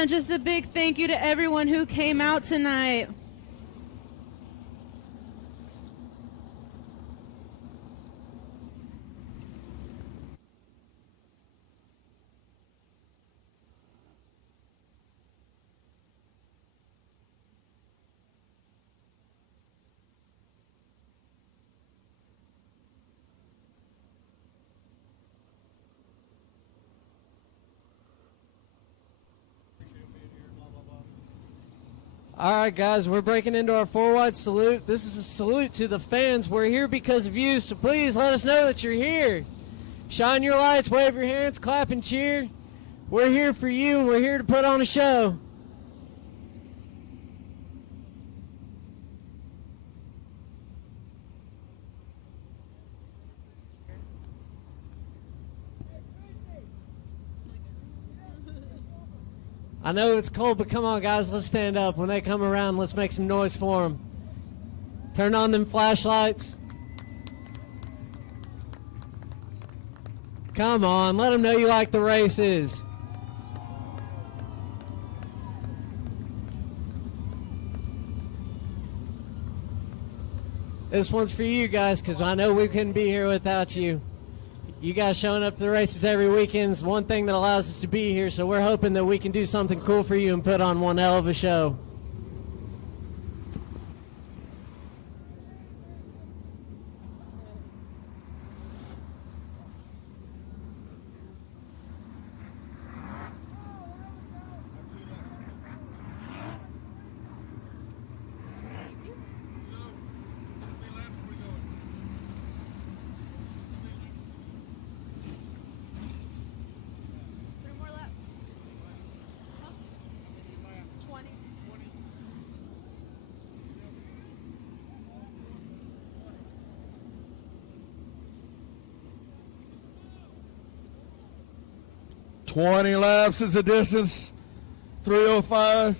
And just a big thank you to everyone who came out tonight. All right, guys, we're breaking into our four-wide salute. This is a salute to the fans. We're here because of you, so please let us know that you're here. Shine your lights, wave your hands, clap and cheer. We're here for you, and we're here to put on a show. I know it's cold, but come on, guys, let's stand up. When they come around, let's make some noise for them. Turn on them flashlights. Come on, let them know you like the races. This one's for you guys, because I know we couldn't be here without you. You guys showing up to the races every weekend is one thing that allows us to be here, so we're hoping that we can do something cool for you and put on one hell of a show. "20 laps is the distance, 3:05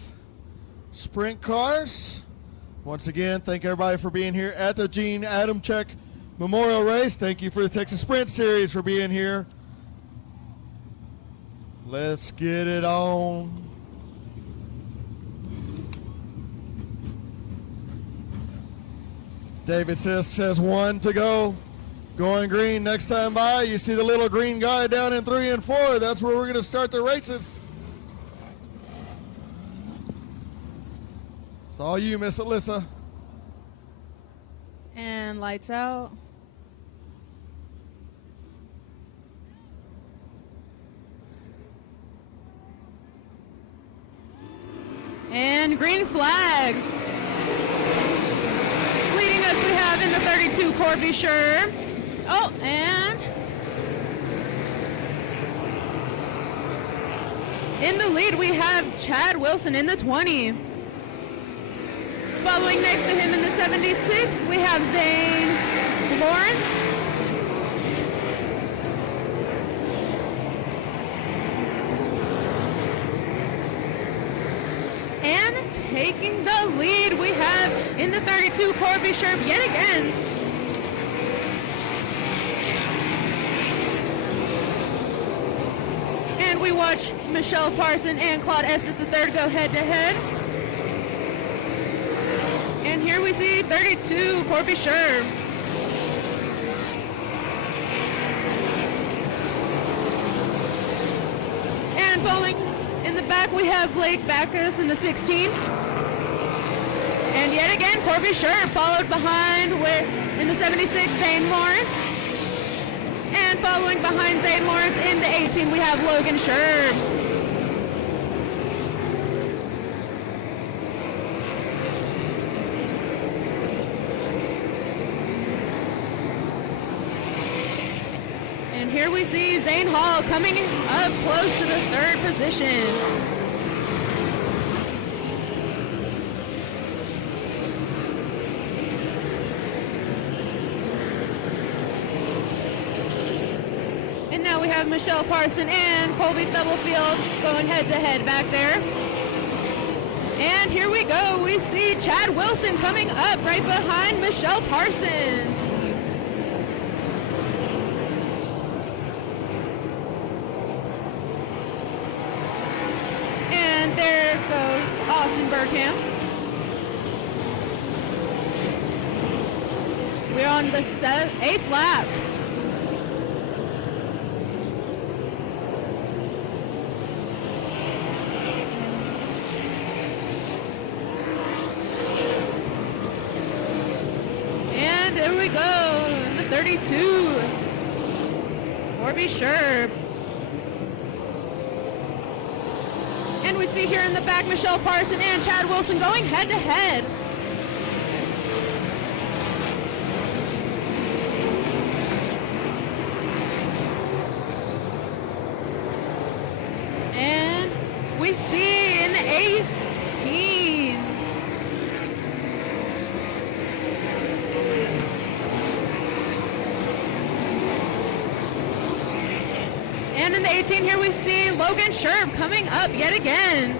sprint cars." Once again, thank everybody for being here at the Gene Adamczyk Memorial Race. Thank you for the Texas Sprint Series for being here. Let's get it on. David says 1 to go. Going green. Next time by, you see the little green guy down in 3 and 4. That's where we're going to start the races. It's all you, Miss Alyssa. And lights out. And green flag. Leading us, we have in the 32, Corby Scher. Oh, and in the lead, we have Chad Wilson in the 20. Following next to him in the 76, we have Zane Lawrence. And taking the lead, we have in the 32, Corby Scherb yet again. And we watch Michelle Parson and Claude Estes III go head-to-head. And here we see 32, Corby Scherb. And following in the back, we have Blake Backus in the 16. And yet again, Corby Scherb followed behind with, in the 76, Zane Lawrence. And following behind Zane Lawrence in the 18, we have Logan Scherb. And here we see Zane Hall coming up close to the 3rd position. And now we have Michelle Parson and Colby Stubblefield going head-to-head back there. And here we go. We see Chad Wilson coming up right behind Michelle Parson. And Austin Burkham. We're on the 8th lap. And there we go, the 32. Corby Sherb. And we see here in the back Michelle Parson and Chad Wilson going head to head. And we see in 18. And in the 18 here we see Logan Sherb coming up yet again.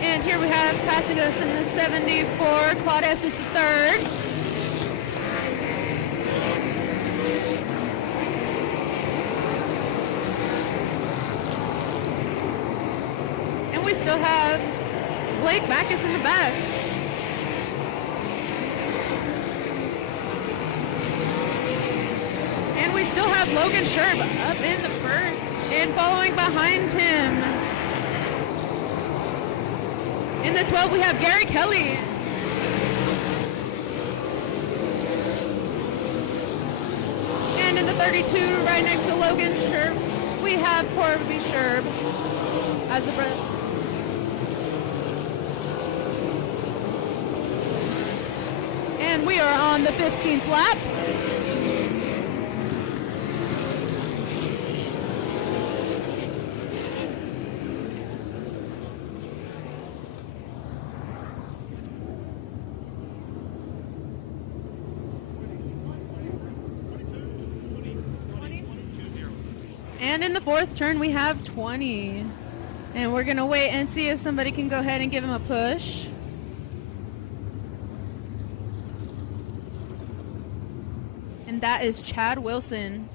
And here we have passing us in the 74, Claude S is the third. And we still have Blake Backus in the back. And we still have Logan Sherb up in the first. And following behind him in the 12, we have Gary Kelly. And in the 32, right next to Logan Sherb, we have Corby Sherb as the brother. And we are on the 15th lap. And in the fourth turn, we have 20. And we're going to wait and see if somebody can go ahead and give him a push. And that is Chad Wilson.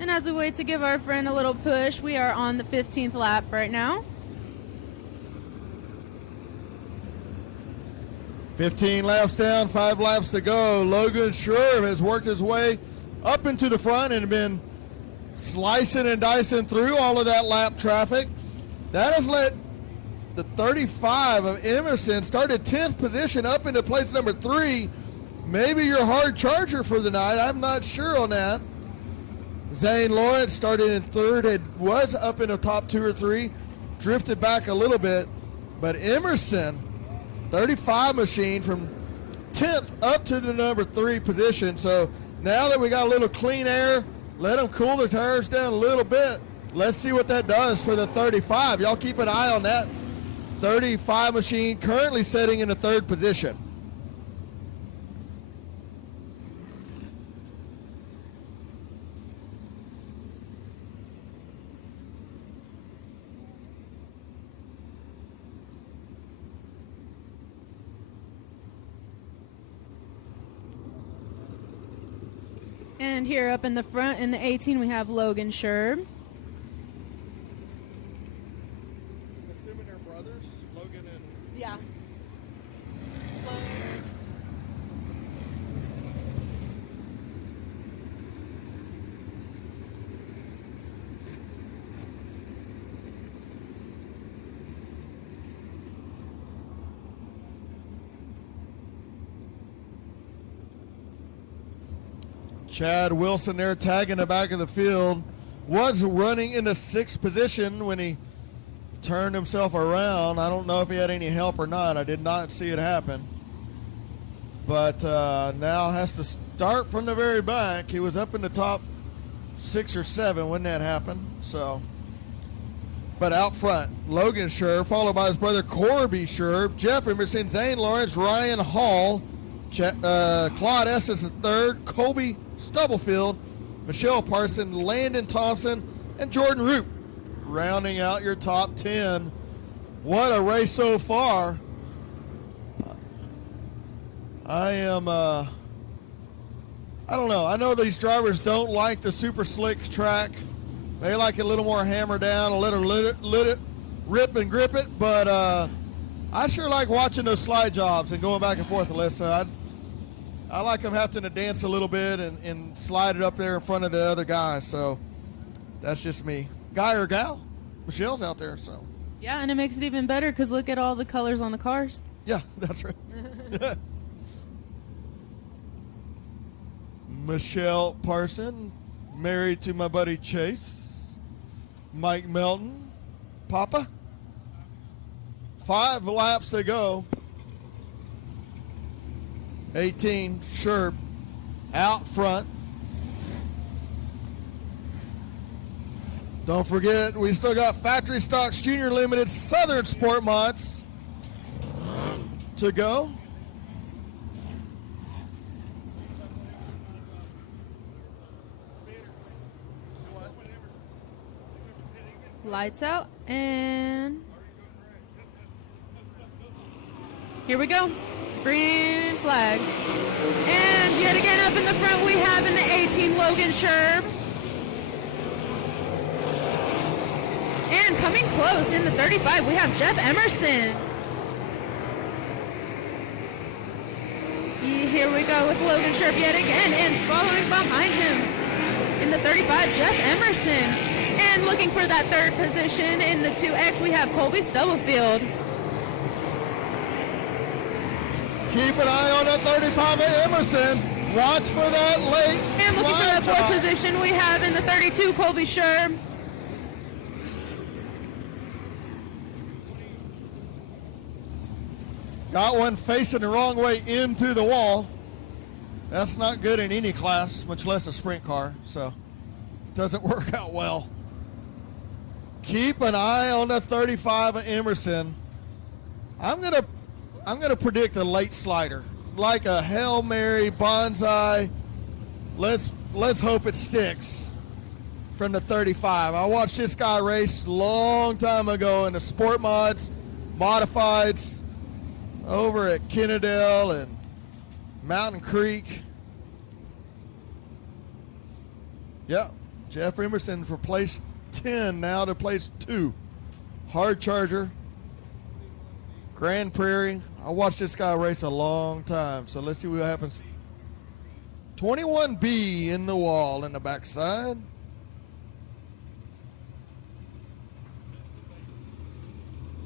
And as we wait to give our friend a little push, we are on the 15th lap right now. 15 laps down, 5 laps to go. Logan Sherb has worked his way up into the front and been slicing and dicing through all of that lap traffic. That has let the 35 of Emerson start at 10th position up into place number 3. Maybe your hard charger for the night. I'm not sure on that. Zane Lawrence started in 3rd. It was up in the top 2 or 3. Drifted back a little bit. But Emerson, 35 machine from 10th up to the number 3 position. So now that we got a little clean air, let them cool their tires down a little bit. Let's see what that does for the 35. Y'all keep an eye on that 35 machine currently sitting in the 3rd position. And here up in the front, in the 18, we have Logan Sherb. Assuming they're brothers, Logan and... Yeah. Chad Wilson there tagging the back of the field. Was running in the 6th position when he turned himself around. I don't know if he had any help or not. I did not see it happen. But now has to start from the very back. He was up in the top 6 or 7 when that happened. So, but out front, Logan Sherb, followed by his brother Corby Sherb, Jeff Emerson, Zane Lawrence, Ryan Hall, Claude S is the 3rd, Colby Stubblefield, Michelle Parson, Landon Thompson, and Jordan Root rounding out your top 10. What a race so far. I don't know. I know these drivers don't like the super slick track. They like it a little more hammered down, a little let it rip and grip it, but I sure like watching those slide jobs and going back and forth, Alyssa. I like them having to dance a little bit and slide it up there in front of the other guys, so that's just me. Guy or gal? Michelle's out there, so. Yeah, and it makes it even better because look at all the colors on the cars. Yeah, that's right. Michelle Parson, married to my buddy Chase. Mike Melton, Papa. 5 laps to go. 18, Sherb out front. Don't forget, we still got Factory Stocks Junior Limited Southern Sport Mods to go. Lights out, and here we go. Green flag. And yet again up in the front we have in the 18 Logan Sherb. And coming close in the 35 we have Jeff Emerson. Here we go with Logan Sherb yet again, and following behind him in the 35 Jeff Emerson. And looking for that third position in the 2X, we have Colby Stubblefield. Keep an eye on that 35 at Emerson. Watch for that late. And looking for that fourth position, we have in the 32 Colby Sherb. Got one facing the wrong way into the wall. That's not good in any class, much less a sprint car, so it doesn't work out well. Keep an eye on the 35 of Emerson. I'm gonna predict a late slider, like a Hail Mary bonsai. Let's hope it sticks from the 35. I watched this guy race a long time ago in the Sport Mods Modifieds over at Kennedale and Mountain Creek. Yeah, Jeff Emerson for place 10 now to place 2. Hard Charger, Grand Prairie. I watched this guy race a long time, so let's see what happens. 21B in the wall in the backside.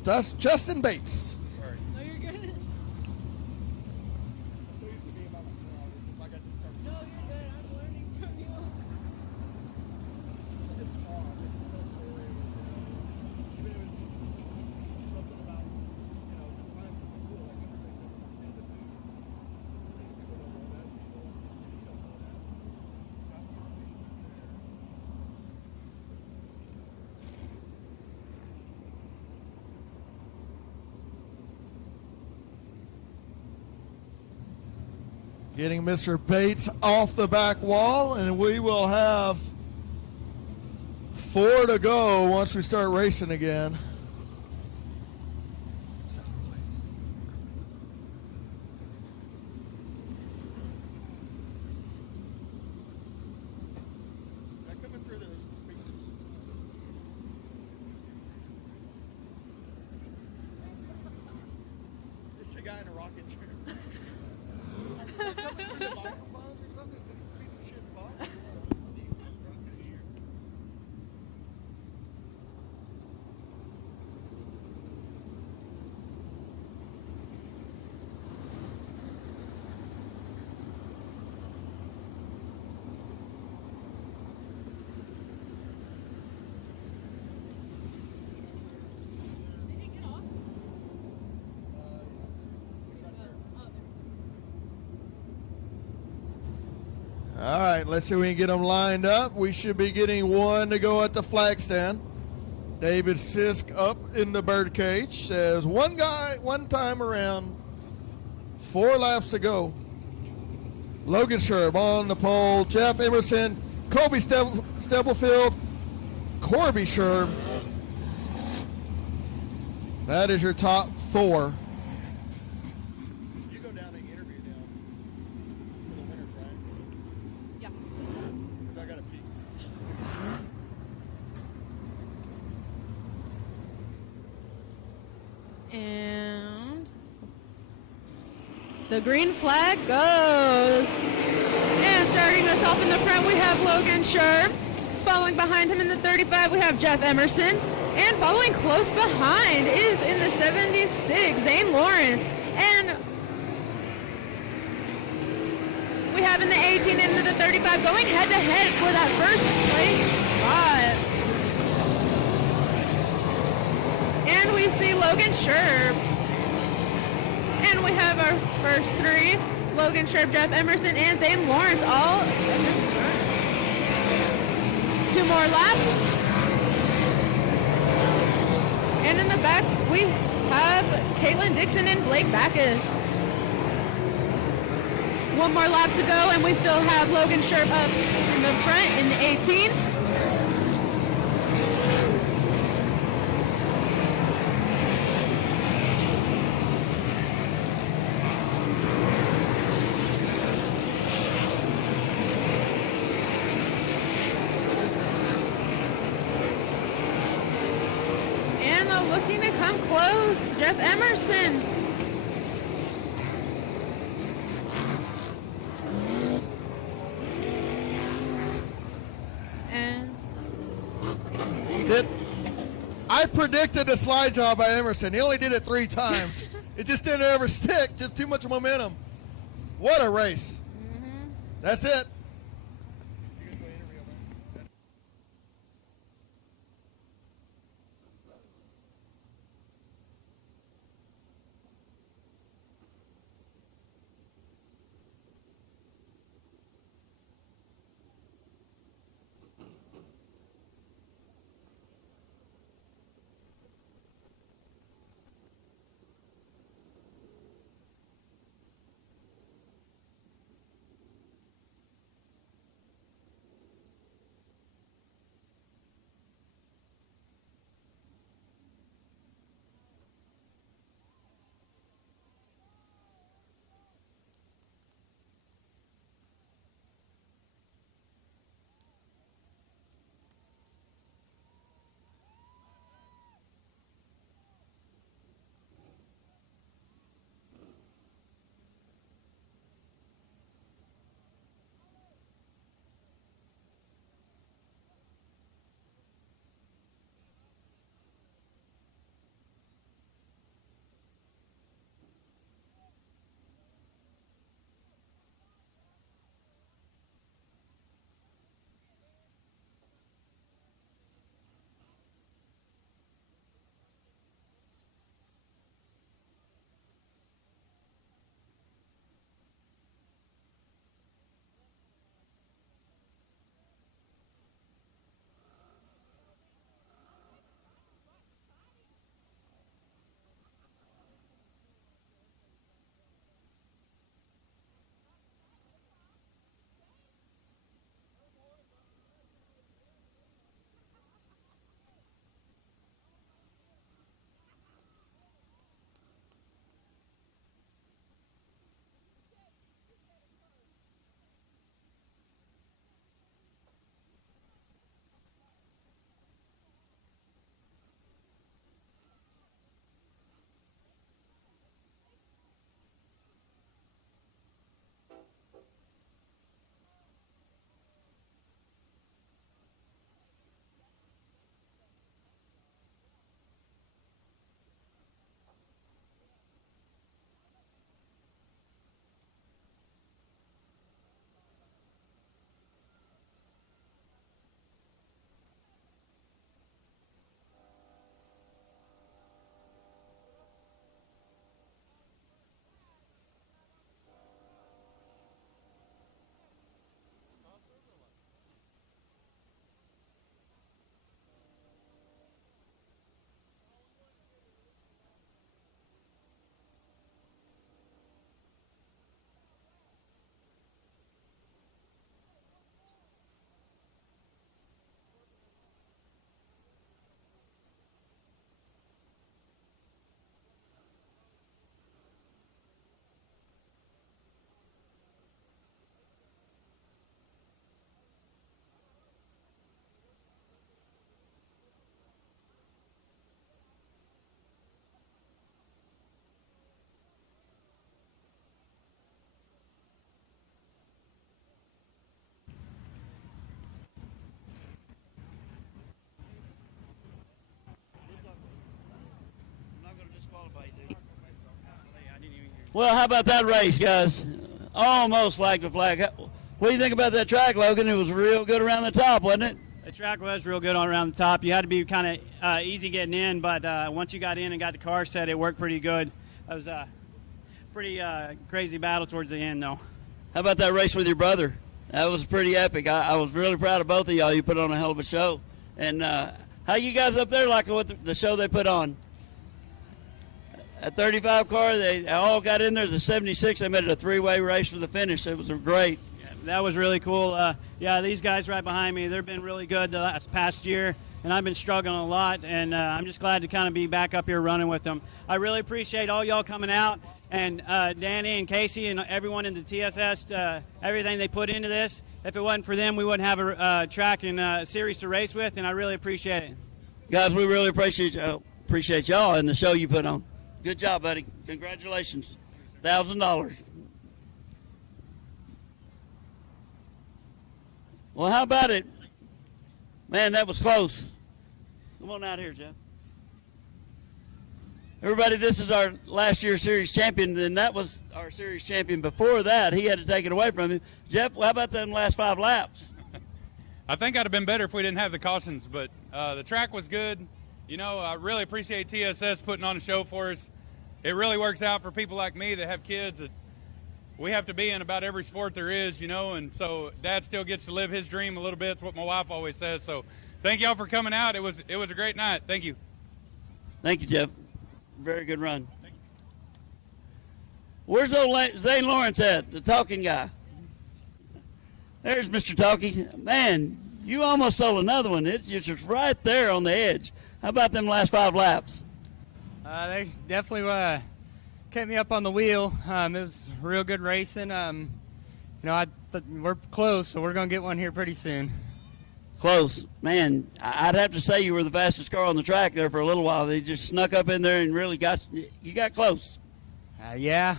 That's Justin Bates. Sorry. No, you're good. No, you're good. I'm learning from you. Getting Mr. Bates off the back wall, and we will have 4 to go once we start racing again. It's a guy in a rocket chair. All right, let's see if we can get them lined up. We should be getting 1 to go at the flag stand. David Sisk up in the birdcage says one guy, one time around, 4 laps to go. Logan Sherb on the pole. Jeff Emerson Colby Stubblefield, Corby Sherb. That is your top four. You go down and interview them for the winners, right? Yeah. Because I got to peek. And the green flag goes. And starting us off in the front, we have Logan Sherb. Following behind him in the 35, we have Jeff Emerson. And following close behind is in the 76, Zane Lawrence. And we have in the 18 into the 35 going head-to-head for that first place spot. And we see Logan Sherb. And we have our first three, Logan Sherb, Jeff Emerson, and Zane Lawrence, all two more laps. And in the back, we have Caitlin Dixon and Blake Backus. One more lap to go, and we still have Logan Sherb up in the front in the 18. Looking to come close, Jeff Emerson. And I predicted a slide job by Emerson. He only did it 3 times. It just didn't ever stick. Just too much momentum. What a race. That's it. Well, how about that race, guys? Almost flag to flag. What do you think about that track, Logan? It was real good around the top, wasn't it? The track was real good on around the top. You had to be kind of easy getting in, but once you got in and got the car set, it worked pretty good. It was a pretty crazy battle towards the end, though. How about that race with your brother? That was pretty epic. I was really proud of both of y'all. You put on a hell of a show. And how you guys up there like what the show they put on? A 35 car, they all got in there. The 76, they made it a three-way race for the finish. It was great. That was really cool. Yeah, these guys right behind me, they've been really good the past year, and I've been struggling a lot, and I'm just glad to kind of be back up here running with them. I really appreciate all y'all coming out, and Danny and Casey and everyone in the TSS, everything they put into this. If it wasn't for them, we wouldn't have a track and a series to race with, and I really appreciate it. Guys, we really appreciate y'all and the show you put on. Good job, buddy. Congratulations. $1,000. Well, how about it? Man, that was close. Come on out here, Jeff. Everybody, this is our last year's series champion, and that was our series champion before that. He had to take it away from him. Jeff, how about them last 5 laps? I think I'd have been better if we didn't have the cautions, but the track was good. You know, I really appreciate TSS putting on a show for us. It really works out for people like me that have kids that we have to be in about every sport there is, you know, and so Dad still gets to live his dream a little bit. It's what my wife always says. So thank y'all for coming out. It was a great night. Thank you. Thank you, Jeff. Very good run. Where's old Zane Lawrence at, the talking guy? There's Mr. Talkie. Man, you almost sold another one. It's just right there on the edge. How about them last 5 laps? They definitely kept me up on the wheel. It was real good racing. You know, we're close, so we're going to get one here pretty soon. Close. Man, I'd have to say you were the fastest car on the track there for a little while. They just snuck up in there and really got close. Yeah,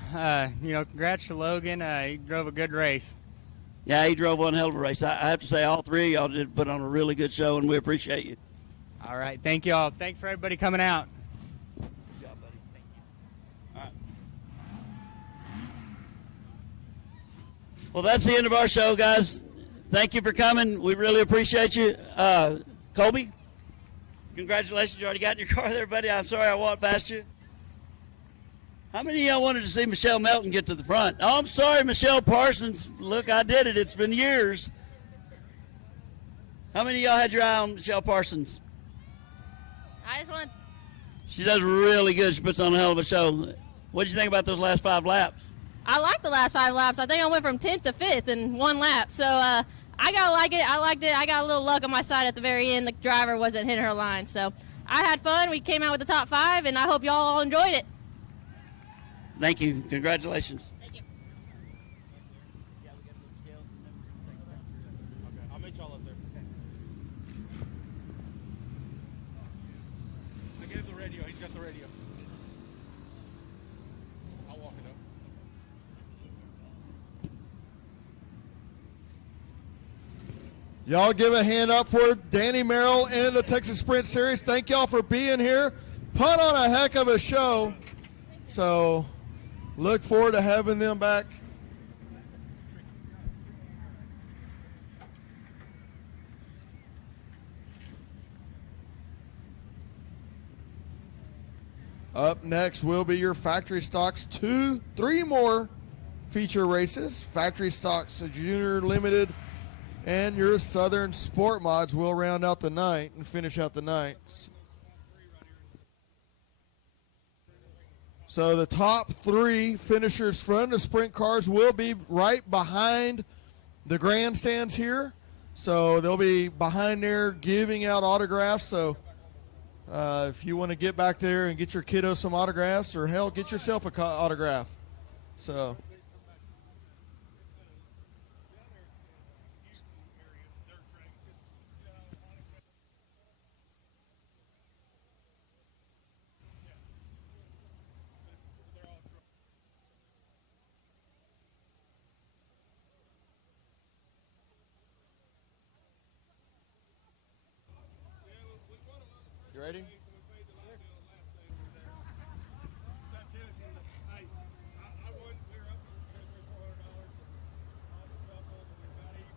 you know, congrats to Logan. He drove a good race. Yeah, he drove one hell of a race. I have to say all 3 of y'all did put on a really good show, and we appreciate you. All right, thank you all. Thanks for everybody coming out. Good job, buddy. Thank you. All right. Well, that's the end of our show, guys. Thank you for coming. We really appreciate you. Colby, congratulations. You already got in your car there, buddy. I'm sorry I walked past you. How many of y'all wanted to see Michelle Melton get to the front? Oh, I'm sorry, Michelle Parsons. Look, I did it. It's been years. How many of y'all had your eye on Michelle Parsons? I just want. She does really good. She puts on a hell of a show. What did you think about those last 5 laps? I like the last 5 laps. I think I went from 10th to 5th in 1 lap. So I gotta like it. I liked it. I got a little luck on my side at the very end. The driver wasn't hitting her line. So I had fun. We came out with the top 5, and I hope y'all all enjoyed it. Thank you. Congratulations. Thank you. I'll meet y'all up there. I gave the radio. He's got the radio. I'll walk it up. Y'all give a hand up for Danny Merrill and the Texas Sprint Series. Thank y'all for being here. Put on a heck of a show. So look forward to having them back. Up next will be your factory stocks, 3 more feature races. Factory stocks, a junior limited, and your Southern Sport Mods will round out the night and finish out the night. So the top 3 finishers from the sprint cars will be right behind the grandstands here. So they'll be behind there giving out autographs. So if you want to get back there and get your kiddo some autographs, or hell, get yourself a autograph. So. You ready?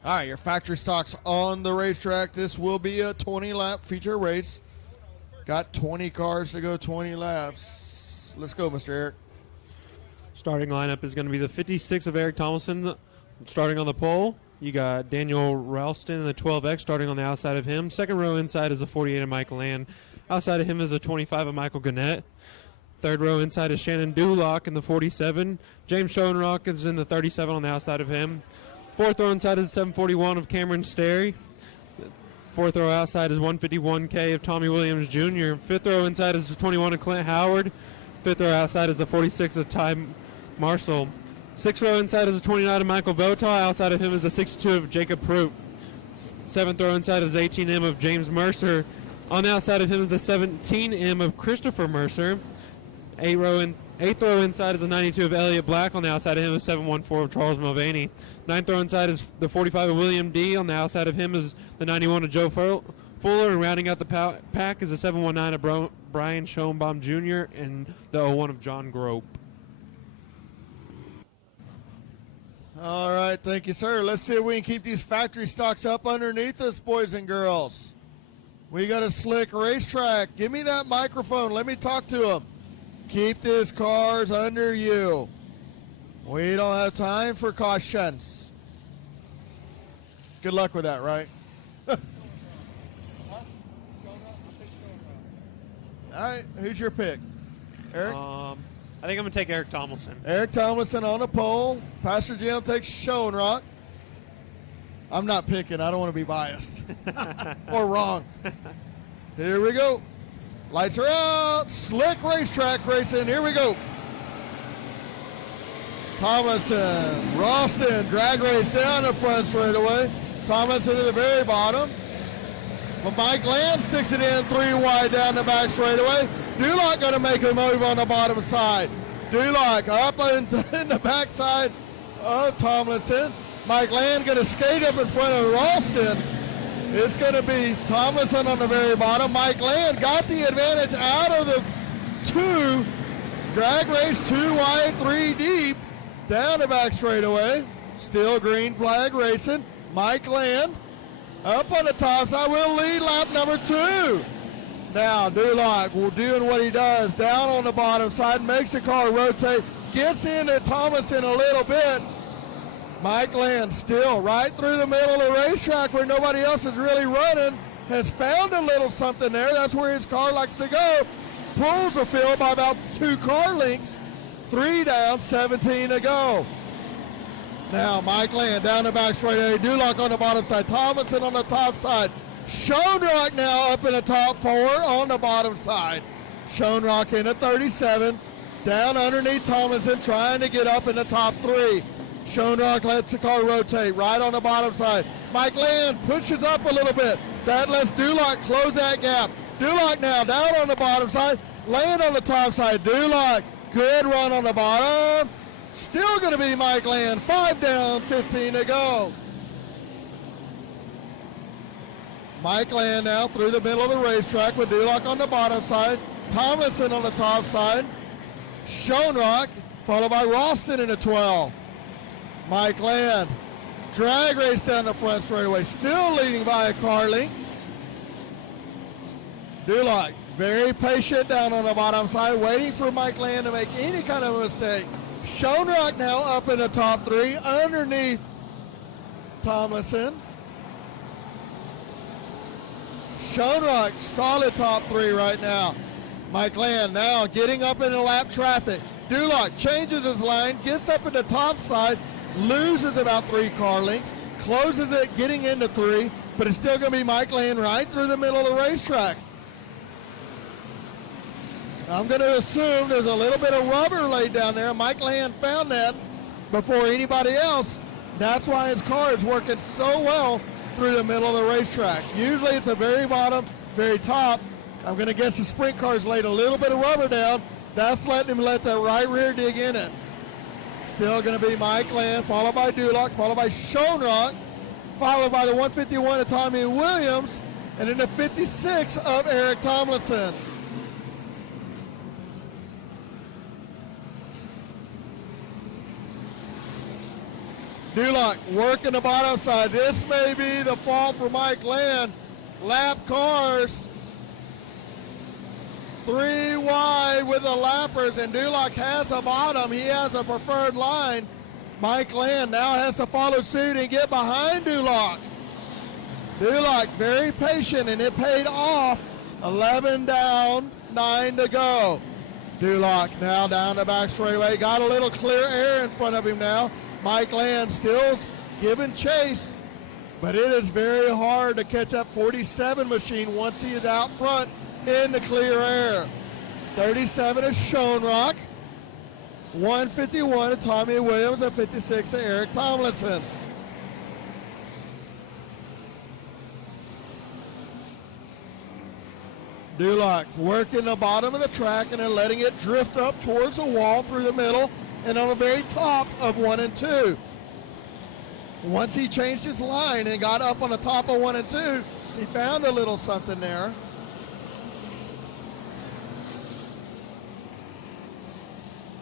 All right, your factory stocks on the racetrack. This will be a 20-lap feature race. Got 20 cars to go 20 laps. Let's go, Mr. Eric. Starting lineup is going to be the 56 of Eric Tomlinson starting on the pole. You got Daniel Ralston in the 12X starting on the outside of him. Second row inside is the 48 of Michael Land. Outside of him is the 25 of Michael Gannett. Third row inside is Shannon Dulock in the 47. James Schoenrock is in the 37 on the outside of him. Fourth row inside is the 741 of Cameron Sterry. Fourth row outside is 151K of Tommy Williams Jr. Fifth row inside is the 21 of Clint Howard. Fifth row outside is the 46 of Ty Marshall. Sixth row inside is the 29 of Michael Votaw. Outside of him is the 62 of Jacob Pruitt. Seventh row inside is 18M of James Mercer. On the outside of him is the 17M of Christopher Mercer. Eighth row inside is the 92 of Elliott Black. On the outside of him is 714 of Charles Mulvaney. Ninth row inside is the 45 of William D. On the outside of him is the 91 of Joe Fuller. And rounding out the pack is the 719 of Brian Schoenbaum Jr. and the 01 of John Grope. All right, thank you, sir. Let's see if we can keep these factory stocks up underneath us, boys and girls. We got a slick racetrack. Give me that microphone. Let me talk to them. Keep these cars under you. We don't have time for cautions. Good luck with that, right? All right, who's your pick? Eric? I think I'm going to take Eric Tomlinson. Eric Tomlinson on the pole. Pastor Jim takes Schoenrock. I'm not picking. I don't want to be biased or wrong. Here we go. Lights are out. Slick racetrack racing. Here we go. Tomlinson, Ralston, drag race down the front straightaway. Tomlinson to the very bottom. But Mike Land sticks it in 3 wide down the back straightaway. Dulock going to make a move on the bottom side. Dulock up in the backside of Tomlinson. Mike Land going to skate up in front of Ralston. It's going to be Tomlinson on the very bottom. Mike Land got the advantage out of the 2. Drag race 2 wide, 3 deep. Down the back straightaway. Still green flag racing. Mike Land up on the top side will lead lap number 2. Now Dulock will doing what he does. Down on the bottom side. Makes the car rotate. Gets into Tomlinson a little bit. Mike Land still right through the middle of the racetrack where nobody else is really running. Has found a little something there. That's where his car likes to go. Pulls the field by about 2 car lengths. 3 down, 17 to go. Now Mike Land down the back straightaway. Dulock on the bottom side. Tomlinson on the top side. Schoenrock now up in the top 4 on the bottom side. Schoenrock in the 37. Down underneath Tomlinson trying to get up in the top 3. Schoenrock lets the car rotate right on the bottom side. Mike Land pushes up a little bit. That lets Dulock close that gap. Dulock now down on the bottom side. Land on the top side. Dulock, good run on the bottom. Still going to be Mike Land. 5 down, 15 to go. Mike Land now through the middle of the racetrack with Dulock on the bottom side. Tomlinson on the top side. Schoenrock followed by Ralston in the 12. Mike Land, drag race down the front straightaway, still leading by a car length. Dulock, very patient down on the bottom side, waiting for Mike Land to make any kind of mistake. Schoenrock now up in the top 3, underneath Tomlinson. Schoenrock, solid top 3 right now. Mike Land now getting up in the lap traffic. Dulock changes his line, gets up in the top side, loses about 3 car lengths, closes it getting into 3, but it's still going to be Mike Land right through the middle of the racetrack. I'm going to assume there's a little bit of rubber laid down there. Mike Land found that before anybody else. That's why his car is working so well through the middle of the racetrack. Usually it's the very bottom, very top. I'm going to guess the sprint car's laid a little bit of rubber down. That's letting him let that right rear dig in it. Still going to be Mike Land, followed by Dulock, followed by Schoenrock, followed by the 151 of Tommy Williams, and then the 56 of Eric Tomlinson. Duloc working the bottom side. This may be the fault for Mike Land. Lap cars 3 wide with the lappers, and Duloc has a bottom. He has a preferred line. Mike Land now has to follow suit and get behind Duloc. Duloc very patient, and it paid off. 11 down, 9 to go. Duloc now down the back straightaway. Got a little clear air in front of him now. Mike Land still giving chase, but it is very hard to catch up 47 machine once he is out front in the clear air. 37 is Schoenrock. 151 of Tommy Williams and 56 of Eric Tomlinson. Duloc working the bottom of the track and then letting it drift up towards the wall through the middle and on the very top of 1 and 2. Once he changed his line and got up on the top of 1 and 2, he found a little something there.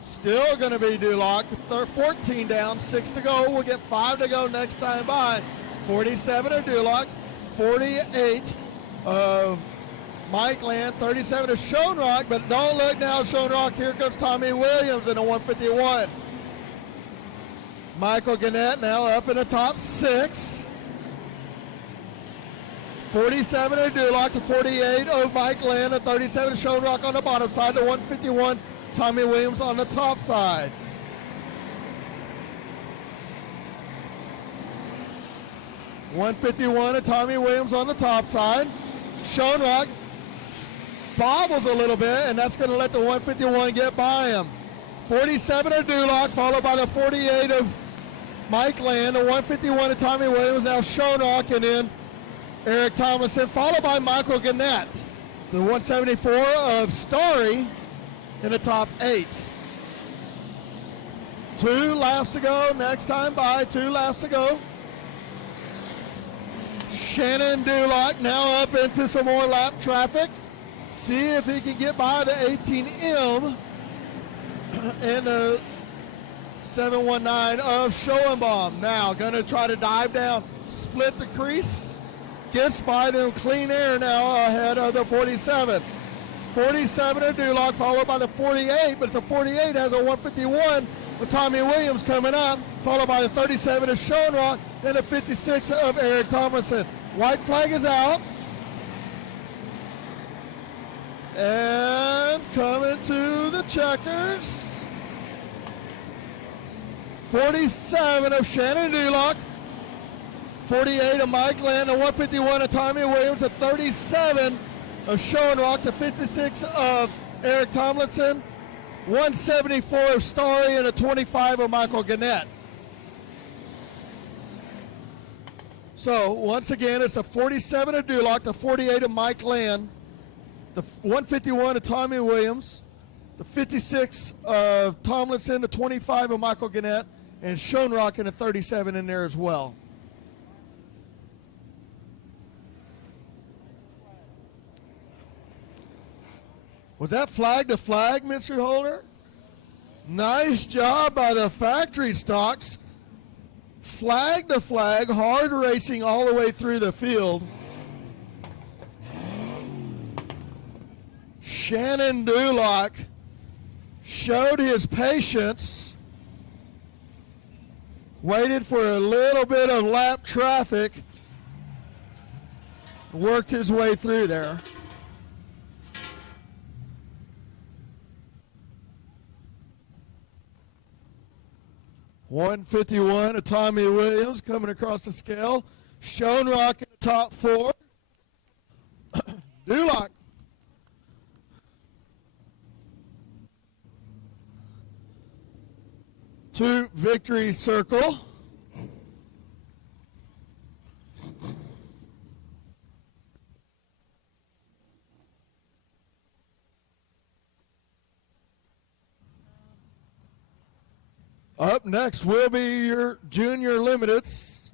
Still going to be Duloc. 14 down, 6 to go. We'll get 5 to go next time by. 47 of Duloc, 48 of Mike Land, 37 of Schoenrock, but don't look now, Schoenrock. Here comes Tommy Williams in a 151. Michael Gannett now up in the top 6. 47 of Duloc to 48 of Mike Land, and 37 of Schoenrock on the bottom side to 151. Tommy Williams on the top side. .151 of Tommy Williams on the top side. Schoenrock bobbles a little bit, and that's going to let the 151 get by him. 47 of Duloc, followed by the 48 of Mike Land, the 151 of Tommy Williams, now Schoenrock, and then Eric Tomlinson, followed by Michael Gannett. The 174 of Starry in the top 8. 2 laps to go, next time by, 2 laps to go. Shannon Duloc now up into some more lap traffic. See if he can get by the 18M and the 719 of Schoenbaum. Now going to try to dive down, split the crease. Gets by them clean air now ahead of the 47. 47 of Duloc, followed by the 48, but the 48 has a 151 with Tommy Williams coming up, followed by the 37 of Schoenrock, and the 56 of Eric Tomlinson. White flag is out. And coming to the checkers. 47 of Shannon Duloc, 48 of Mike Land, and 151 of Tommy Williams, a 37 of Schoenrock, the 56 of Eric Tomlinson, 174 of Starry, and a 25 of Michael Gannett. So once again, it's a 47 of Duloc, the 48 of Mike Land, the 151 of Tommy Williams, the 56 of Tomlinson, the 25 of Michael Gannett, and Schoenrock in a 37 in there as well. Was that flag to flag, Mr. Holder? Nice job by the factory stocks. Flag to flag, hard racing all the way through the field. Shannon Duloc showed his patience, waited for a little bit of lap traffic, worked his way through there. .151 of Tommy Williams coming across the scale. Schoenrock in the top 4. Duloc to victory circle. Up next will be your junior limiteds.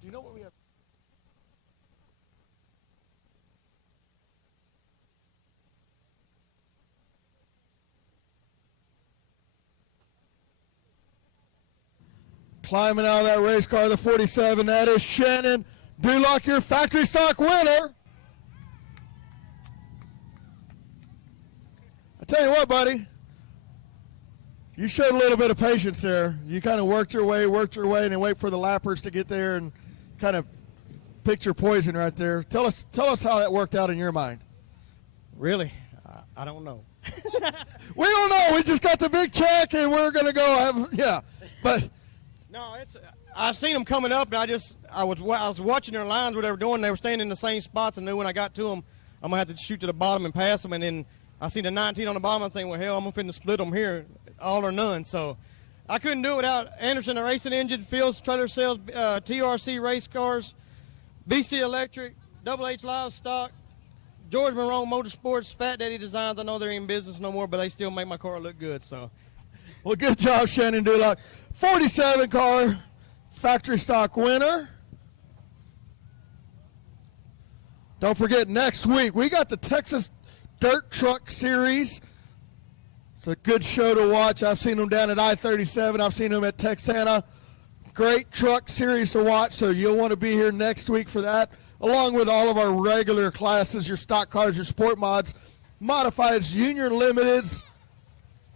Do you know what we have? Climbing out of that race car, the 47, that is Shannon Dulock, your factory stock winner. I tell you what, buddy, you showed a little bit of patience there. You kind of worked your way, and then wait for the lappers to get there and kind of picked your poison right there. Tell us how that worked out in your mind. Really? I don't know. We don't know. We just got the big check, and we're gonna go have But no, I seen them coming up, and I was watching their lines, what they were doing. They were staying in the same spots. I knew when I got to them, I'm gonna have to shoot to the bottom and pass them. And then I seen the 19 on the bottom. I think, well, hell, I'm gonna split them here, all or none. So I couldn't do it without Anderson, the racing engine, Fields Trailer Sales, TRC race cars, BC Electric, Double H Livestock, George Monroe Motorsports, Fat Daddy Designs. I know they're in business no more, but they still make my car look good. So, well, good job, Shannon Dulock. 47 car factory stock winner. Don't forget, next week we got the Texas Dirt Truck Series. It's a good show to watch. I've seen them down at I-37. I've seen them at Texana. Great truck series to watch, so you'll want to be here next week for that, along with all of our regular classes, your stock cars, your sport mods, modifieds, junior limiteds,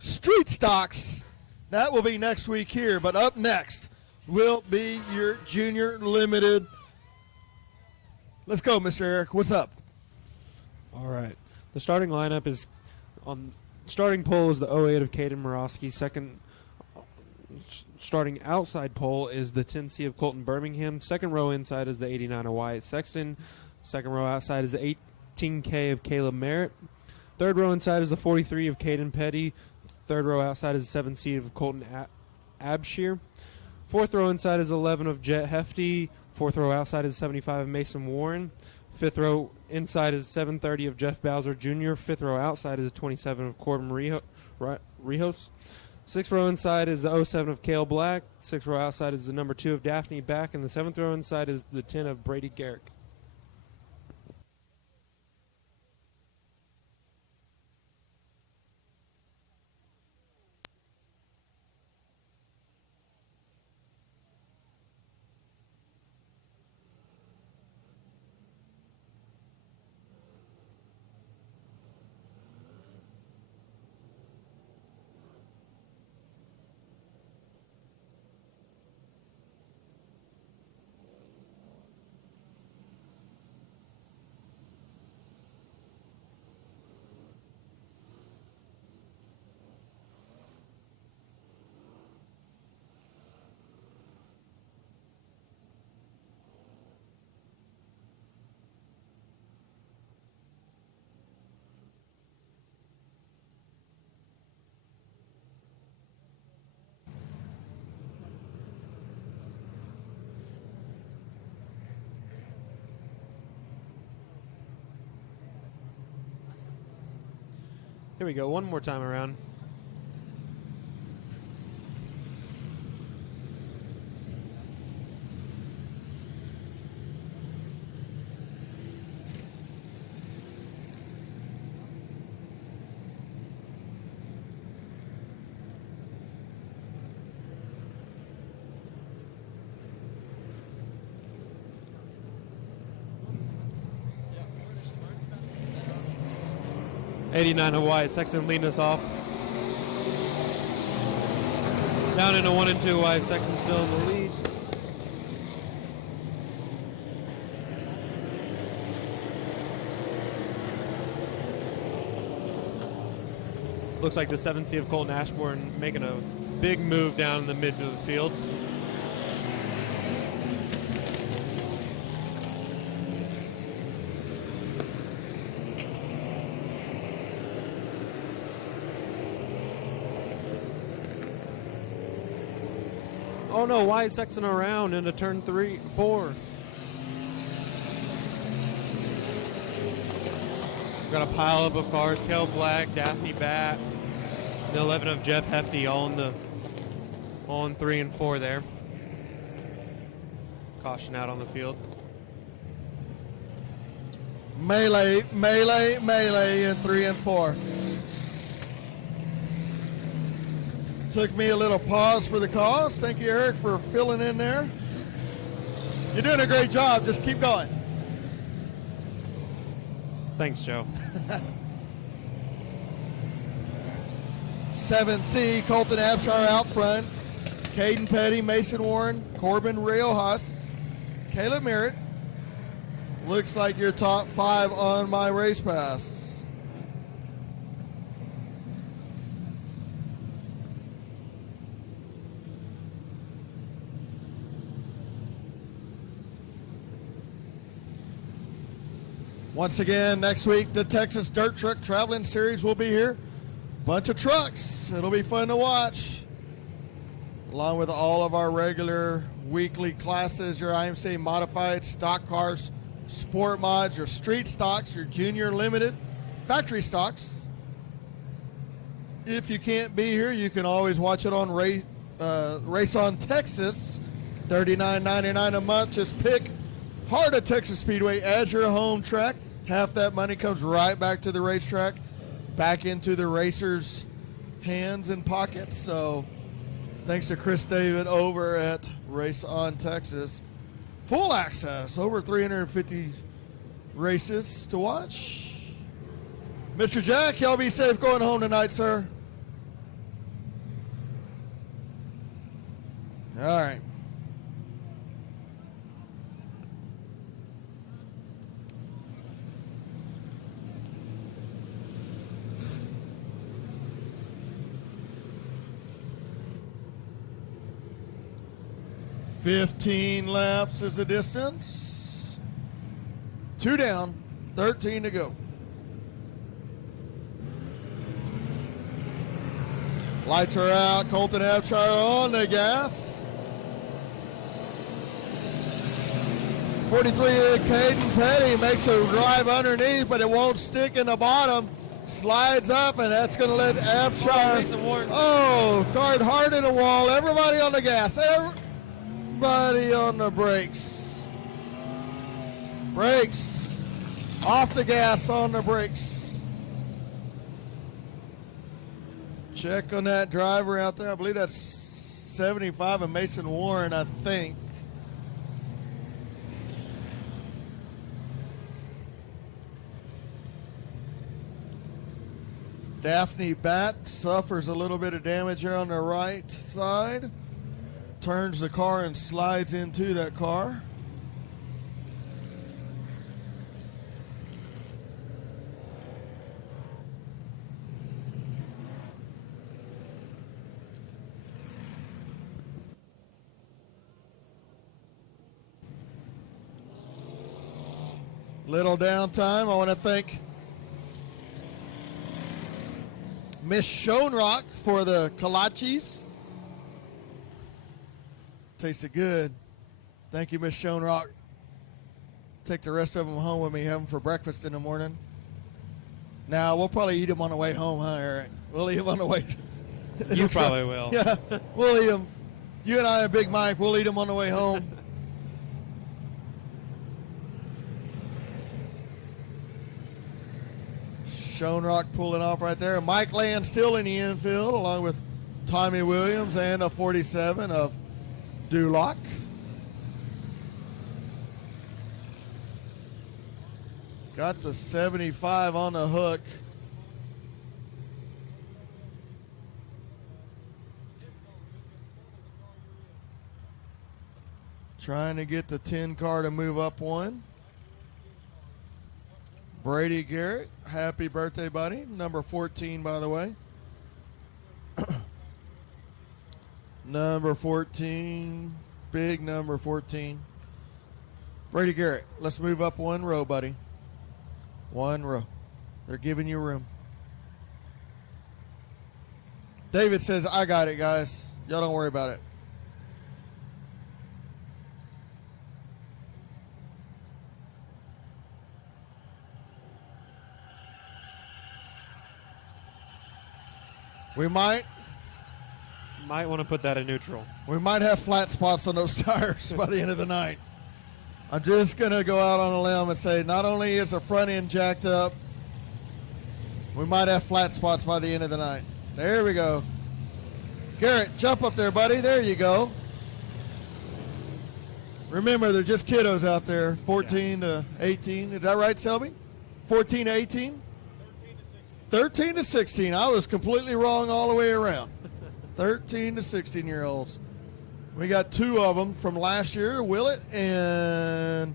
street stocks. That will be next week here, but up next will be your junior limited. Let's go, Mr. Eric. What's up? All right. The starting lineup is on starting pole is the 08 of Caden Morosky. Second starting outside pole is the 10C of Colton Birmingham. Second row inside is the 89 of Wyatt Sexton. Second row outside is the 18K of Caleb Merritt. Third row inside is the 43 of Caden Petty. Third row outside is the 7C of Colton Abshire. Fourth row inside is 11 of Jet Hefty. Fourth row outside is 75 of Mason Warren. Fifth row inside is 730 of Jeff Bowser Jr. Fifth row outside is 27 of Corbin Rijos. Sixth row inside is the 07 of Cale Black. Sixth row outside is the number 2 of Daphne Back. And the seventh row inside is the 10 of Brady Garrick. Here we go, one more time around. '89 of Wyatt Sexton leading us off. Down into 1 and 2, Wyatt Sexton still in the lead. Looks like the 7C of Colton Ashburn making a big move down in the mid of the field. Oh no, Wyatt Sexton around into turn 4. Got a pile up of cars. Kel Black, Daphne Bat, the 11 of Jeff Hefty all in 3 and 4 there. Caution out on the field. Melee in 3 and 4. Took me a little pause for the cause. Thank you, Eric, for filling in there. You're doing a great job. Just keep going. Thanks, Joe. 7C, Colton Abshire out front. Caden Petty, Mason Warren, Corbin Riojas, Caleb Merritt. Looks like your top 5 on my race pass. Once again, next week, the Texas Dirt Truck Traveling Series will be here. Bunch of trucks. It'll be fun to watch. Along with all of our regular weekly classes, your IMC modified, stock cars, sport mods, your street stocks, your junior limited, factory stocks. If you can't be here, you can always watch it on Race on Texas, $39.99 a month. Just pick Heart of Texas Speedway as your home track. Half that money comes right back to the racetrack, back into the racers' hands and pockets. So thanks to Chris David over at Race on Texas. Full access, over 350 races to watch. Mr. Jack, y'all be safe going home tonight, sir. All right. $15 laps is the distance. 2 down, 13 to go. Lights are out. Colton Abshire on the gas. 43 Caden Petty makes a drive underneath, but it won't stick in the bottom. Slides up, and that's going to let Abshire. Oh, card hard in the wall. Everybody on the gas. Everybody on the brakes. Brakes. Off the gas, on the brakes. Check on that driver out there. I believe that's 75 of Mason Warren, I think. Daphne Batt suffers a little bit of damage here on the right side. Turns the car and slides into that car. Little downtime. I want to thank Miss Schoenrock for the kolaches. Tasted good. Thank you, Miss Schoenrock. Take the rest of them home with me, have them for breakfast in the morning. Now, we'll probably eat them on the way home, huh, Eric? We'll eat them on the way. You probably will. Yeah, we'll eat them. You and I and Big Mike, we'll eat them on the way home. Schoenrock pulling off right there. Mike Land still in the infield, along with Tommy Williams and a 47 of Duloc. Got the 75 on the hook. Trying to get the 10 car to move up one. Brady Garrett, happy birthday, buddy. Number 14, by the way. Number 14, big number 14. Brady Garrett, let's move up one row, buddy. One row. They're giving you room. David says, I got it, guys. Y'all don't worry about it. We might want to put that in neutral. We might have flat spots on those tires by the end of the night. I'm just going to go out on a limb and say not only is the front end jacked up, we might have flat spots by the end of the night. There we go. Garrett, jump up there, buddy. There you go. Remember, they're just kiddos out there, 14 to 18. Is that right, Selby? 14 to 18? 13 to 16. I was completely wrong all the way around. 13 to 16-year-olds. We got two of them from last year, Willett and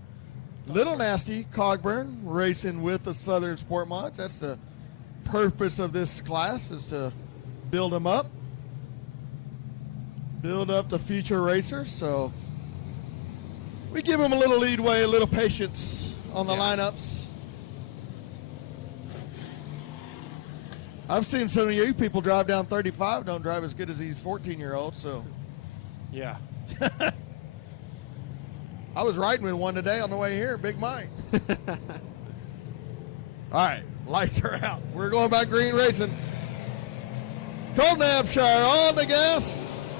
Little Nasty Cogburn, racing with the Southern Sport Mods. That's the purpose of this class, is to build them up. Build up the future racers. So we give them a little leadway, a little patience on the lineups. I've seen some of you people drive down 35, don't drive as good as these 14-year-olds, so. Yeah. I was riding with one today on the way here, Big Mike. All right, lights are out. We're going back green racing. Colton Abshire on the gas.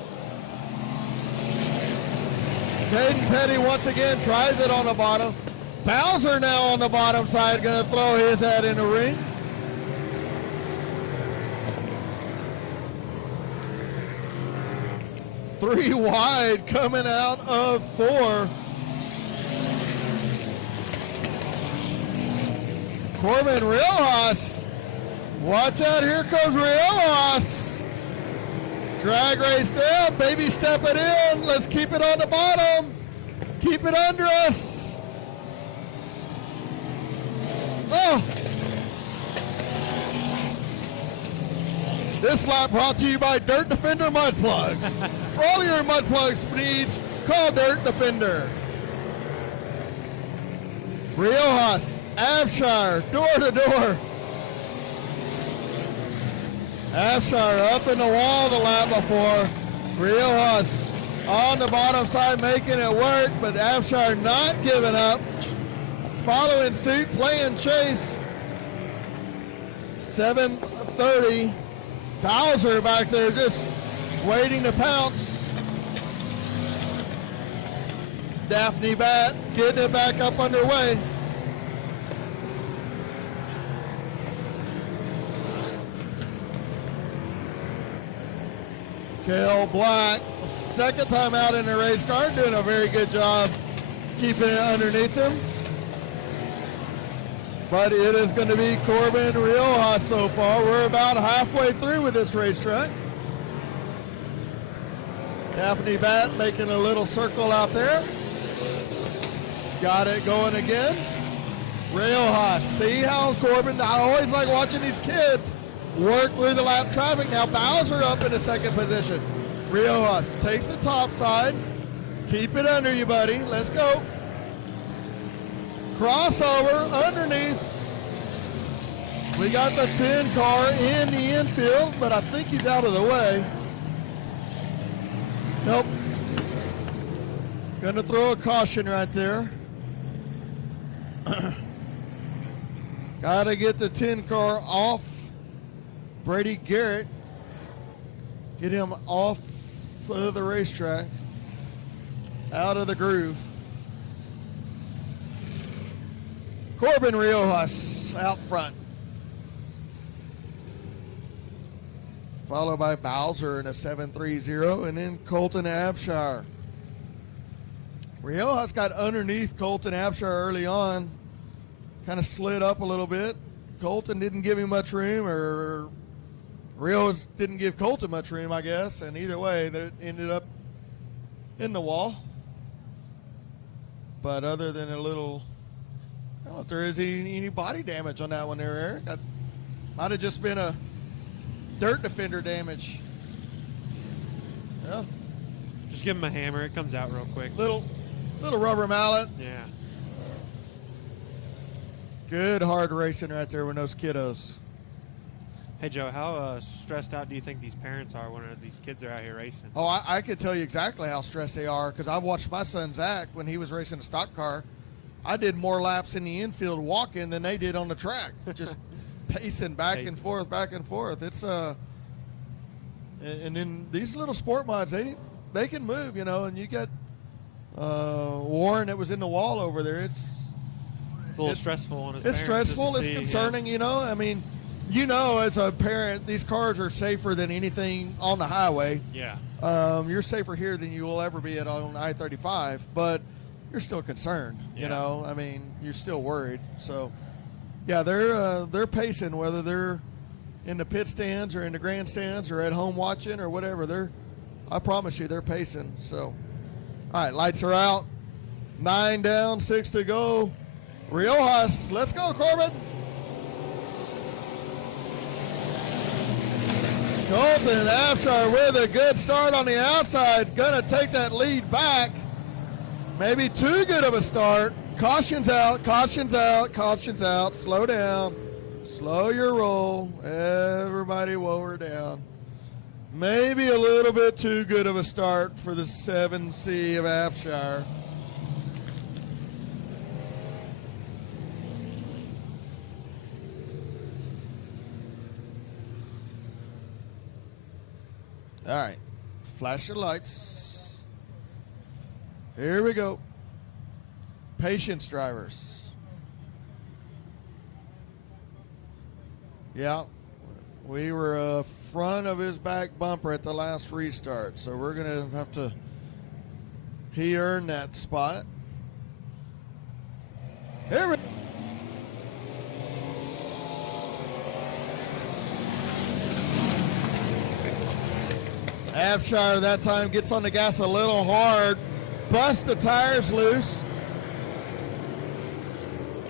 Caden Petty once again tries it on the bottom. Bowser now on the bottom side, going to throw his hat in the ring. Three wide coming out of four. Corbin Riojas. Watch out, here comes Riojas. Drag race down, baby step it in. Let's keep it on the bottom. Keep it under us. Oh. This lap brought to you by Dirt Defender Mud Plugs. For all your mud plugs needs, call Dirt Defender. Riojas, Abshire, door to door. Abshire up in the wall the lap before. Riojas on the bottom side making it work, but Abshire not giving up. Following suit, playing chase. 7:30. Bowser back there just waiting to pounce. Daphne Bat getting it back up underway. Kale Black, second time out in the race car, doing a very good job keeping it underneath him. But it is going to be Corbin Riojas so far. We're about halfway through with this racetrack. Daphne Bat making a little circle out there. Got it going again. Riojas, see how Corbin, I always like watching these kids work through the lap traffic. Now Bowser up in the second position. Riojas takes the top side. Keep it under you, buddy. Let's go. Crossover underneath. We got the 10 car in the infield, but I think he's out of the way. Nope. Gonna throw a caution right there. Gotta get the 10 car off Brady Garrett. Get him off of the racetrack. Out of the groove. Corbin Riojas out front. Followed by Bowser in a 7.30, and then Colton Abshire. Riojas got underneath Colton Abshire early on. Kind of slid up a little bit. Colton didn't give him much room, or Riojas didn't give Colton much room, I guess. And either way, they ended up in the wall. But other than a little, I don't know if there is any body damage on that one there, Eric. That might have just been a Dirt Defender damage. Yeah. Just give him a hammer. It comes out real quick. Little rubber mallet. Yeah. Good hard racing right there with those kiddos. Hey, Joe, how stressed out do you think these parents are when these kids are out here racing? Oh, I could tell you exactly how stressed they are, because I've watched my son Zach when he was racing a stock car. I did more laps in the infield walking than they did on the track, just pacing back and forth, back and forth. It's and then these little sport mods, they can move, you know. And you got Warren that was in the wall over there. It's a little stressful on his It's parents stressful. just to It's see, concerning, you know. I mean, you know, as a parent, these cars are safer than anything on the highway. Yeah. You're safer here than you will ever be on I-35, but you're still concerned. You know, I mean, you're still worried. So, yeah, they're pacing, whether they're in the pit stands or in the grandstands or at home watching or whatever. I promise you, they're pacing. So, all right, lights are out. 9 down, 6 to go. Riojas, let's go, Corbin. Colton Abshire with a good start on the outside. Gonna take that lead back. Maybe too good of a start. Caution's out, caution's out, caution's out. Slow down. Slow your roll. Everybody whoa her down. Maybe a little bit too good of a start for the 7C of Abshire. All right, flash your lights. Here we go. Patience, drivers. Yeah, we were front of his back bumper at the last restart, so we're going to have to, he earned that spot. Here we go. Abshire that time gets on the gas a little hard, busts the tires loose.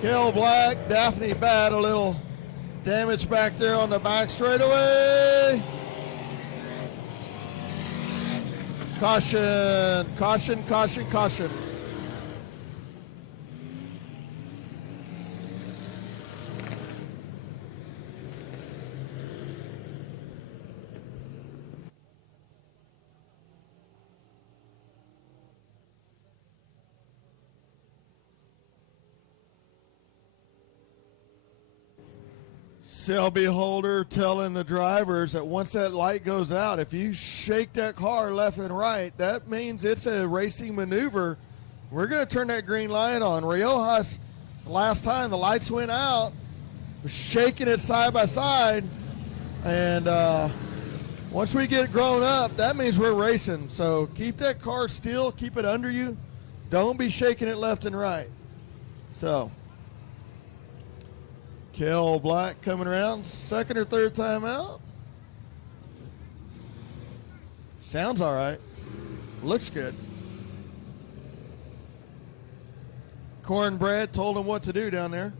Kel Black, Daphne Bad, a little damage back there on the back straightaway. Caution, caution, caution, caution. Selby Holder telling the drivers that once that light goes out, if you shake that car left and right, that means it's a racing maneuver. We're going to turn that green light on. Riojas, last time the lights went out, was shaking it side by side. And once we get grown up, that means we're racing. So keep that car still, keep it under you. Don't be shaking it left and right. So Kel Black coming around, second or third time out. Sounds all right. Looks good. Cornbread told him what to do down there.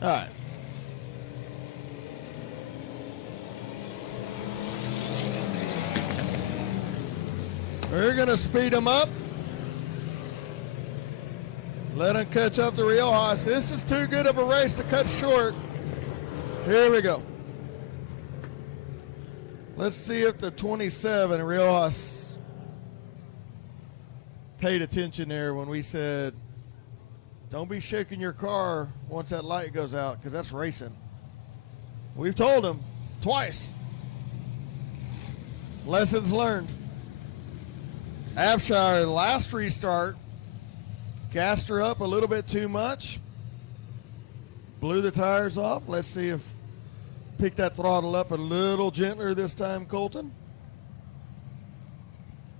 All right. We're going to speed them up. Let them catch up to Riojas. This is too good of a race to cut short. Here we go. Let's see if the 27, Riojas, paid attention there when we said, don't be shaking your car once that light goes out, because that's racing. We've told him twice. Lessons learned. Abshire, last restart, gassed her up a little bit too much, blew the tires off. Let's see if pick that throttle up a little gentler this time, Colton.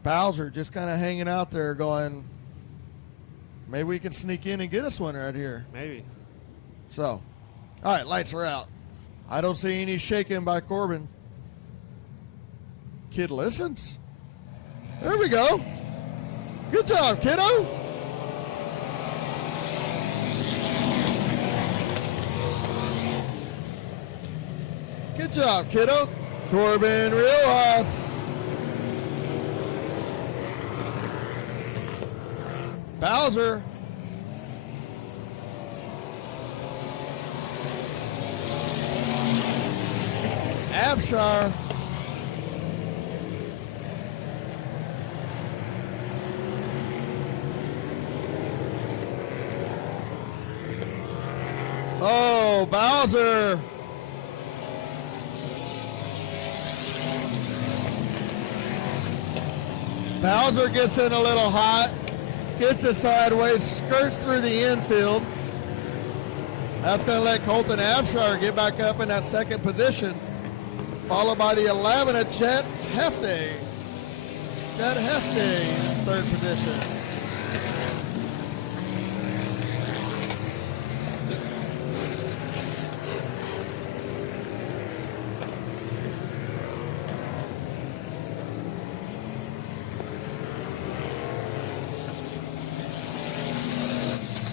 Bowser just kind of hanging out there going, maybe we can sneak in and get us one right here. Maybe. So, all right, lights are out. I don't see any shaking by Corbin. Kid listens. There we go. Good job, kiddo. Good job, kiddo. Corbin Riojas. Bowser. Abshire. Oh, Bowser. Bowser gets in a little hot. Gets it sideways, skirts through the infield. That's going to let Colton Abshire get back up in that second position, followed by the 11 of Chet Hefty. Chet Hefty, third position.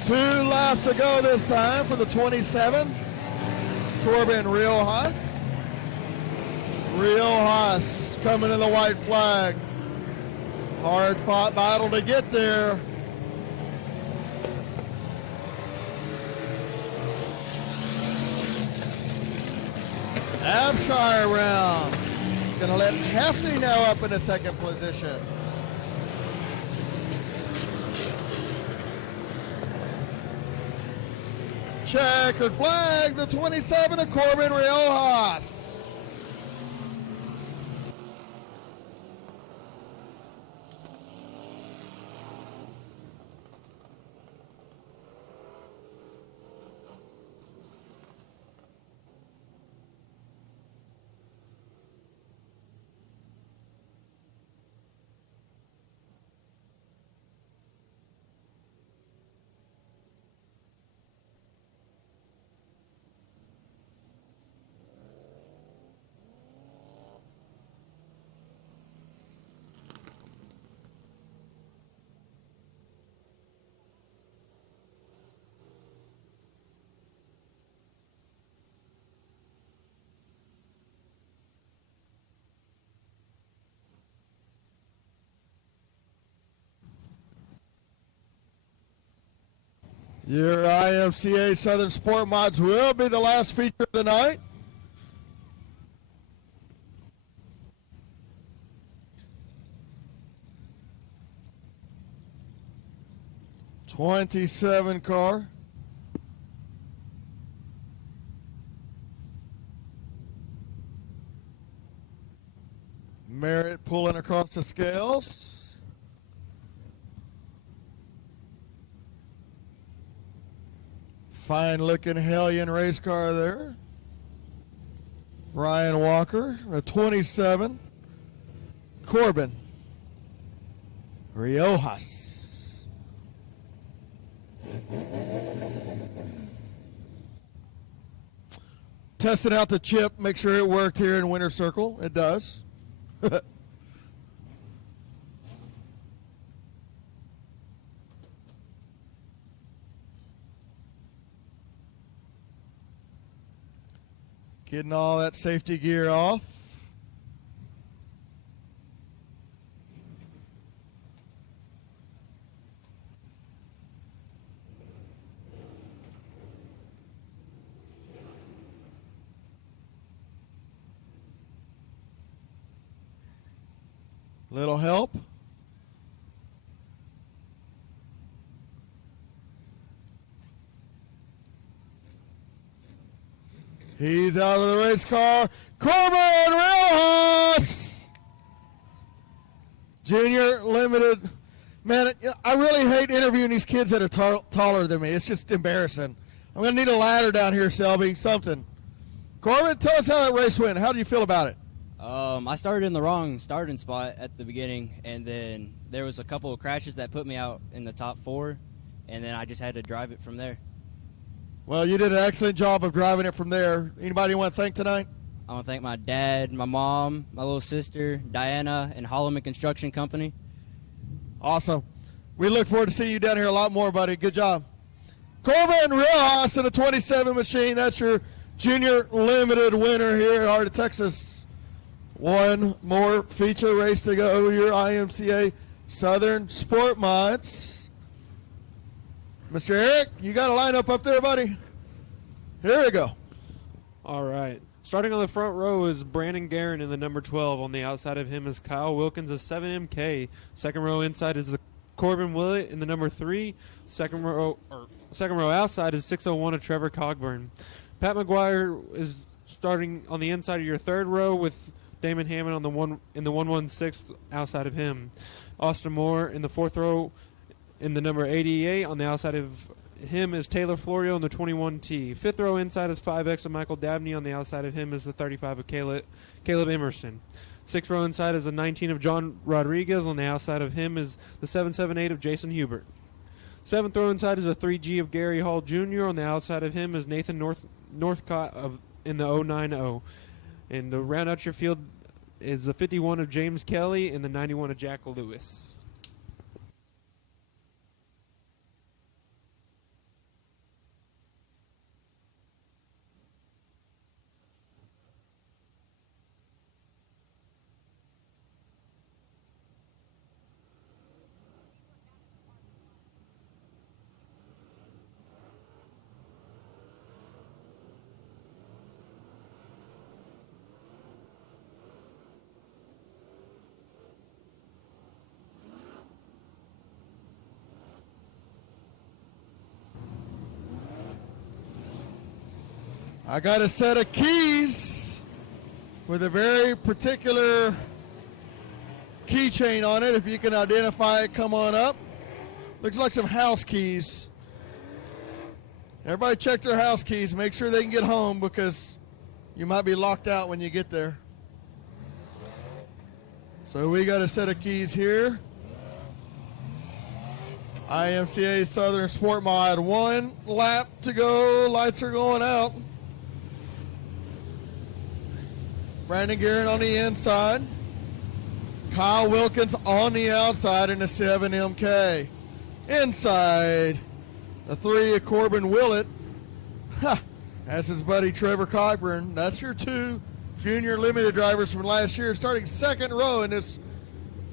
Two laps to go this time for the 27. Corbin Riojas. Riojas coming in the white flag. Hard fought battle to get there. Abshire round. He's going to let Hefty now up in the second position. Checkered flag, the 27 of Corbin Riojas. Your IMCA Southern Sport Mods will be the last feature of the night. '27 car. Merritt pulling across the scales. Fine looking Hellion race car there. Brian Walker, the 27. Corbin Riojas. Testing out the chip, make sure it worked here in Winter Circle. It does. Getting all that safety gear off. Little help. He's out of the race car. Corbin Riojas! Junior Limited. Man, I really hate interviewing these kids that are taller than me. It's just embarrassing. I'm going to need a ladder down here, Selby, something. Corbin, tell us how that race went. How do you feel about it? I started in the wrong starting spot at the beginning, and then there was a couple of crashes that put me out in the top 4, and then I just had to drive it from there. Well, you did an excellent job of driving it from there. Anybody you want to thank tonight? I want to thank my dad, my mom, my little sister, Diana, and Holloman Construction Company. Awesome. We look forward to seeing you down here a lot more, buddy. Good job. Corbin Riojas in a 27 machine. That's your Junior Limited winner here at Heart of Texas. One more feature race to go. Your IMCA Southern Sport Mods. Mr. Eric, you got a lineup up there, buddy? Here we go. All right. Starting on the front row is Brandon Guerin in the number 12. On the outside of him is Kyle Wilkins, a 7MK. Second row inside is the Corbin Willett in the number 3. Second row outside is 601 of Trevor Cogburn. Pat McGuire is starting on the inside of your third row with Damon Hammond on the 116th outside of him. Austin Moore in the fourth row in the number 88. On the outside of him is Taylor Florio in the 21T. Fifth row inside is 5X of Michael Dabney. On the outside of him is the 35 of Caleb Emerson. Sixth row inside is the 19 of John Rodriguez. On the outside of him is the 778 of Jason Hubert. Seventh row inside is a 3G of Gary Hall Jr. On the outside of him is Nathan Northcott in the 090. And to round out your field is the 51 of James Kelly and the 91 of Jack Lewis. I got a set of keys with a very particular keychain on it. If you can identify it, come on up. Looks like some house keys. Everybody check their house keys. Make sure they can get home because you might be locked out when you get there. So we got a set of keys here. IMCA Southern Sport Mod. 1 lap to go. Lights are going out. Brandon Guerin on the inside. Kyle Wilkins on the outside in the 7MK. Inside, the 3 of Corbin Willett. That's his buddy Trevor Cockburn. That's your 2 junior limited drivers from last year, starting second row in this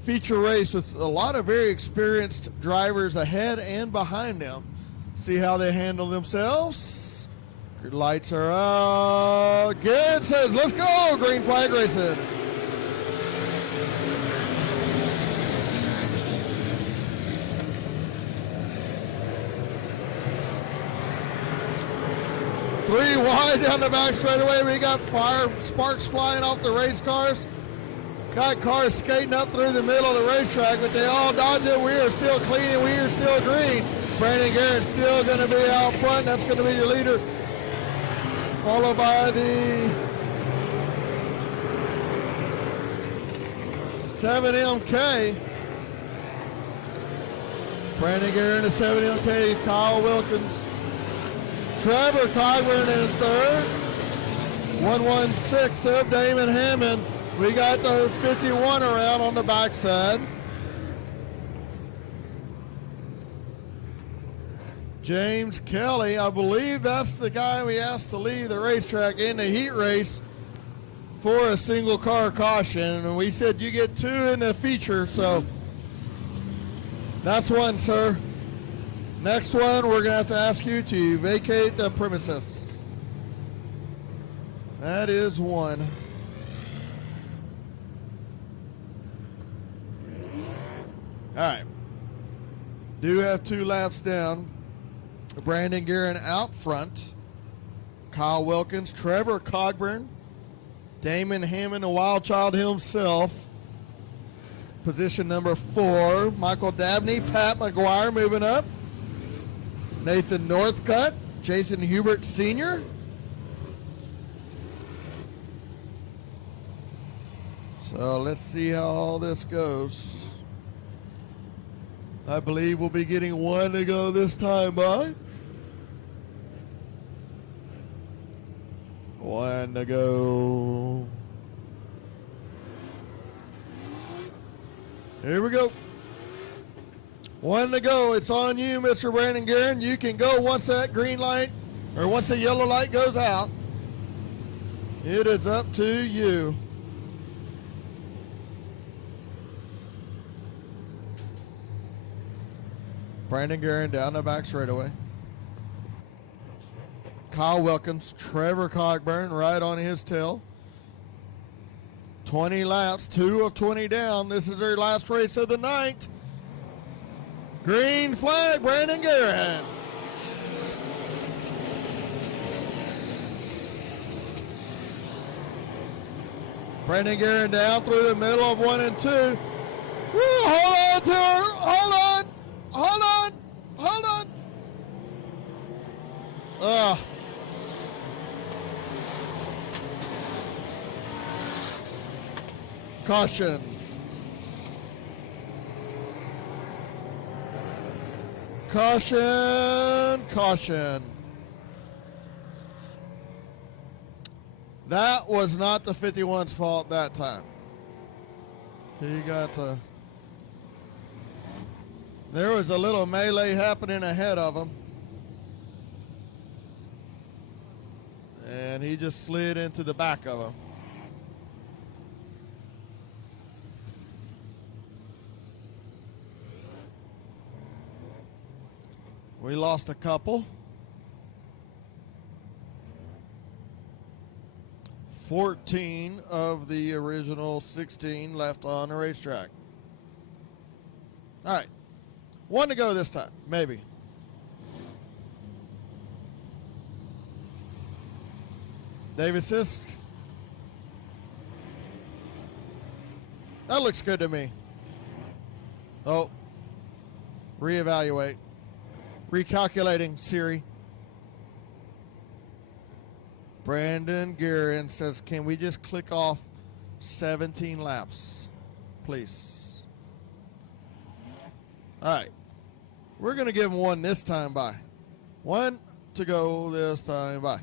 feature race with a lot of very experienced drivers ahead and behind them. See how they handle themselves. Lights are out. Garrett says, let's go, green flag racing. Three wide down the back straightaway. We got fire sparks flying off the race cars. Got cars skating up through the middle of the racetrack, but they all dodge it. We are still clean and we are still green. Brandon Garrett's still going to be out front. That's going to be your leader. Followed by the 7MK. Brandon Guerin in the 7MK. Kyle Wilkins. Trevor Cogburn in third. 116 of Damon Hammond. We got the 51 around on the backside. James Kelly, I believe that's the guy we asked to leave the racetrack in the heat race for a single car caution. And we said you get 2 in the feature, so that's 1, sir. Next one, we're going to have to ask you to vacate the premises. That is 1. All right. Do have 2 laps down. Brandon Guerin out front. Kyle Wilkins, Trevor Cogburn, Damon Hammond, the wild child himself. Position number 4. Michael Dabney, Pat McGuire moving up. Nathan Northcutt, Jason Hubert Sr. So let's see how all this goes. I believe we'll be getting 1 to go this time by. 1 to go. Here we go. 1 to go. It's on you, Mr. Brandon Guerin. You can go once that green light or once the yellow light goes out. It is up to you. Brandon Guerin down the back straightaway. Kyle Wilkins, Trevor Cogburn right on his tail. 20 laps, 2 of 20 down. This is their last race of the night. Green flag, Brandon Guerin. Brandon Guerin down through the middle of 1 and 2. Woo, hold on to her. Hold on. Hold on. Hold on. Ugh. Caution. Caution. Caution. That was not the 51's fault that time. He got to. There was a little melee happening ahead of him. And he just slid into the back of him. We lost a couple. 14 of the original 16 left on the racetrack. All right. One to go this time, maybe. David Sisk. That looks good to me. Oh. Reevaluate. Recalculating, Siri. Brandon Guerin says, can we just click off 17 laps, please? All right. We're going to give him one this time by. One to go this time by.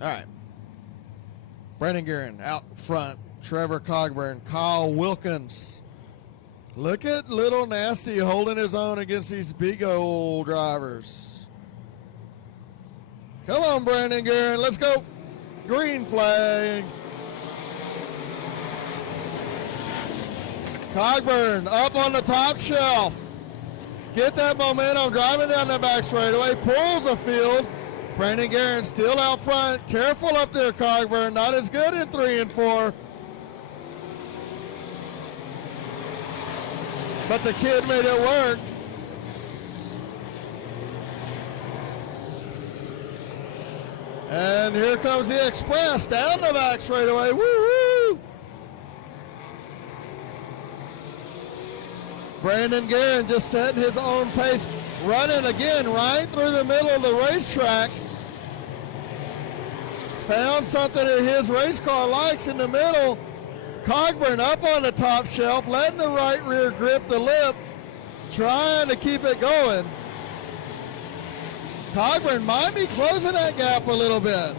All right. Brandon Guerin out front. Trevor Cogburn. Kyle Wilkins. Look at Little Nasty holding his own against these big old drivers. Come on, Brandon Guerin. Let's go. Green flag. Cogburn up on the top shelf. Get that momentum. Driving down the back straightaway. Pulls a field. Brandon Guerin still out front. Careful up there, Cogburn. Not as good in 3 and 4. But the kid made it work. And here comes the Express down the back straightaway. Woo-woo! Brandon Guerin just setting his own pace, running again right through the middle of the racetrack. Found something that his race car likes in the middle. Cogburn up on the top shelf, letting the right rear grip the lip, trying to keep it going. Cogburn might be closing that gap a little bit.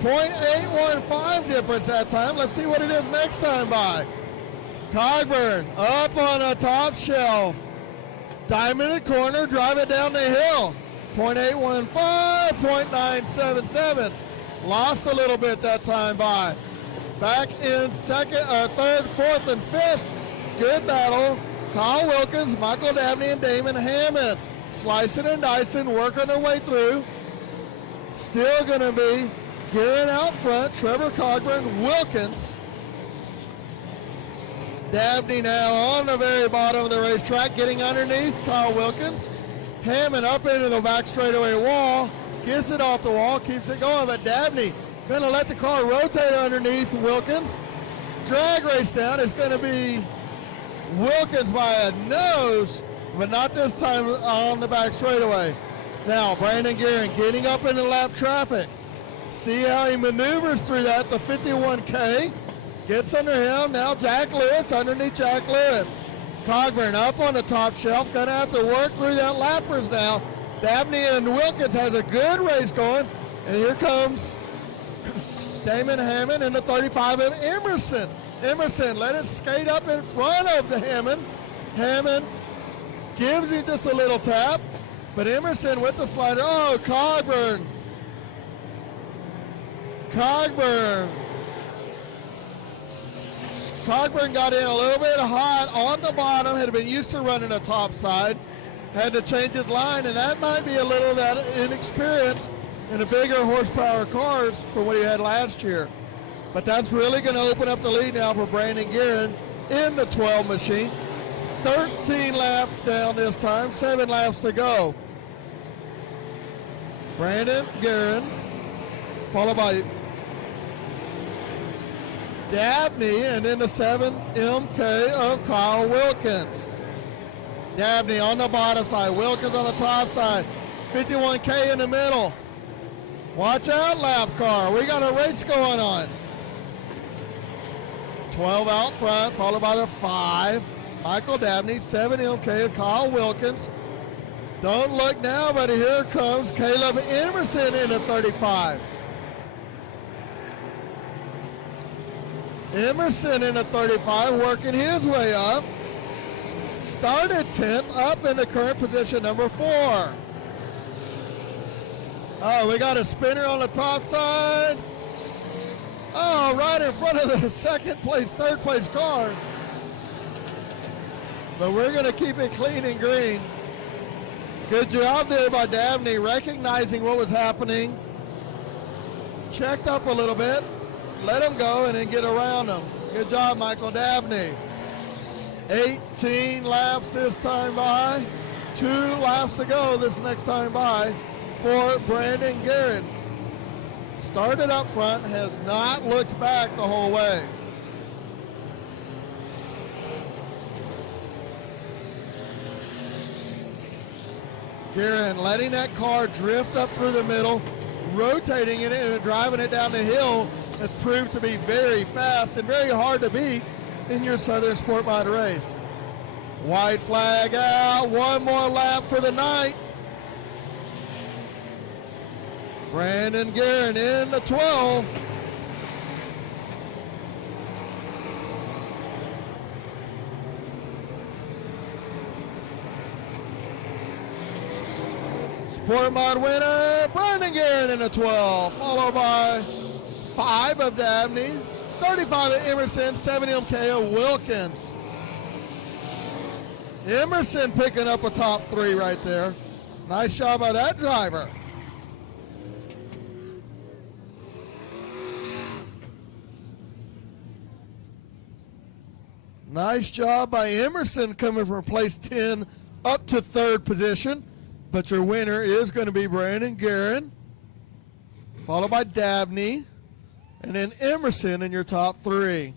0.815 difference that time. Let's see what it is next time by. Cogburn up on the top shelf. Diamond in the corner, drive it down the hill. 0.815, 0.977. Lost a little bit that time by. Back in second, third, fourth, and fifth. Good battle. Kyle Wilkins, Michael Dabney, and Damon Hammond. Slicing and dicing, working their way through. Still going to be Guerin out front. Trevor Cogburn, Wilkins. Dabney now on the very bottom of the racetrack, getting underneath Kyle Wilkins. Hammond up into the back straightaway wall. Gets it off the wall, keeps it going, but Dabney going to let the car rotate underneath Wilkins. Drag race down. It's going to be Wilkins by a nose, but not this time on the back straightaway. Now, Brandon Guerin getting up into lap traffic. See how he maneuvers through that, the 51K. Gets under him. Now Jack Lewis, underneath Jack Lewis. Cogburn up on the top shelf. Going to have to work through that lappers now. Dabney and Wilkins has a good race going. And here comes Damon Hammond in the 35 of Emerson. Emerson let it skate up in front of the Hammond. Hammond gives him just a little tap. But Emerson with the slider. Oh, Cogburn. Cogburn got in a little bit hot on the bottom, had been used to running a top side, had to change his line, and that might be a little of that inexperience in the bigger horsepower cars for what he had last year. But that's really going to open up the lead now for Brandon Guerin in the 12 machine. 13 laps down this time, 7 laps to go. Brandon Guerin, followed by Dabney, and then the 7 MK of Kyle Wilkins. Dabney on the bottom side, Wilkins on the top side, 51K in the middle. Watch out, lap car. We got a race going on. 12 out front, followed by the 5, Michael Dabney, 7 MK of Kyle Wilkins. Don't look now, but here comes Caleb Emerson in the 35. Emerson in the 35 working his way up. Started 10th, up in the current position number 4. Oh, we got a spinner on the top side. Oh, right in front of the second place, third place car. But we're going to keep it clean and green. Good job there by Dabney, recognizing what was happening. Checked up a little bit, let him go, and then get around him. Good job, Michael Dabney. 18 laps this time by. 2 laps to go this next time by for Brandon Garrett. Started up front, has not looked back the whole way. Guerin letting that car drift up through the middle, rotating it and driving it down the hill has proved to be very fast and very hard to beat in your Southern Sport Mod race. White flag out, one more lap for the night. Brandon Guerin in the 12. Sport Mod winner, Brandon Guerin in the 12, followed by 5 of Dabney, 35 of Emerson, 7 MK of Wilkins. Emerson picking up a top 3 right there. Nice job by that driver. Nice job by Emerson coming from place 10 up to 3rd position. But your winner is going to be Brandon Guerin, followed by Dabney, and then Emerson in your top 3.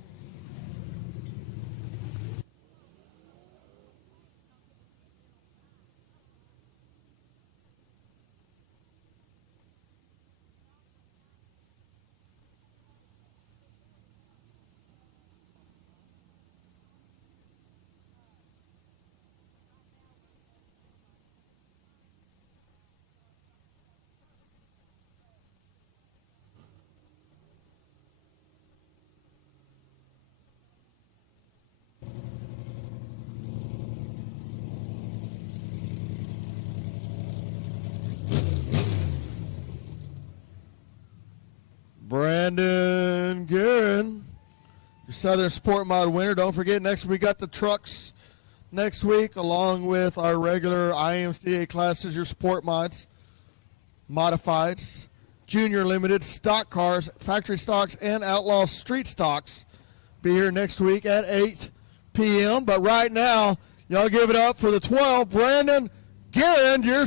Brandon Guerin, your Southern Sport Mod winner. Don't forget, next we got the trucks next week, along with our regular IMCA classes, your Sport Mods, Modifieds, Junior Limited, Stock Cars, Factory Stocks, and Outlaw Street Stocks. Be here next week at 8 p.m. But right now, y'all give it up for the 12, Brandon Guerin, your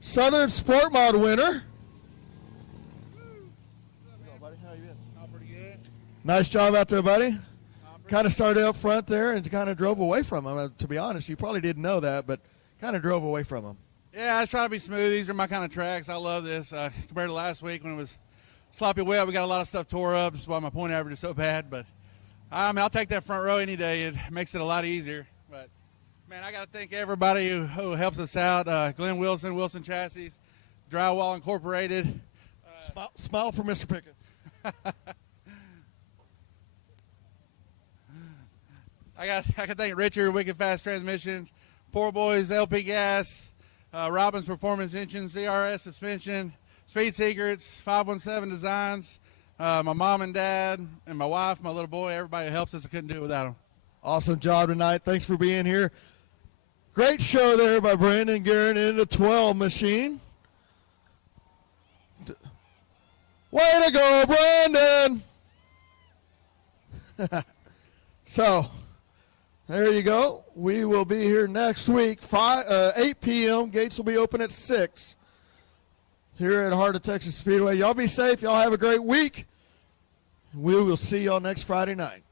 Southern Sport Mod winner. Nice job out there, buddy. Kind of started up front there and kind of drove away from him. To be honest, you probably didn't know that, but kind of drove away from him. Yeah, I was trying to be smooth. These are my kind of tracks. I love this. Compared to last week when it was sloppy wet, we got a lot of stuff tore up. That's why my point average is so bad. But, I mean, I'll take that front row any day. It makes it a lot easier. But, man, I got to thank everybody who helps us out. Glenn Wilson, Wilson Chassis, Drywall Incorporated. Smile for Mr. Pickett. I can thank Richard, Wicked Fast Transmissions, Poor Boys, LP Gas, Robbins Performance Engine, CRS Suspension, Speed Secrets, 517 Designs, my mom and dad, and my wife, my little boy, everybody who helps us. I couldn't do it without them. Awesome job tonight. Thanks for being here. Great show there by Brandon Guerin in the 12 machine. Way to go, Brandon! So, there you go. We will be here next week, 8 p.m. Gates will be open at 6. here at Heart of Texas Speedway. Y'all be safe. Y'all have a great week. We will see y'all next Friday night.